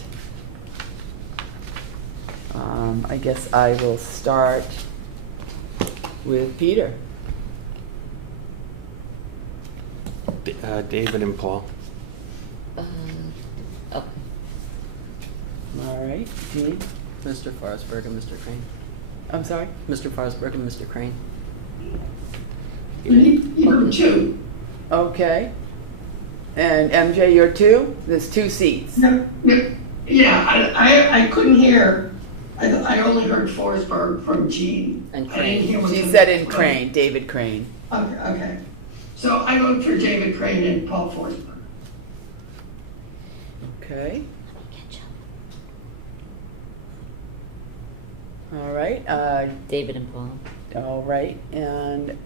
I guess I will start with Peter. David and Paul. Okay. All right. Jean? Mr. Forsberg and Mr. Crane. I'm sorry? Mr. Forsberg and Mr. Crane. You're 2. Okay. And MJ, you're 2? There's 2 seats. Yeah, I couldn't hear. I only heard Forsberg from Jean. And I didn't hear what She the- said in Crane, David Crane. Okay. So I vote for David Crane and Paul Forsberg. Okay. All right. David and Paul. All right. And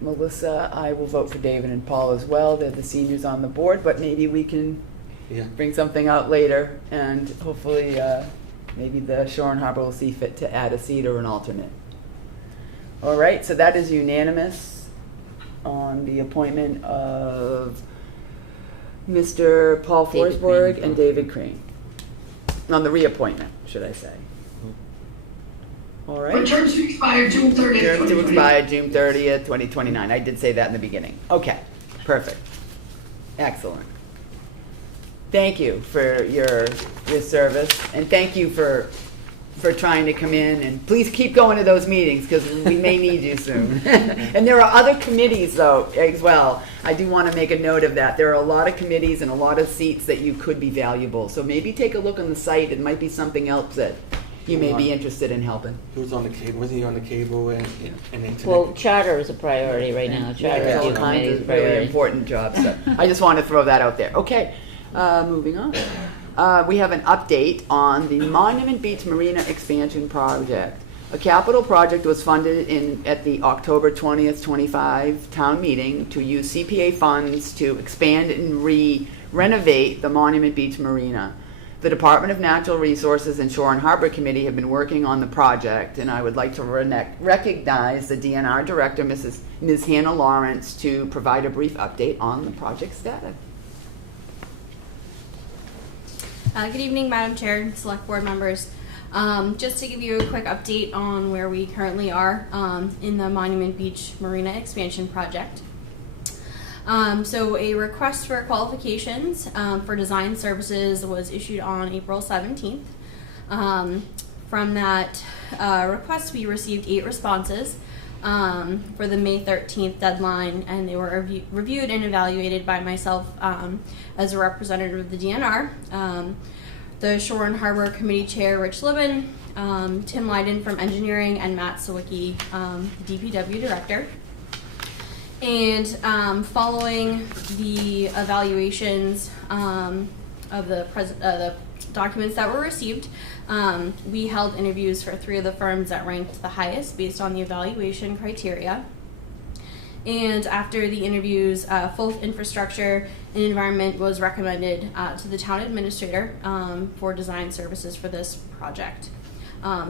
Melissa, I will vote for David and Paul as well. They're the seniors on the board, but maybe we can bring something out later, and hopefully maybe the Shore and Harbor will see fit to add a seat or an alternate. All right, so that is unanimous on the appointment of Mr. Paul David Forsberg Crane. and David Crane. On the reappointment, should I say. All right. For terms to expire June 30th, Terms to 2029. expire June 30th, 2029. I did say that in the beginning. Okay, perfect. Excellent. Thank you for your service, and thank you for trying to come in, and please keep going to those meetings, because we may need you soon. And there are other committees, though, as well. I do want to make a note of that. There are a lot of committees and a lot of seats that you could be valuable. So maybe take a look on the site. It might be something else that you may be interested in helping. He was on the cable. Was he on the cable and internet? Well, charter is a priority right now. Charter Yeah, all review kinds committee is a of really priority. important jobs. So I just want to throw that out there. Okay, moving on. We have an update on the Monument Beach Marina expansion project. A capital project was funded at the October 20th, 25 town meeting to use CPA funds to expand and renovate the Monument Beach Marina. The Department of Natural Resources and Shore and Harbor Committee have been working on the project, and I would like to recognize the DNR Director, Ms. Hannah Lawrence, to provide a brief update on the project status. Good evening, Madam Chair and Select Board members. Just to give you a quick update on where we currently are in the Monument Beach Marina Expansion Project. So a request for qualifications for design services was issued on April 17th. From that request, we received 8 responses for the May 13th deadline, and they were reviewed and evaluated by myself as a representative of the DNR. The Shore and Harbor Committee Chair, Rich Libin, Tim Leiden from Engineering, and Matt Sawicki, DPW Director. And following the evaluations of the documents that were received, we held interviews for 3 of the firms that ranked the highest based on the evaluation criteria. And after the interviews, full infrastructure and environment was recommended to the town administrator for design services for this project.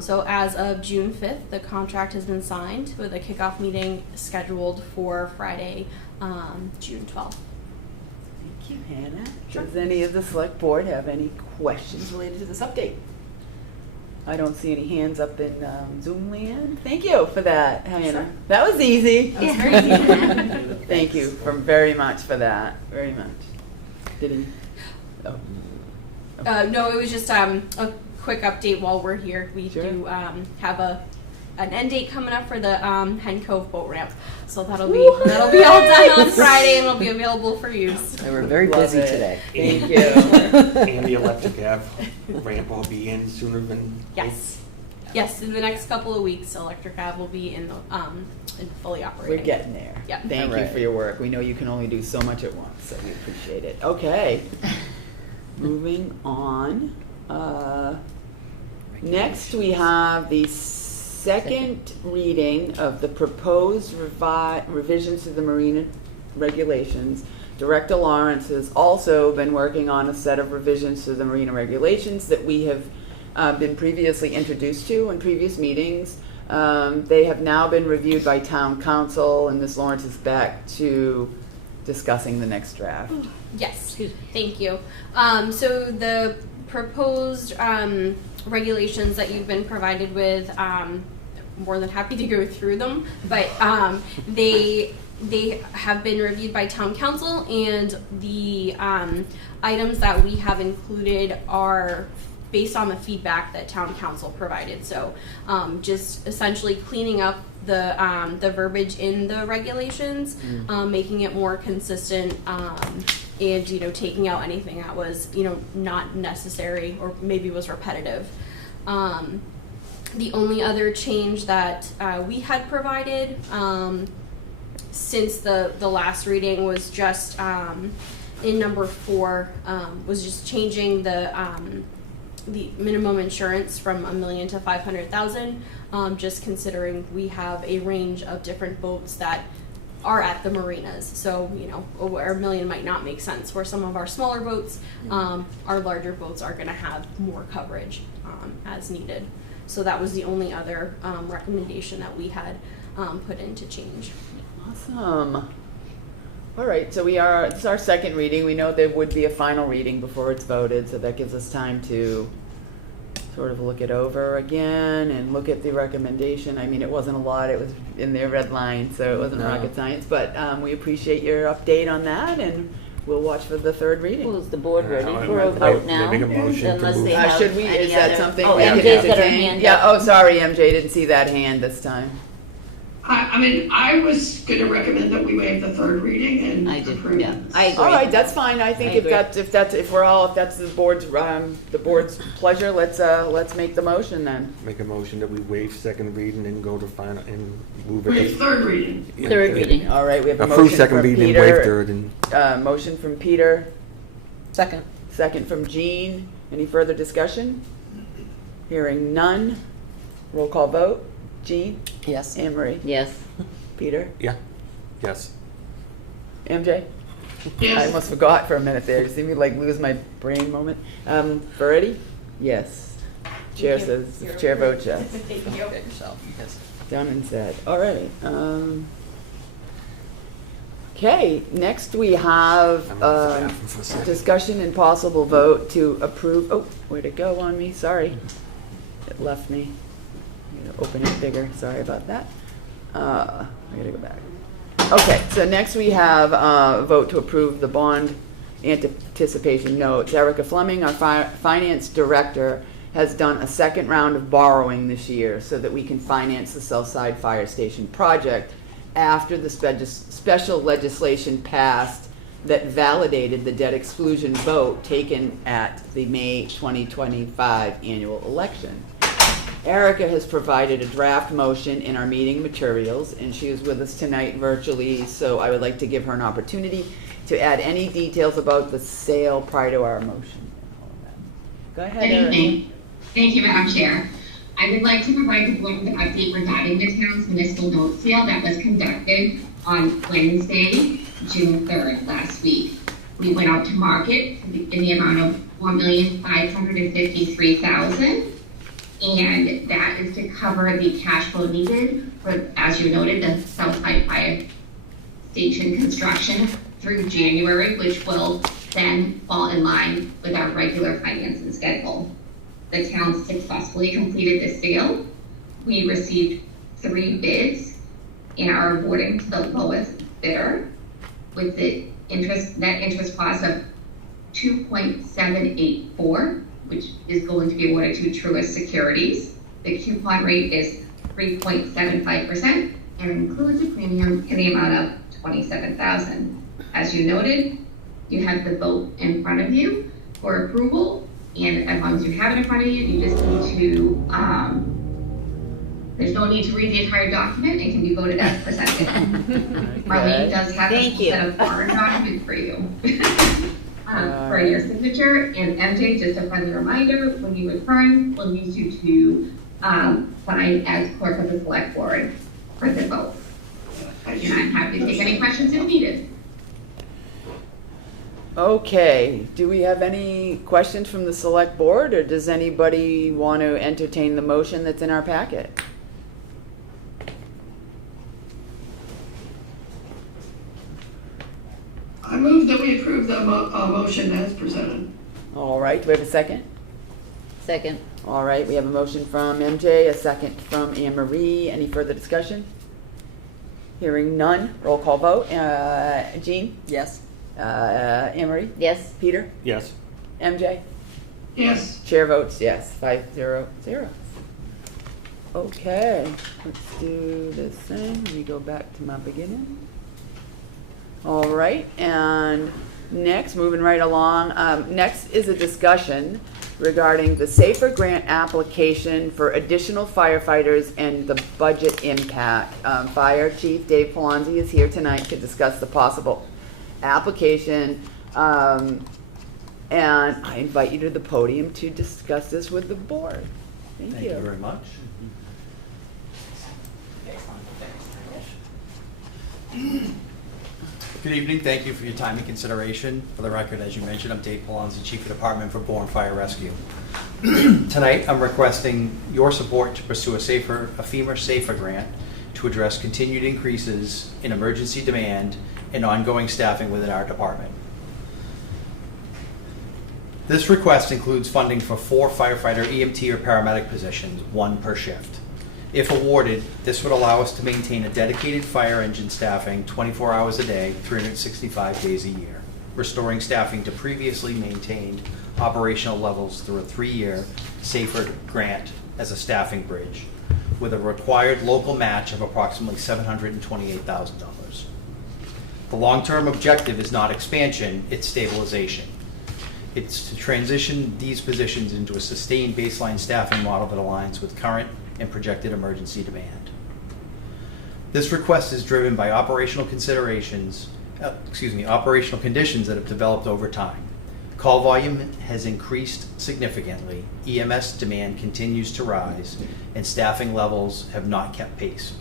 So as of June 5th, the contract has been signed with a kickoff meeting scheduled for Friday, June 12th. Thank you, Hannah. Does any of the select board have any questions related to this update? I don't see any hands up in Zoom land. Thank you for that, Hannah. Sure. That was easy. That was very easy. Thank you very much for that. Very much. Did he? Oh. No, it was just a quick update while we're here. We Sure. do have an end date coming up for the Hen Cove boat ramp, so that'll be all done on Friday and it'll be available for use. They were very Love busy it. today. Thank you. And the electric ramp will be in sooner than. Yes. In the next couple of weeks, Electric Ave will be in fully operating. We're getting there. Yep. Thank you Alright. for your work. We know you can only do so much at once, so we appreciate it. Okay. Moving on. Next, we have the second reading of the proposed revisions to the marina regulations. Director Lawrence has also been working on a set of revisions to the marina regulations that we have been previously introduced to in previous meetings. They have now been reviewed by town council, and Ms. Lawrence is back to discussing the next draft. Yes, thank you. So the proposed regulations that you've been provided with, more than happy to go through them, but they have been reviewed by town council, and the items that we have included are based on the feedback that town council provided. So just essentially cleaning up the verbiage in the regulations, making it more consistent, and taking out anything that was not necessary or maybe was repetitive. The only other change that we had provided since the last reading was just in number 4, was just changing the minimum insurance from $1 million to $500,000. Just considering we have a range of different boats that are at the marinas, so where $1 million might not make sense. Where some of our smaller boats, our larger boats are going to have more coverage as needed. So that was the only other recommendation that we had put in to change. Awesome. All right, so this is our second reading. We know there would be a final reading before it's voted, so that gives us time to sort of look it over again and look at the recommendation. I mean, it wasn't a lot. It was in their red line, so it wasn't rocket science, but we appreciate your update on that, and we'll watch for the third reading. Well, is the board ready for a vote now? Make a motion to Unless move. they have Should we, any is that other- something Oh, we can MJ's got her entertain? hand Yeah, up. oh, sorry, MJ, didn't see that hand this time. I mean, I was going to recommend that we waive the third reading and I did, approve. yeah. I agree. All right, that's fine. I think I if agree. that's the board's pleasure, let's make the motion then. Make a motion that we waive second reading and go to final and move it. Waive third reading. Third reading. All right, we have a Approve motion second from reading and Peter. waive third and. Motion from Peter, Second. second from Jean. Any further discussion? Hearing none. Roll call vote. Jean? Yes. Anne Marie? Yes. Peter? Yeah. Yes. MJ? I Yes. almost forgot for a minute there. You see me like lose my brain moment. Veretti? Yes. Chair says, chair votes yes. Thank you. Get yourself. Yes. Done and said. All right. Okay, next we have discussion and possible vote to approve, oh, where'd it go on me? Sorry. It left me. I'm gonna open it bigger, sorry about that. I gotta go back. Okay, so next we have vote to approve the bond anticipation notes. Erica Fleming, our finance director, has done a second round of borrowing this year so that we can finance the Southside Fire Station project after the special legislation passed that validated the debt exclusion vote taken at the May 2025 annual election. Erica has provided a draft motion in our meeting materials, and she is with us tonight virtually, so I would like to give her an opportunity to add any details about the sale prior to our motion. Go ahead, Good Erica. evening. Thank you, Madam Chair. I would like to provide the board with an update regarding the town's municipal note sale that was conducted on Wednesday, June 3rd, last week. We went out to market in the amount of $4,553,000, and that is to cover the cash flow needed for, as you noted, the Southside Fire Station construction through January, which will then fall in line with our regular financing schedule. The town successfully completed the sale. We received 3 bids and are awarding to the lowest bidder with the net interest cost of 2.784, which is going to be awarded to Truist Securities. The coupon rate is 3.75% and includes a premium in the amount of $27,000. As you noted, you have the vote in front of you for approval. And as long as you have it in front of you, you just need to, there's no need to read the entire document. It can be voted as presented. Marlene does have a set of foreign documents for you for your signature. And MJ, just a friendly reminder, when you return, we'll need you to sign as clerk of the select board for the vote. And I'm happy to take any questions if needed. Okay, do we have any questions from the select board, or does anybody want to entertain the motion that's in our packet? I move that we approve the motion as presented. All right, do we have a second? Second. All right, we have a motion from MJ, a second from Anne Marie. Any further discussion? Hearing none, roll call vote. Jean? Yes. Anne Marie? Yes. Peter? Yes. MJ? Yes. Chair votes yes, 5-0-0. Okay, let's do this thing. Let me go back to my beginning. All right, and next, moving right along, next is a discussion regarding the SAFER grant application for additional firefighters and the budget impact. Fire Chief Dave Palonzi is here tonight to discuss the possible application, and I invite you to the podium to discuss this with the board. Thank you. Very much. Good evening. Thank you for your time and consideration. For the record, as you mentioned, I'm Dave Palonzi, Chief of Department for Bourne Fire Rescue. Tonight, I'm requesting your support to pursue a FEMA SAFER grant to address continued increases in emergency demand and ongoing staffing within our department. This request includes funding for 4 firefighter, EMT, or paramedic positions, 1 per shift. If awarded, this would allow us to maintain a dedicated fire engine staffing 24 hours a day, 365 days a year, restoring staffing to previously maintained operational levels through a 3-year SAFER grant as a staffing bridge, with a required local match of approximately $728,000. The long-term objective is not expansion, it's stabilization. It's to transition these positions into a sustained baseline staffing model that aligns with current and projected emergency demand. This request is driven by operational conditions that have developed over time. Call volume has increased significantly, EMS demand continues to rise, and staffing levels have not kept pace.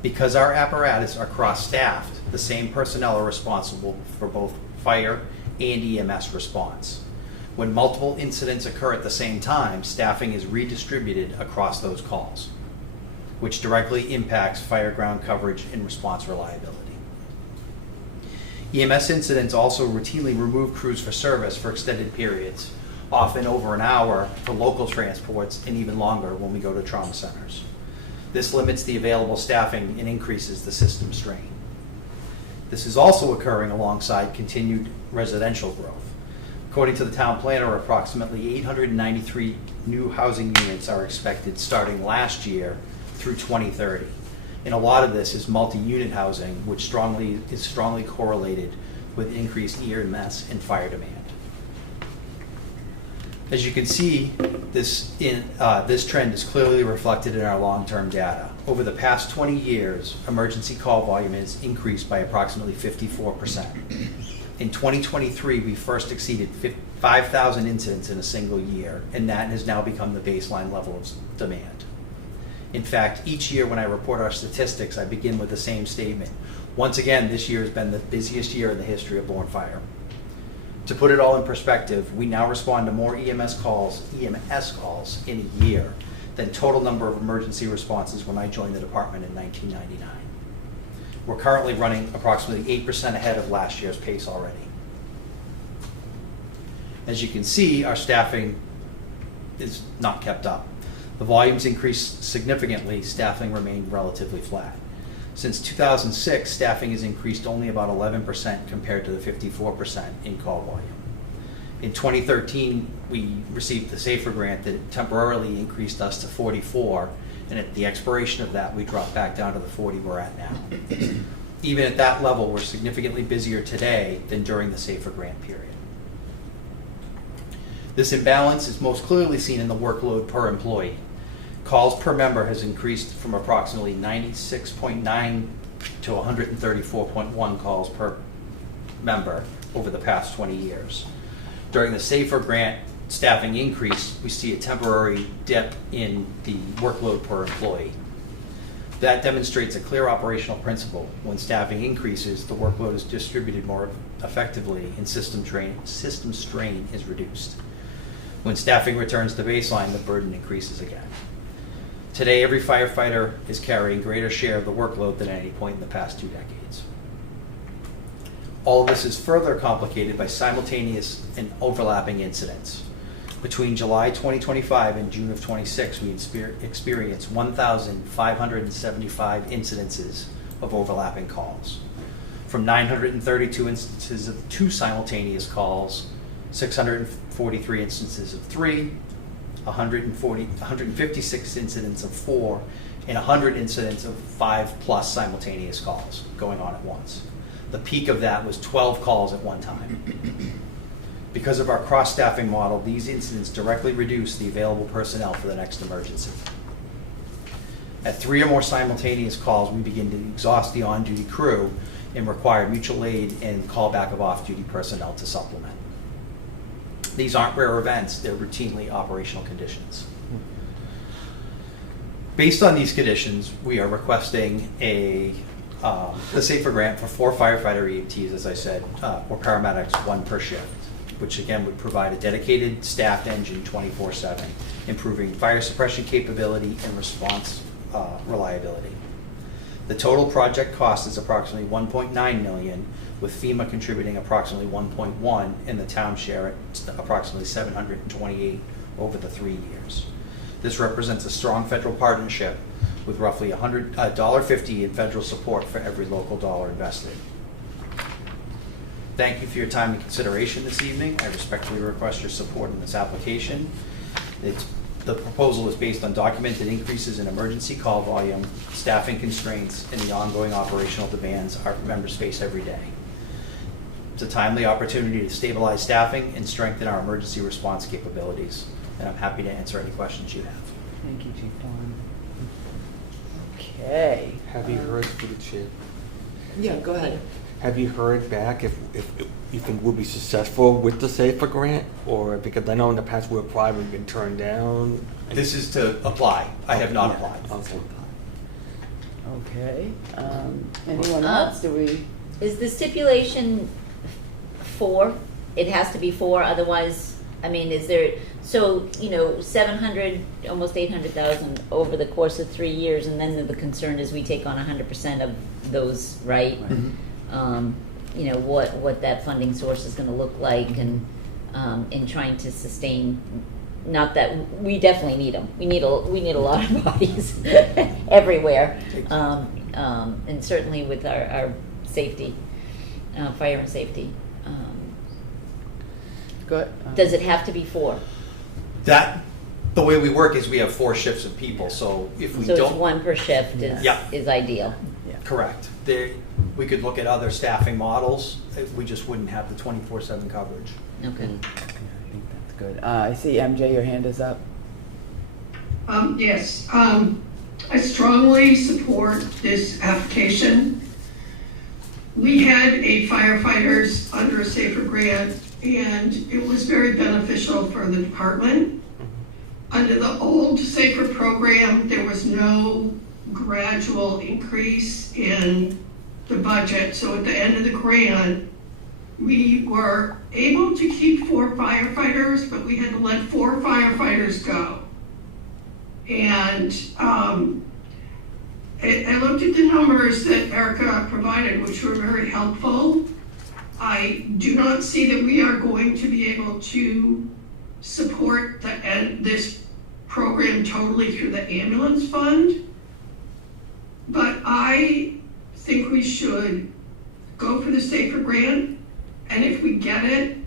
Because our apparatus are cross-staffed, the same personnel are responsible for both fire and EMS response. When multiple incidents occur at the same time, staffing is redistributed across those calls, which directly impacts fire ground coverage and response reliability. EMS incidents also routinely remove crews for service for extended periods, often over an hour for local transports and even longer when we go to trauma centers. This limits the available staffing and increases the system strain. This is also occurring alongside continued residential growth. According to the town planner, approximately 893 new housing units are expected starting last year through 2030. And a lot of this is multi-unit housing, which is strongly correlated with increased EMS and fire demand. As you can see, this trend is clearly reflected in our long-term data. Over the past 20 years, emergency call volume has increased by approximately 54%. In 2023, we first exceeded 5,000 incidents in a single year, and that has now become the baseline level of demand. In fact, each year when I report our statistics, I begin with the same statement. Once again, this year has been the busiest year in the history of Bourne Fire. To put it all in perspective, we now respond to more EMS calls in a year than total number of emergency responses when I joined the department in 1999. We're currently running approximately 8% ahead of last year's pace already. As you can see, our staffing is not kept up. The volumes increased significantly, staffing remained relatively flat. Since 2006, staffing has increased only about 11% compared to the 54% in call volume. In 2013, we received the SAFER grant that temporarily increased us to 44, and at the expiration of that, we dropped back down to the 40 we're at now. Even at that level, we're significantly busier today than during the SAFER grant period. This imbalance is most clearly seen in the workload per employee. Calls per member has increased from approximately 96.9 to 134.1 calls per member over the past 20 years. During the SAFER grant staffing increase, we see a temporary dip in the workload per employee. That demonstrates a clear operational principle. When staffing increases, the workload is distributed more effectively and system strain is reduced. When staffing returns to baseline, the burden increases again. Today, every firefighter is carrying a greater share of the workload than at any point in the past 2 decades. All of this is further complicated by simultaneous and overlapping incidents. Between July 2025 and June of 26, we experienced 1,575 incidences of overlapping calls. From 932 instances of 2 simultaneous calls, 643 instances of 3, 156 incidents of 4, and 100 incidents of 5+ simultaneous calls going on at once. The peak of that was 12 calls at one time. Because of our cross-staffing model, these incidents directly reduce the available personnel for the next emergency. At 3 or more simultaneous calls, we begin to exhaust the on-duty crew and require mutual aid and callback of off-duty personnel to supplement. These aren't rare events, they're routinely operational conditions. Based on these conditions, we are requesting the SAFER grant for 4 firefighter EMTs, as I said, or paramedics, 1 per shift, which again would provide a dedicated staffed engine 24/7, improving fire suppression capability and response reliability. The total project cost is approximately $1.9 million, with FEMA contributing approximately $1.1 million and the town share at approximately $728,000 over the 3 years. This represents a strong federal partnership with roughly $150 in federal support for every local dollar invested. Thank you for your time and consideration this evening. I respectfully request your support in this application. The proposal is based on documented increases in emergency call volume, staffing constraints, and the ongoing operational demands our members face every day. It's a timely opportunity to stabilize staffing and strengthen our emergency response capabilities, and I'm happy to answer any questions you have. Thank you, Chief Don. Okay. Have you heard for the chair? Yeah, go ahead. have you heard back if you think we'll be successful with the SAFER grant? Or, because I know in the past we applied, we've been turned down. This is to apply. I have not applied. Okay. Okay, anyone else? Do we? Is the stipulation 4? It has to be 4, otherwise, I mean, is there, so, 700, almost 800,000 over the course of 3 years, and then the concern is we take on 100% of those, right? What that funding source is gonna look like, and in trying to sustain, not that, we definitely need them. We need a lot of bodies everywhere. And certainly with our safety, fire and safety. Good. Does it have to be 4? The way we work is we have 4 shifts of people, so if we So don't. it's 1 per shift Yeah. is ideal. Correct. We could look at other staffing models, we just wouldn't have the 24/7 coverage. Okay. I think that's good. I see MJ, your hand is up. Yes, I strongly support this application. We had 8 firefighters under a SAFER grant, and it was very beneficial for the department. Under the old SAFER program, there was no gradual increase in the budget. So at the end of the grant, we were able to keep 4 firefighters, but we had to let 4 firefighters go. And I looked at the numbers that Erica provided, which were very helpful. I do not see that we are going to be able to support this program totally through the ambulance fund. But I think we should go for the SAFER grant, and if we get it,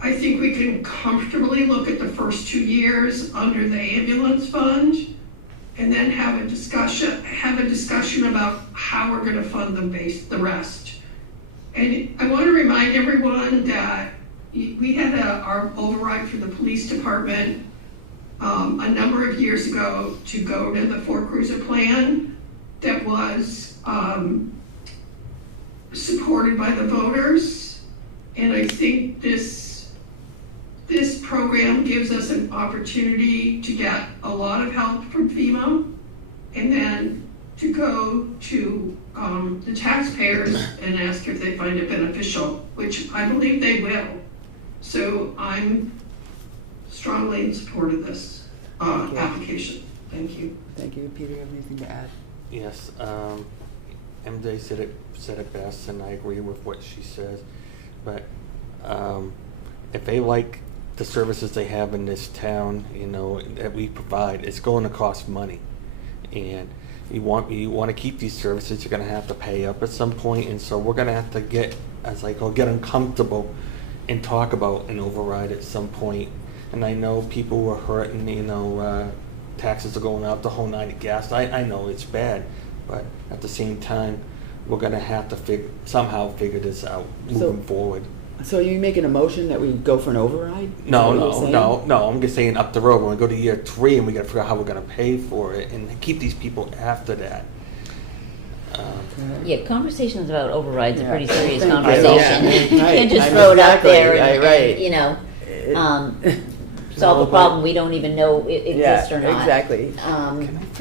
I think we can comfortably look at the first 2 years under the ambulance fund, and then have a discussion about how we're going to fund the rest. And I want to remind everyone that we had our override for the police department a number of years ago to go to the 4 cruiser plan that was supported by the voters. And I think this program gives us an opportunity to get a lot of help from FEMA, and then to go to the taxpayers and ask if they find it beneficial, which I believe they will. So I'm strongly in support of this application. Thank you. Thank you. Peter, you have anything to add? Yes, MJ said it best, and I agree with what she says. But if they like the services they have in this town, that we provide, it's going to cost money, and you want to keep these services, you're going to have to pay up at some point, and so we're going to have to get uncomfortable and talk about an override at some point. And I know people were hurting, taxes are going up, the whole 90 gas. I know it's bad, but at the same time, we're going to have to somehow figure this out moving forward. So are you making a motion that we go for an override? No. I'm just saying up the road, when we go to year 3 and we got to figure out how we're going to pay for it and keep these people after that. Yeah, conversations about overrides are pretty serious Thank you. conversation. You Right. can't just throw it out there Right. solve a problem we don't even know exists or not. Exactly.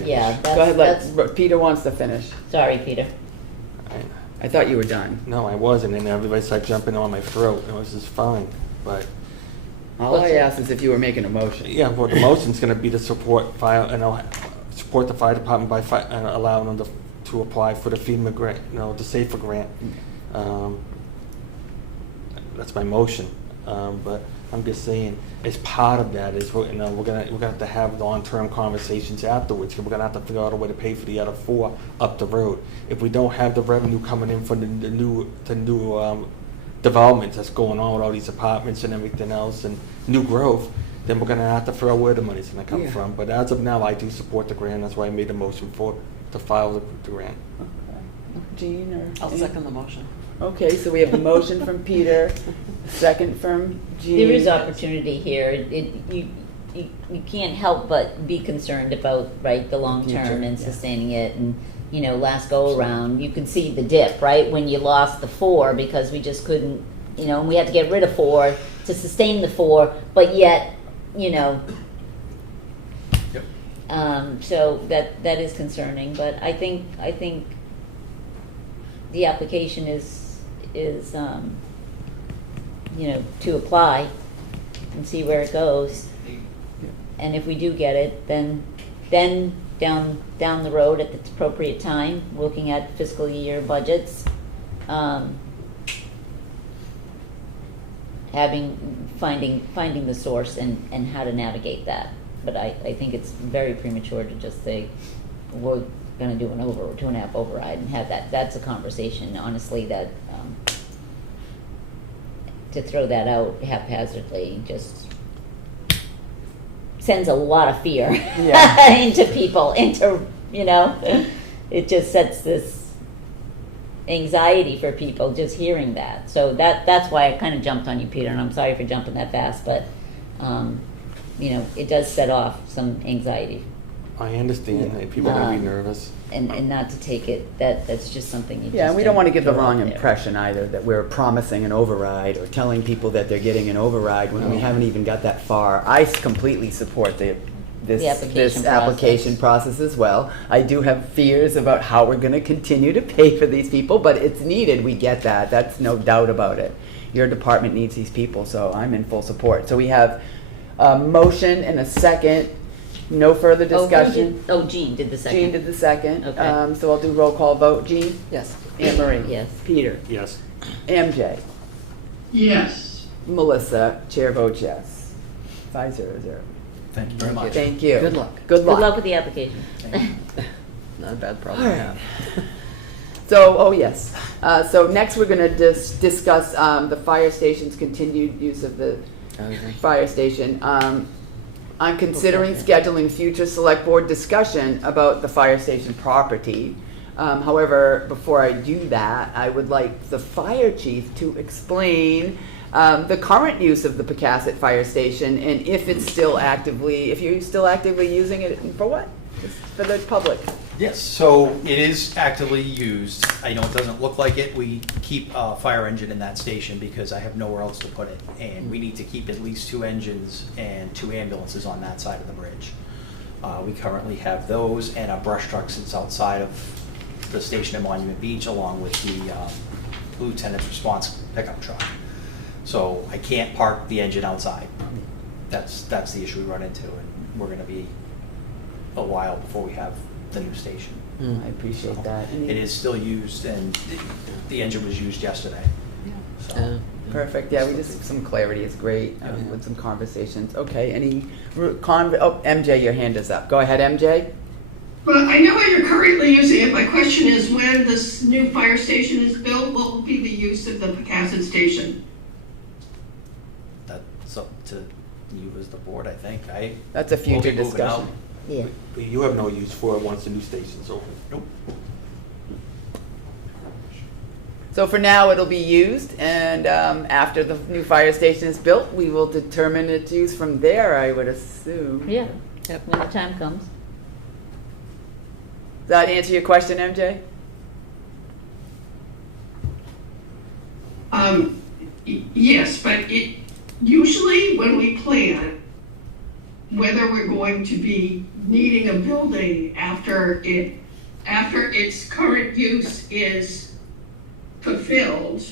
Yeah, Go ahead, Peter wants to finish. Sorry, Peter. I thought you were done. No, I wasn't, and everybody started jumping on my throat, and it was just fine, but... All I asked is if you were making a motion. Yeah, well, the motion's gonna be to support the fire department by allowing them to apply for the FEMA grant, the SAFER grant. That's my motion, but I'm just saying, as part of that is, we're gonna have to have long-term conversations afterwards, because we're gonna have to figure out a way to pay for the other 4 up the road. If we don't have the revenue coming in from the new developments that's going on with all these apartments and everything else, and new growth, then we're gonna have to figure out where the money's gonna come from. But as of now, I do support the grant. That's why I made the motion to file the grant. Jean, or I'll second the motion. Okay, so we have a motion from Peter, a second from Jean. There is opportunity here. You can't help but be concerned about the long term and sustaining it, and last go around, you could see the dip, right? When you lost the 4 because we just couldn't, and we had to get rid of 4 to sustain the 4, but yet, so that is concerning, but I think the application is to apply and see where it goes. And if we do get it, then down the road at the appropriate time, looking at fiscal year budgets, finding the source and how to navigate that. But I think it's very premature to just say we're going to do an 2.5 override and have that. That's a conversation, honestly, that to throw that out haphazardly just sends a lot of fear into people. It just sets this anxiety for people just hearing that. So that's why I kind of jumped on you, Peter, and I'm sorry for jumping that fast, but it does set off some anxiety. I understand that people are going to be nervous. And not to take it, that's just something you just Yeah, and we don't want to give the throw wrong out there. impression either, that we're promising an override or telling people that they're getting an override when we haven't even got that far. I completely support this application process as well. I do have fears about how we're going to continue to pay for these people, but it's needed. We get that. That's no doubt about it. Your department needs these people, so I'm in full support. So we have a motion and a second. No further discussion. Jean did the second. Jean did the second. Okay. So I'll do roll call vote. Jean? Yes. Anne Marie? Yes. Peter? Yes. MJ? Yes. Melissa? Chair votes yes. 5-0-0. Thank you very much. Thank you. Good luck. Good luck. Good luck with the application. Not a bad problem All to right. have. So, yes. So next we're going to discuss the fire station's continued use of the fire station. I'm considering scheduling future select board discussion about the fire station property. However, before I do that, I would like the fire chief to explain the current use of the Pecasset Fire Station and if you're still actively using it, and for what? Just for the public. Yes, so it is actively used. I know it doesn't look like it. We keep a fire engine in that station because I have nowhere else to put it. And we need to keep at least 2 engines and 2 ambulances on that side of the bridge. We currently have those and a brush truck sits outside of the station at Monument Beach along with the lieutenant's response pickup truck. So I can't park the engine outside. That's the issue we run into, and we're gonna be a while before we have the new station. I appreciate that. It is still used, and the engine was used yesterday. So, Perfect. Yeah, we just some clarity is great with some conversations. Okay. Any MJ, your hand is up. Go ahead, MJ. Well, I know you're currently using it. My question is, when this new fire station is built, what will be the use of the Pecasset station? that's up to you as the board, I think. That's a future We'll be moving discussion. out. Yeah. But you have no use for it once the new station's open. Nope. So for now, it'll be used, and after the new fire station is built, we will determine its use from there, I would assume. Yeah. When the time comes. Does that answer your question, MJ? Yes, but usually when we plan whether we're going to be needing a building after its current use is fulfilled,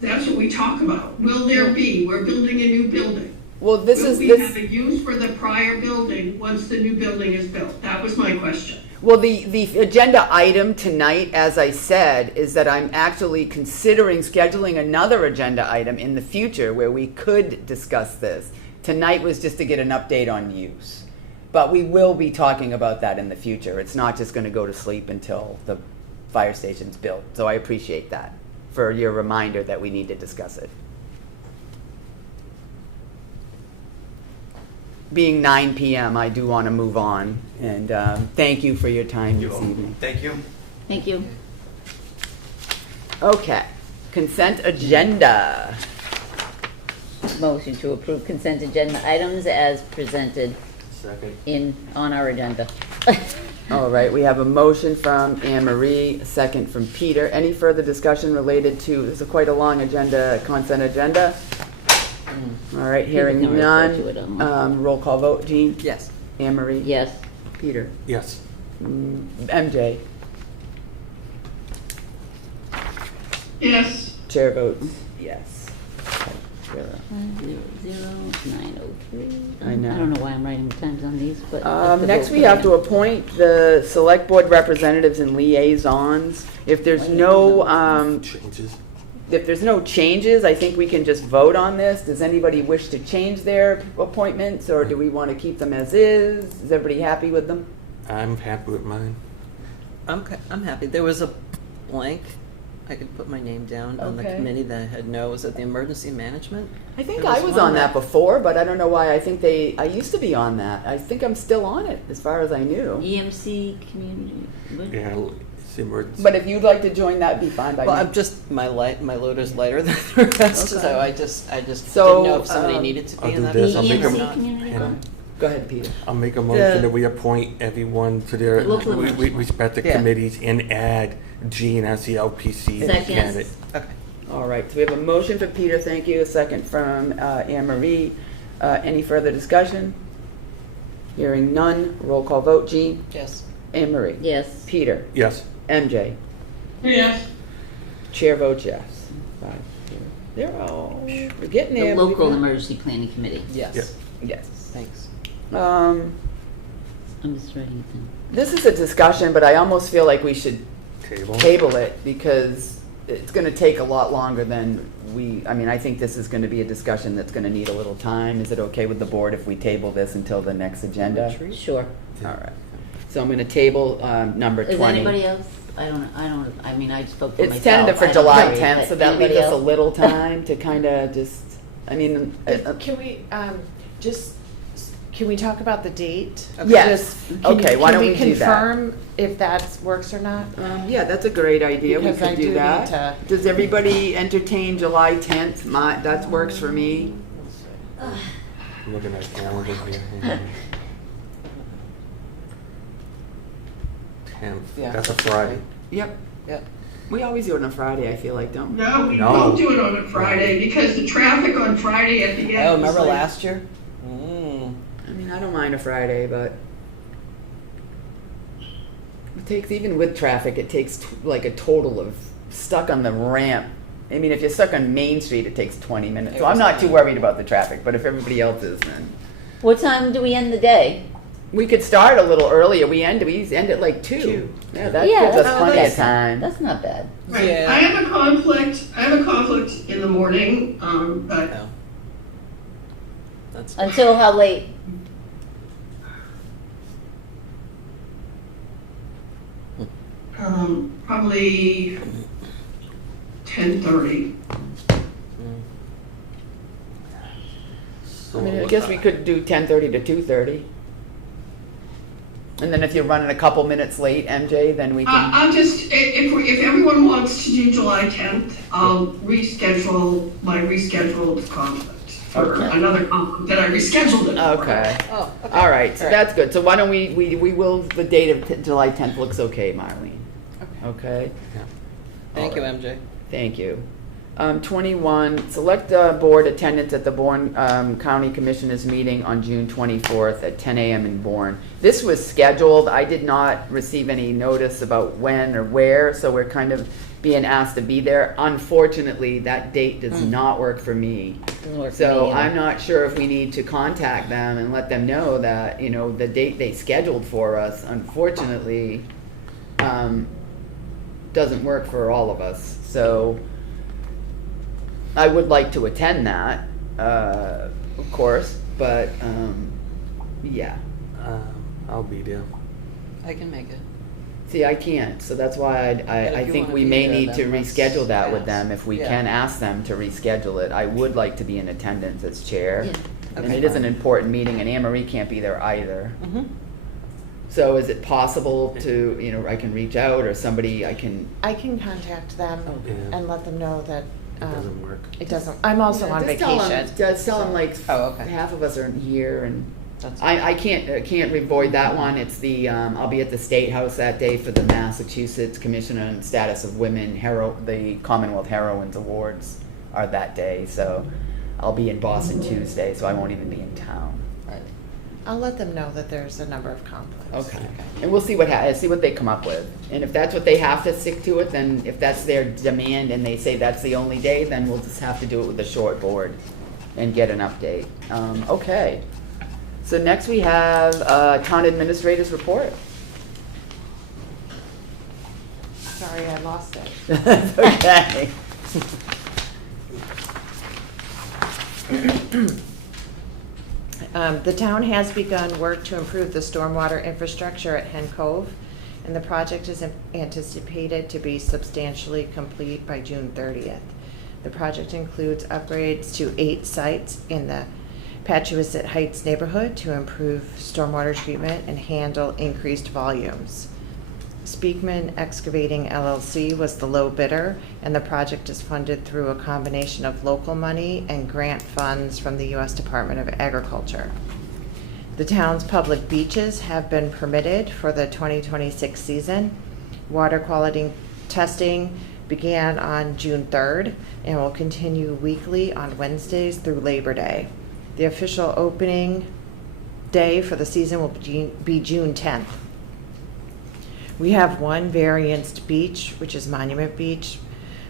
that's what we talk about. Will there be? We're building a new building. Well, Will we have a use for the prior building once the new building is built? That was my question. Well, the agenda item tonight, as I said, is that I'm actually considering scheduling another agenda item in the future where we could discuss this. Tonight was just to get an update on use. But we will be talking about that in the future. It's not just going to go to sleep until the fire station's built. So I appreciate that for your reminder that we need to discuss it. Being 9 p.m., I do want to move on. And thank you for your time this evening. Thank you. Thank you. Okay. Consent agenda. Motion to approve consent agenda items as presented Second. on our agenda. All right, we have a motion from Anne Marie, a second from Peter. Any further discussion related to, this is quite a long agenda, consent agenda? All right, hearing can refer to it none. online. Roll call vote, Jean? Yes. Anne Marie? Yes. Peter? Yes. MJ? Yes. Chair votes yes. 0. 500-903. I know. I don't know why I'm writing times on these, but. that's the Next, vote we for have to them. appoint the select board representatives and liaisons. If there's no, Changes. if there's no changes, I think we can just vote on this. Does anybody wish to change their appointments, or do we want to keep them as is? Is everybody happy with them? I'm happy with mine. I'm happy. There was a blank. I could put my name down on the Okay. committee that I had no. Was it the emergency management? I think There I was one on that before, but I don't know why. I think I used to be on that. I think I'm still on it, as far as I knew. EMC community. what? Yeah, it's emergency. But if you'd like to join, that'd be fine by me. Well, I'm just my loader's lighter than the rest, Okay. so I just So, didn't know if somebody needed to be I'll in do that. this. I'll position make or a- not. community. Hang on. Go ahead, Peter. I'll make a motion The- that we appoint everyone to their Local respective Yeah. committees and add Jean as the LPC Second. candidate. Okay. All right, so we have a motion from Peter, thank you, a second from Anne Marie. Any further discussion? Hearing none, roll call vote, Jean? Yes. Anne Marie? Yes. Peter? Yes. MJ? Yes. Chair votes yes. 5-0. They're all, we're getting The there. local emergency planning committee. Yes. Yeah. Yes. Thanks. I'm just writing it down. This is a discussion, but I almost feel like we should Table. table it because it's gonna take a lot longer than I think this is gonna be a discussion that's gonna need a little time. Is it okay with the board if we table this until the next agenda? Sure. All right. So I'm gonna table, number 20. Is anybody else? I mean, I spoke for myself. It's tentative for I don't July worry, 10th, but so that leaves anybody us a else? little time to kinda just, I mean, Can we, can we talk about the date? Yes. Just- Okay, why don't we Can do we that? confirm if that works or not? yeah, that's a great idea. We Because I could do do need that. to- Does everybody entertain July 10th? That works for me. I'm looking at calendar here. 10th. Yeah. That's a Friday. Yep. Yep. We always do it on a Friday, I feel like, don't we? No, we No. won't do it on a Friday because the traffic on Friday at the end. Oh, is remember like- last year? I mean, I don't mind a Friday, but it takes, even with traffic, it takes like a total of stuck on the ramp. I mean, if you're stuck on Main Street, it takes 20 minutes. So I'm not too worried about the traffic, but if everybody else is, then. What time do we end the day? We could start a little earlier. We end at like 2. Yeah, that Yeah, gives us that's- plenty of that's- time. That's not bad. Right. Yeah. I have a conflict in the morning, but No. That's Until how late? probably 10:30. I mean, I guess we could do 10:30 to 2:30. And then if you're running a couple minutes late, MJ, then we can. I'll just, if everyone wants to do July 10th, I'll reschedule my rescheduled conflict for Okay. another conflict that I rescheduled it for. Okay. Oh, okay. All right, so All right. that's good. So why don't we will, the date of July 10th looks okay, Marlene. Okay? Thank you, MJ. Thank you. 21, select board attendance at the Bourne County Commissioners meeting on June 24th at 10 a.m. in Bourne. This was scheduled. I did not receive any notice about when or where, so we're kind of being asked to be there. Unfortunately, that date does not work for me. Doesn't work for So me either. I'm not sure if we need to contact them and let them know that, the date they scheduled for us, unfortunately, doesn't work for all of us. So I would like to attend that, of course, but, yeah. I'll be there. I can make it. See, I can't, so that's why But I if you think wanna we be may there, need to then let's reschedule that with ask. them. If we Yeah. can ask them to reschedule it, I would like to be in attendance as chair. Yeah. And Okay. it is an important meeting, and Anne Marie can't be there either. Mm-hmm. So is it possible to, I can reach out, or somebody I can? I can contact them Yeah. and let them know that. It doesn't work. It doesn't, I'm also Yeah, on just tell 'em- vacation. Just tell them so- like Oh, okay. half of us are here, and That's I can't avoid that one. It's the, I'll be at the State House that day for the Massachusetts Commission on Status of Women, the Commonwealth Heroines Awards are that day, so I'll be in Boston Tuesday, so I won't even be in town. I'll let them know that there's a number of conflicts. Okay, and we'll see what they come up with. And if that's what they have to stick to it, then if that's their demand and they say that's the only day, then we'll just have to do it with a short board and get an update. Okay. So next we have Town Administrator's Report. Sorry, I lost it. Okay. The town has begun work to improve the stormwater infrastructure at Hen Cove, and the project is anticipated to be substantially complete by June 30th. The project includes upgrades to 8 sites in the Patuxent Heights neighborhood to improve stormwater treatment and handle increased volumes. Speakman Excavating LLC was the low bidder, and the project is funded through a combination of local money and grant funds from the U.S. Department of Agriculture. The town's public beaches have been permitted for the 2026 season. Water quality testing began on June 3rd and will continue weekly on Wednesdays through Labor Day. The official opening day for the season will be June 10th. We have one varianced beach, which is Monument Beach,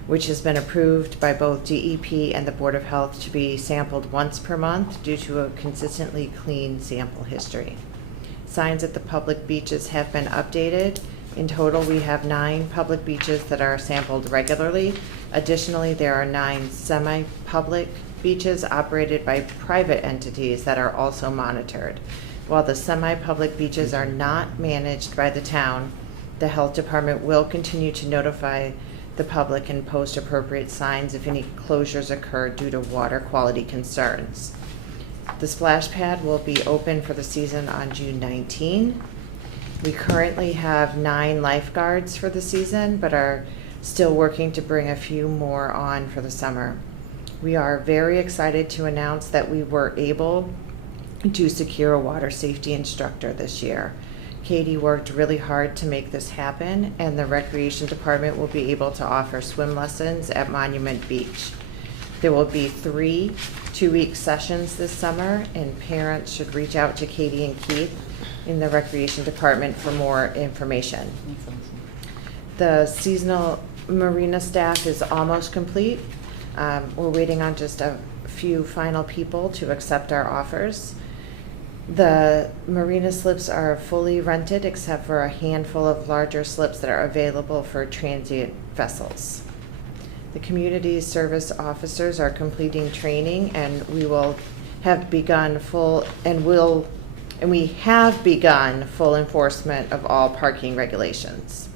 which has been approved by both DEP and the Board of Health to be sampled once per month due to a consistently clean sample history. Signs at the public beaches have been updated. In total, we have 9 public beaches that are sampled regularly. Additionally, there are 9 semi-public beaches operated by private entities that are also monitored. While the semi-public beaches are not managed by the town, the health department will continue to notify the public and post appropriate signs if any closures occur due to water quality concerns. The splash pad will be open for the season on June 19. We currently have 9 lifeguards for the season, but are still working to bring a few more on for the summer. We are very excited to announce that we were able to secure a water safety instructor this year. Katie worked really hard to make this happen, and the Recreation Department will be able to offer swim lessons at Monument Beach. There will be 3 two-week sessions this summer, and parents should reach out to Katie and Keith in the Recreation Department for more information. The seasonal marina staff is almost complete. We're waiting on just a few final people to accept our offers. The marina slips are fully rented except for a handful of larger slips that are available for transient vessels. The community service officers are completing training, and we have begun full enforcement of all parking regulations.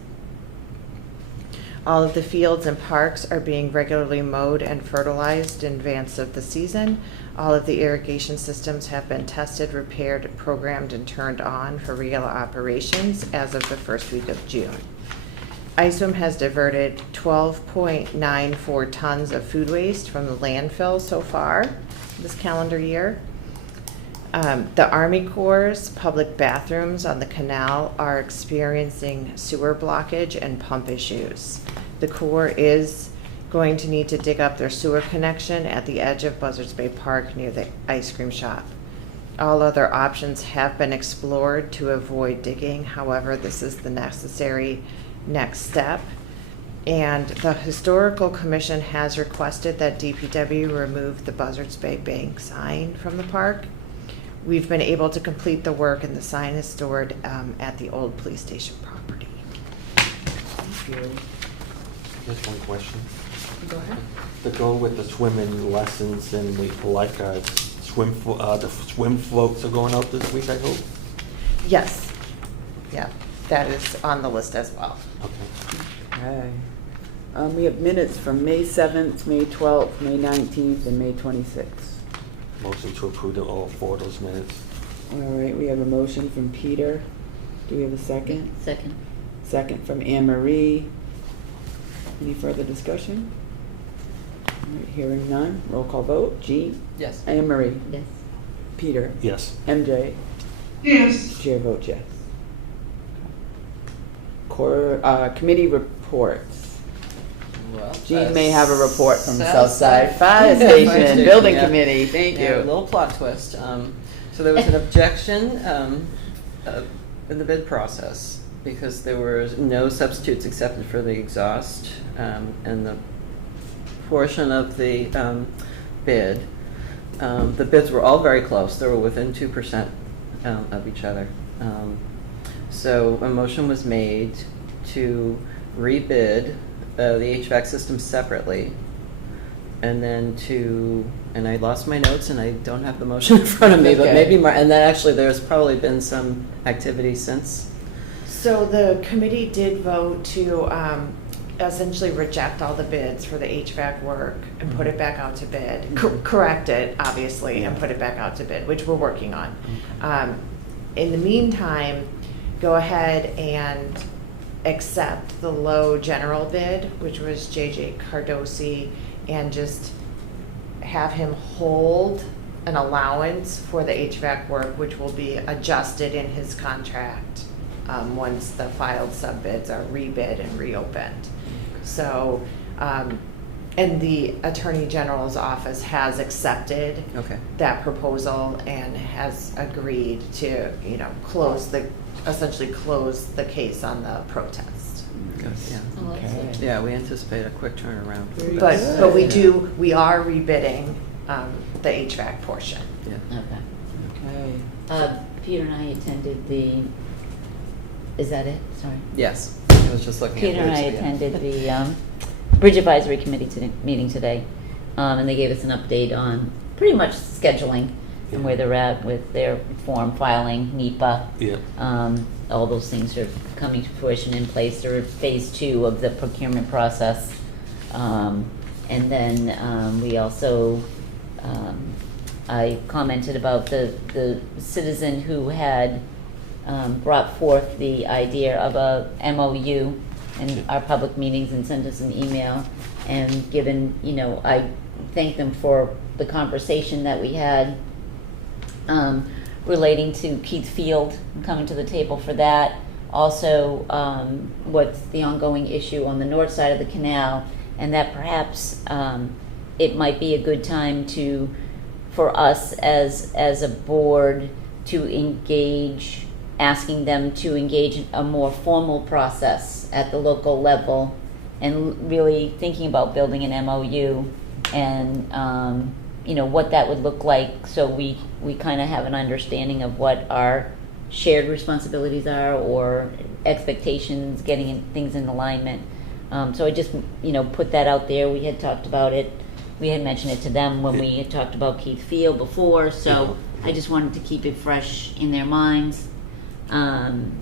All of the fields and parks are being regularly mowed and fertilized in advance of the season. All of the irrigation systems have been tested, repaired, programmed, and turned on for regular operations as of the first week of June. ISWIM has diverted 12.94 tons of food waste from the landfill so far this calendar year. The Army Corps' public bathrooms on the canal are experiencing sewer blockage and pump issues. The Corps is going to need to dig up their sewer connection at the edge of Buzzards Bay Park near the ice cream shop. All other options have been explored to avoid digging. However, this is the necessary next step. And the Historical Commission has requested that DPW remove the Buzzards Bay Bank sign from the park. We've been able to complete the work, and the sign is stored at the old police station property. Thank you. Just one question. Go ahead. To go with the swimming lessons and the lifeguards, the swim floats are going out this week, I hope? Yes. Yeah, that is on the list as well. Okay. We have minutes from May 7th, May 12th, May 19th, and May 26th. Motion to approve all 4 of those minutes. All right, we have a motion from Peter. Do we have a second? Second. Second from Anne Marie. Any further discussion? All right, hearing none. Roll call vote. Jean? Yes. Anne Marie? Yes. Peter? Yes. MJ? Yes. Chair votes yes. Committee reports. Well, Jean may have a report from South Southside Fire Fire Station, Station, Building yeah. Committee, thank Yeah, a you. little plot twist. So there was an objection in the bid process because there were no substitutes accepted for the exhaust, and the portion of the bid. The bids were all very close. They were within 2% of each other. So a motion was made to rebid the HVAC system separately, and then and I lost my notes and I don't have the motion in front of me, but Okay. maybe and then actually there's probably been some activity since. So the committee did vote to essentially reject all the bids for the HVAC work and put it back out to bid. Correct it, obviously, and put it back out to bid, which we're working on. In the meantime, go ahead and accept the low general bid, which was JJ Cardosi, and just have him hold an allowance for the HVAC work, which will be adjusted in his contract once the filed sub-bids are rebid and reopened. So, and the Attorney General's office has accepted that proposal and has agreed to, essentially close the case on the protest. Yeah. Oh, that's good. Yeah, we anticipate a quick turnaround. But we are rebidding the HVAC portion. Yeah. Okay. Peter and I attended is that it? Sorry. Yes, I was just looking Peter at and I words, yeah. attended the Bridge Advisory Committee meeting today, and they gave us an update on pretty much scheduling and where they're at with their form filing, NEPA. Yeah. All those things are coming to fruition in place. They're at phase 2 of the procurement process. And then we also, I commented about the citizen who had brought forth the idea of a MOU in our public meetings and sent us an email, and given, I thanked them for the conversation that we had relating to Keith Field and coming to the table for that. Also, what's the ongoing issue on the north side of the canal, and that perhaps it might be a good time for us as a board to engage, asking them to engage in a more formal process at the local level, and really thinking about building an MOU and what that would look like, so we kind of have an understanding of what our shared responsibilities are or expectations, getting things in alignment. So I just put that out there. We had talked about it. We had mentioned it to them when we had talked about Keith Field before, so I just wanted to keep it fresh in their minds. And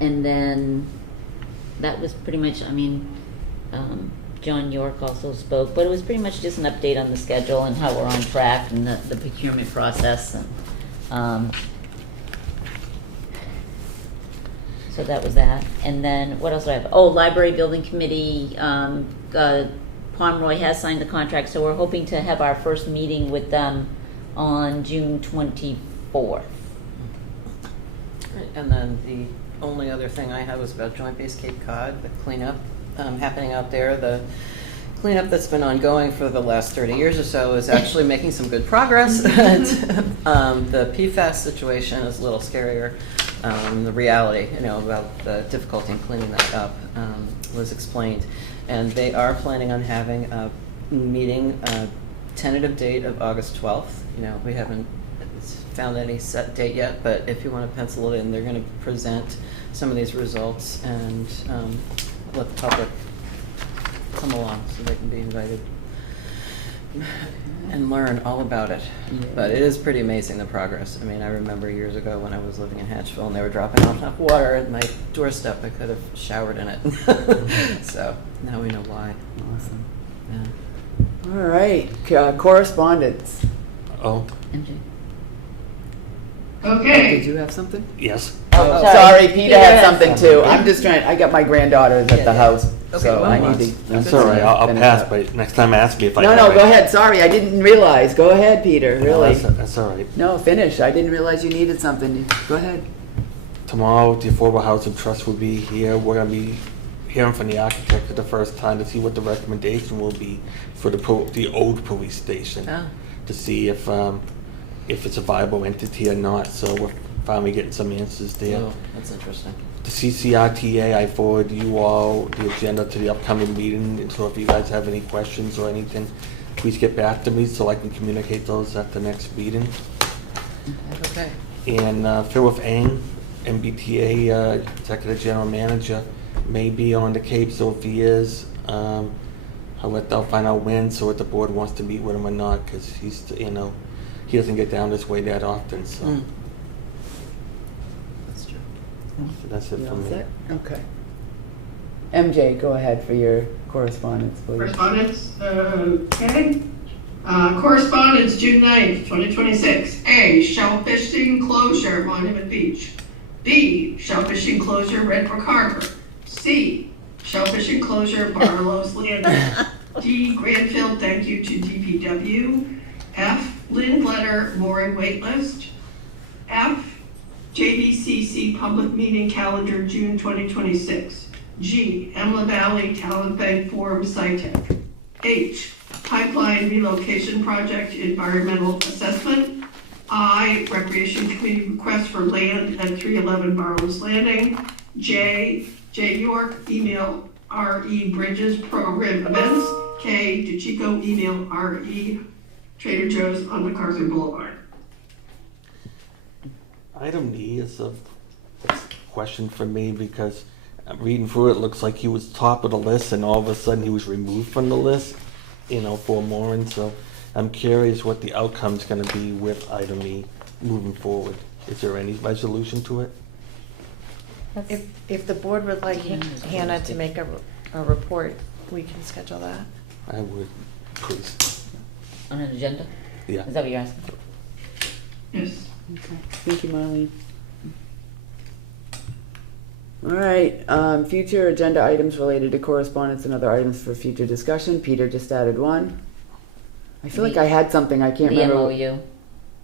then that was pretty much, John York also spoke, but it was pretty much just an update on the schedule and how we're on track and the procurement process. And, so that was that. And then what else do I have? Oh, Library Building Committee, Pomeroy has signed the contract, so we're hoping to have our first meeting with them on June 24th. And then the only other thing I had was about Joint Base Cape Cod, the cleanup happening out there. The cleanup that's been ongoing for the last 30 years or so is actually making some good progress. The PFAS situation is a little scarier. The reality, about the difficulty in cleaning that up was explained. And they are planning on having a meeting, tentative date of August 12th. We haven't found any set date yet, but if you want to pencil it in, they're going to present some of these results and let the public come along so they can be invited and learn all about it. Yeah. But it is pretty amazing, the progress. I remember years ago when I was living in Hatchville and they were dropping off enough water at my doorstep I could have showered in it. So now we know why. Awesome. Yeah. All right, correspondence. Oh, MJ. Okay. Did you have something? yes. Oh, sorry, Peter had something too. I'm just trying, I got my granddaughters at the house. So I need to. That's all right, I'll finish pass, up. but next time ask me if I No, have no, it. go ahead, sorry, I didn't realize, go ahead, Peter, No, really. That's all right. No, finish, I didn't realize you needed something, go ahead. Tomorrow, the Affordable Housing Trust will be here. We're gonna be hearing from the architect for the first time to see what the recommendation will be for the old police station. Oh. To see if it's a viable entity or not, so we're finally getting some answers there. Oh, that's interesting. The CCRTA, I forward you all the agenda to the upcoming meeting, and so if you guys have any questions or anything, please get back to me so I can communicate those at the next meeting. Okay. And Philip Eng, MBTA Executive General Manager, may be on the Cape, so if he is, I'll find out when, so if the board wants to meet with him or not, because he's, he doesn't get down this way that often, so. That's true. So that's it You for all me. set? Okay. MJ, go ahead for your correspondence, please. Correspondence, okay. Correspondence, June 9th, 2026. A, shellfish enclosure, Monument Beach. B, shellfish enclosure, Red Brook Harbor. C, shellfish enclosure, Barlow's Landing. D, Granfield, thank you to DPW. F, Lynn Letter, mooring waitlist. F, JBCC public meeting calendar, June 2026. G, Emla Valley Talent Bank Forum SciTech. H, pipeline relocation project environmental assessment. I, Recreation Committee request for land at 311 Barlow's Landing. J York, email RE Bridges program events. K, DeChico, email RE Trader Joe's on MacArthur Boulevard. Item E is a question for me because I'm reading through it, looks like he was top of the list and all of a sudden he was removed from the list, for mooring. So I'm curious what the outcome's gonna be with item E moving forward. Is there any resolution to it? If the board would like Hannah to make a report, we can schedule that. I would, please. On an agenda? Yeah. Is that what you're asking? Yes. Okay. Thank you, Marlene. All right, future agenda items related to correspondence and other items for future discussion. Peter just added one. I feel like I had something, I can't The remember. MOU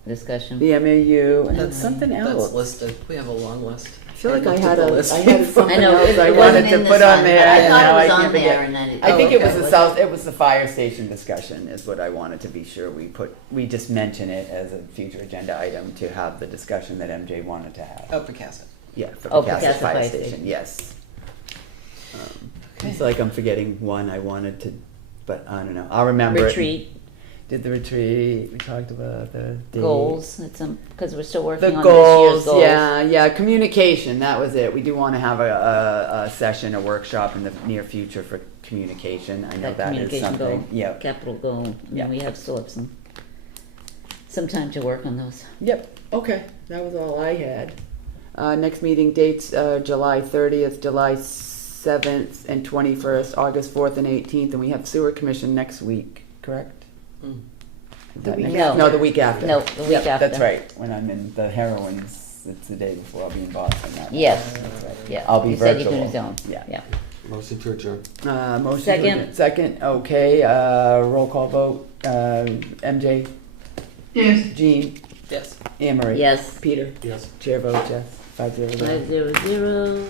discussion. The MAU, and That's something That's else. listed. We have a long list. I feel like I looked had at the a, list I had before. something I know, else it I wasn't wanted in to this put one, on there, but I and thought it now I was on can't there, forget. and then it- I think it okay. was it was the fire station discussion is what I wanted to be sure we just mention it as a future agenda item to have the discussion that MJ wanted to have. Oh, Picasset. Yeah, for Oh, Picasset Picasset Fire Fire Station, Station. yes. Okay. It's like I'm forgetting one I wanted to, but I don't know, I'll remember it. Retreat, Did the retreat, we talked about the date. goals, because we're still working The on this year's goals, goals. yeah, communication, that was it. We do want to have a session, a workshop in the near future for communication. I know That that is communication goal, something, yep. capital goal, Yeah. and we still have some time to work on those. Yep, okay, that was all I had. Next meeting dates, July 30th, July 7th and 21st, August 4th and 18th, and we have sewer commission next week, correct? Mm. Is The that week next- after. No, the week after. No, the week Yep, That's after. right, when I'm in the heroines, it's the day before I'll be in Boston. that night. Yes, That's right. yeah. I'll be You said virtual. you can zone, Yeah. yeah. Motion to adjourn. Motion. Second. Second, okay, roll call vote, MJ, Yes. Jean, Yes. Anne Marie. Yes. Peter. Yes. Chair votes yes, 5-0. 500.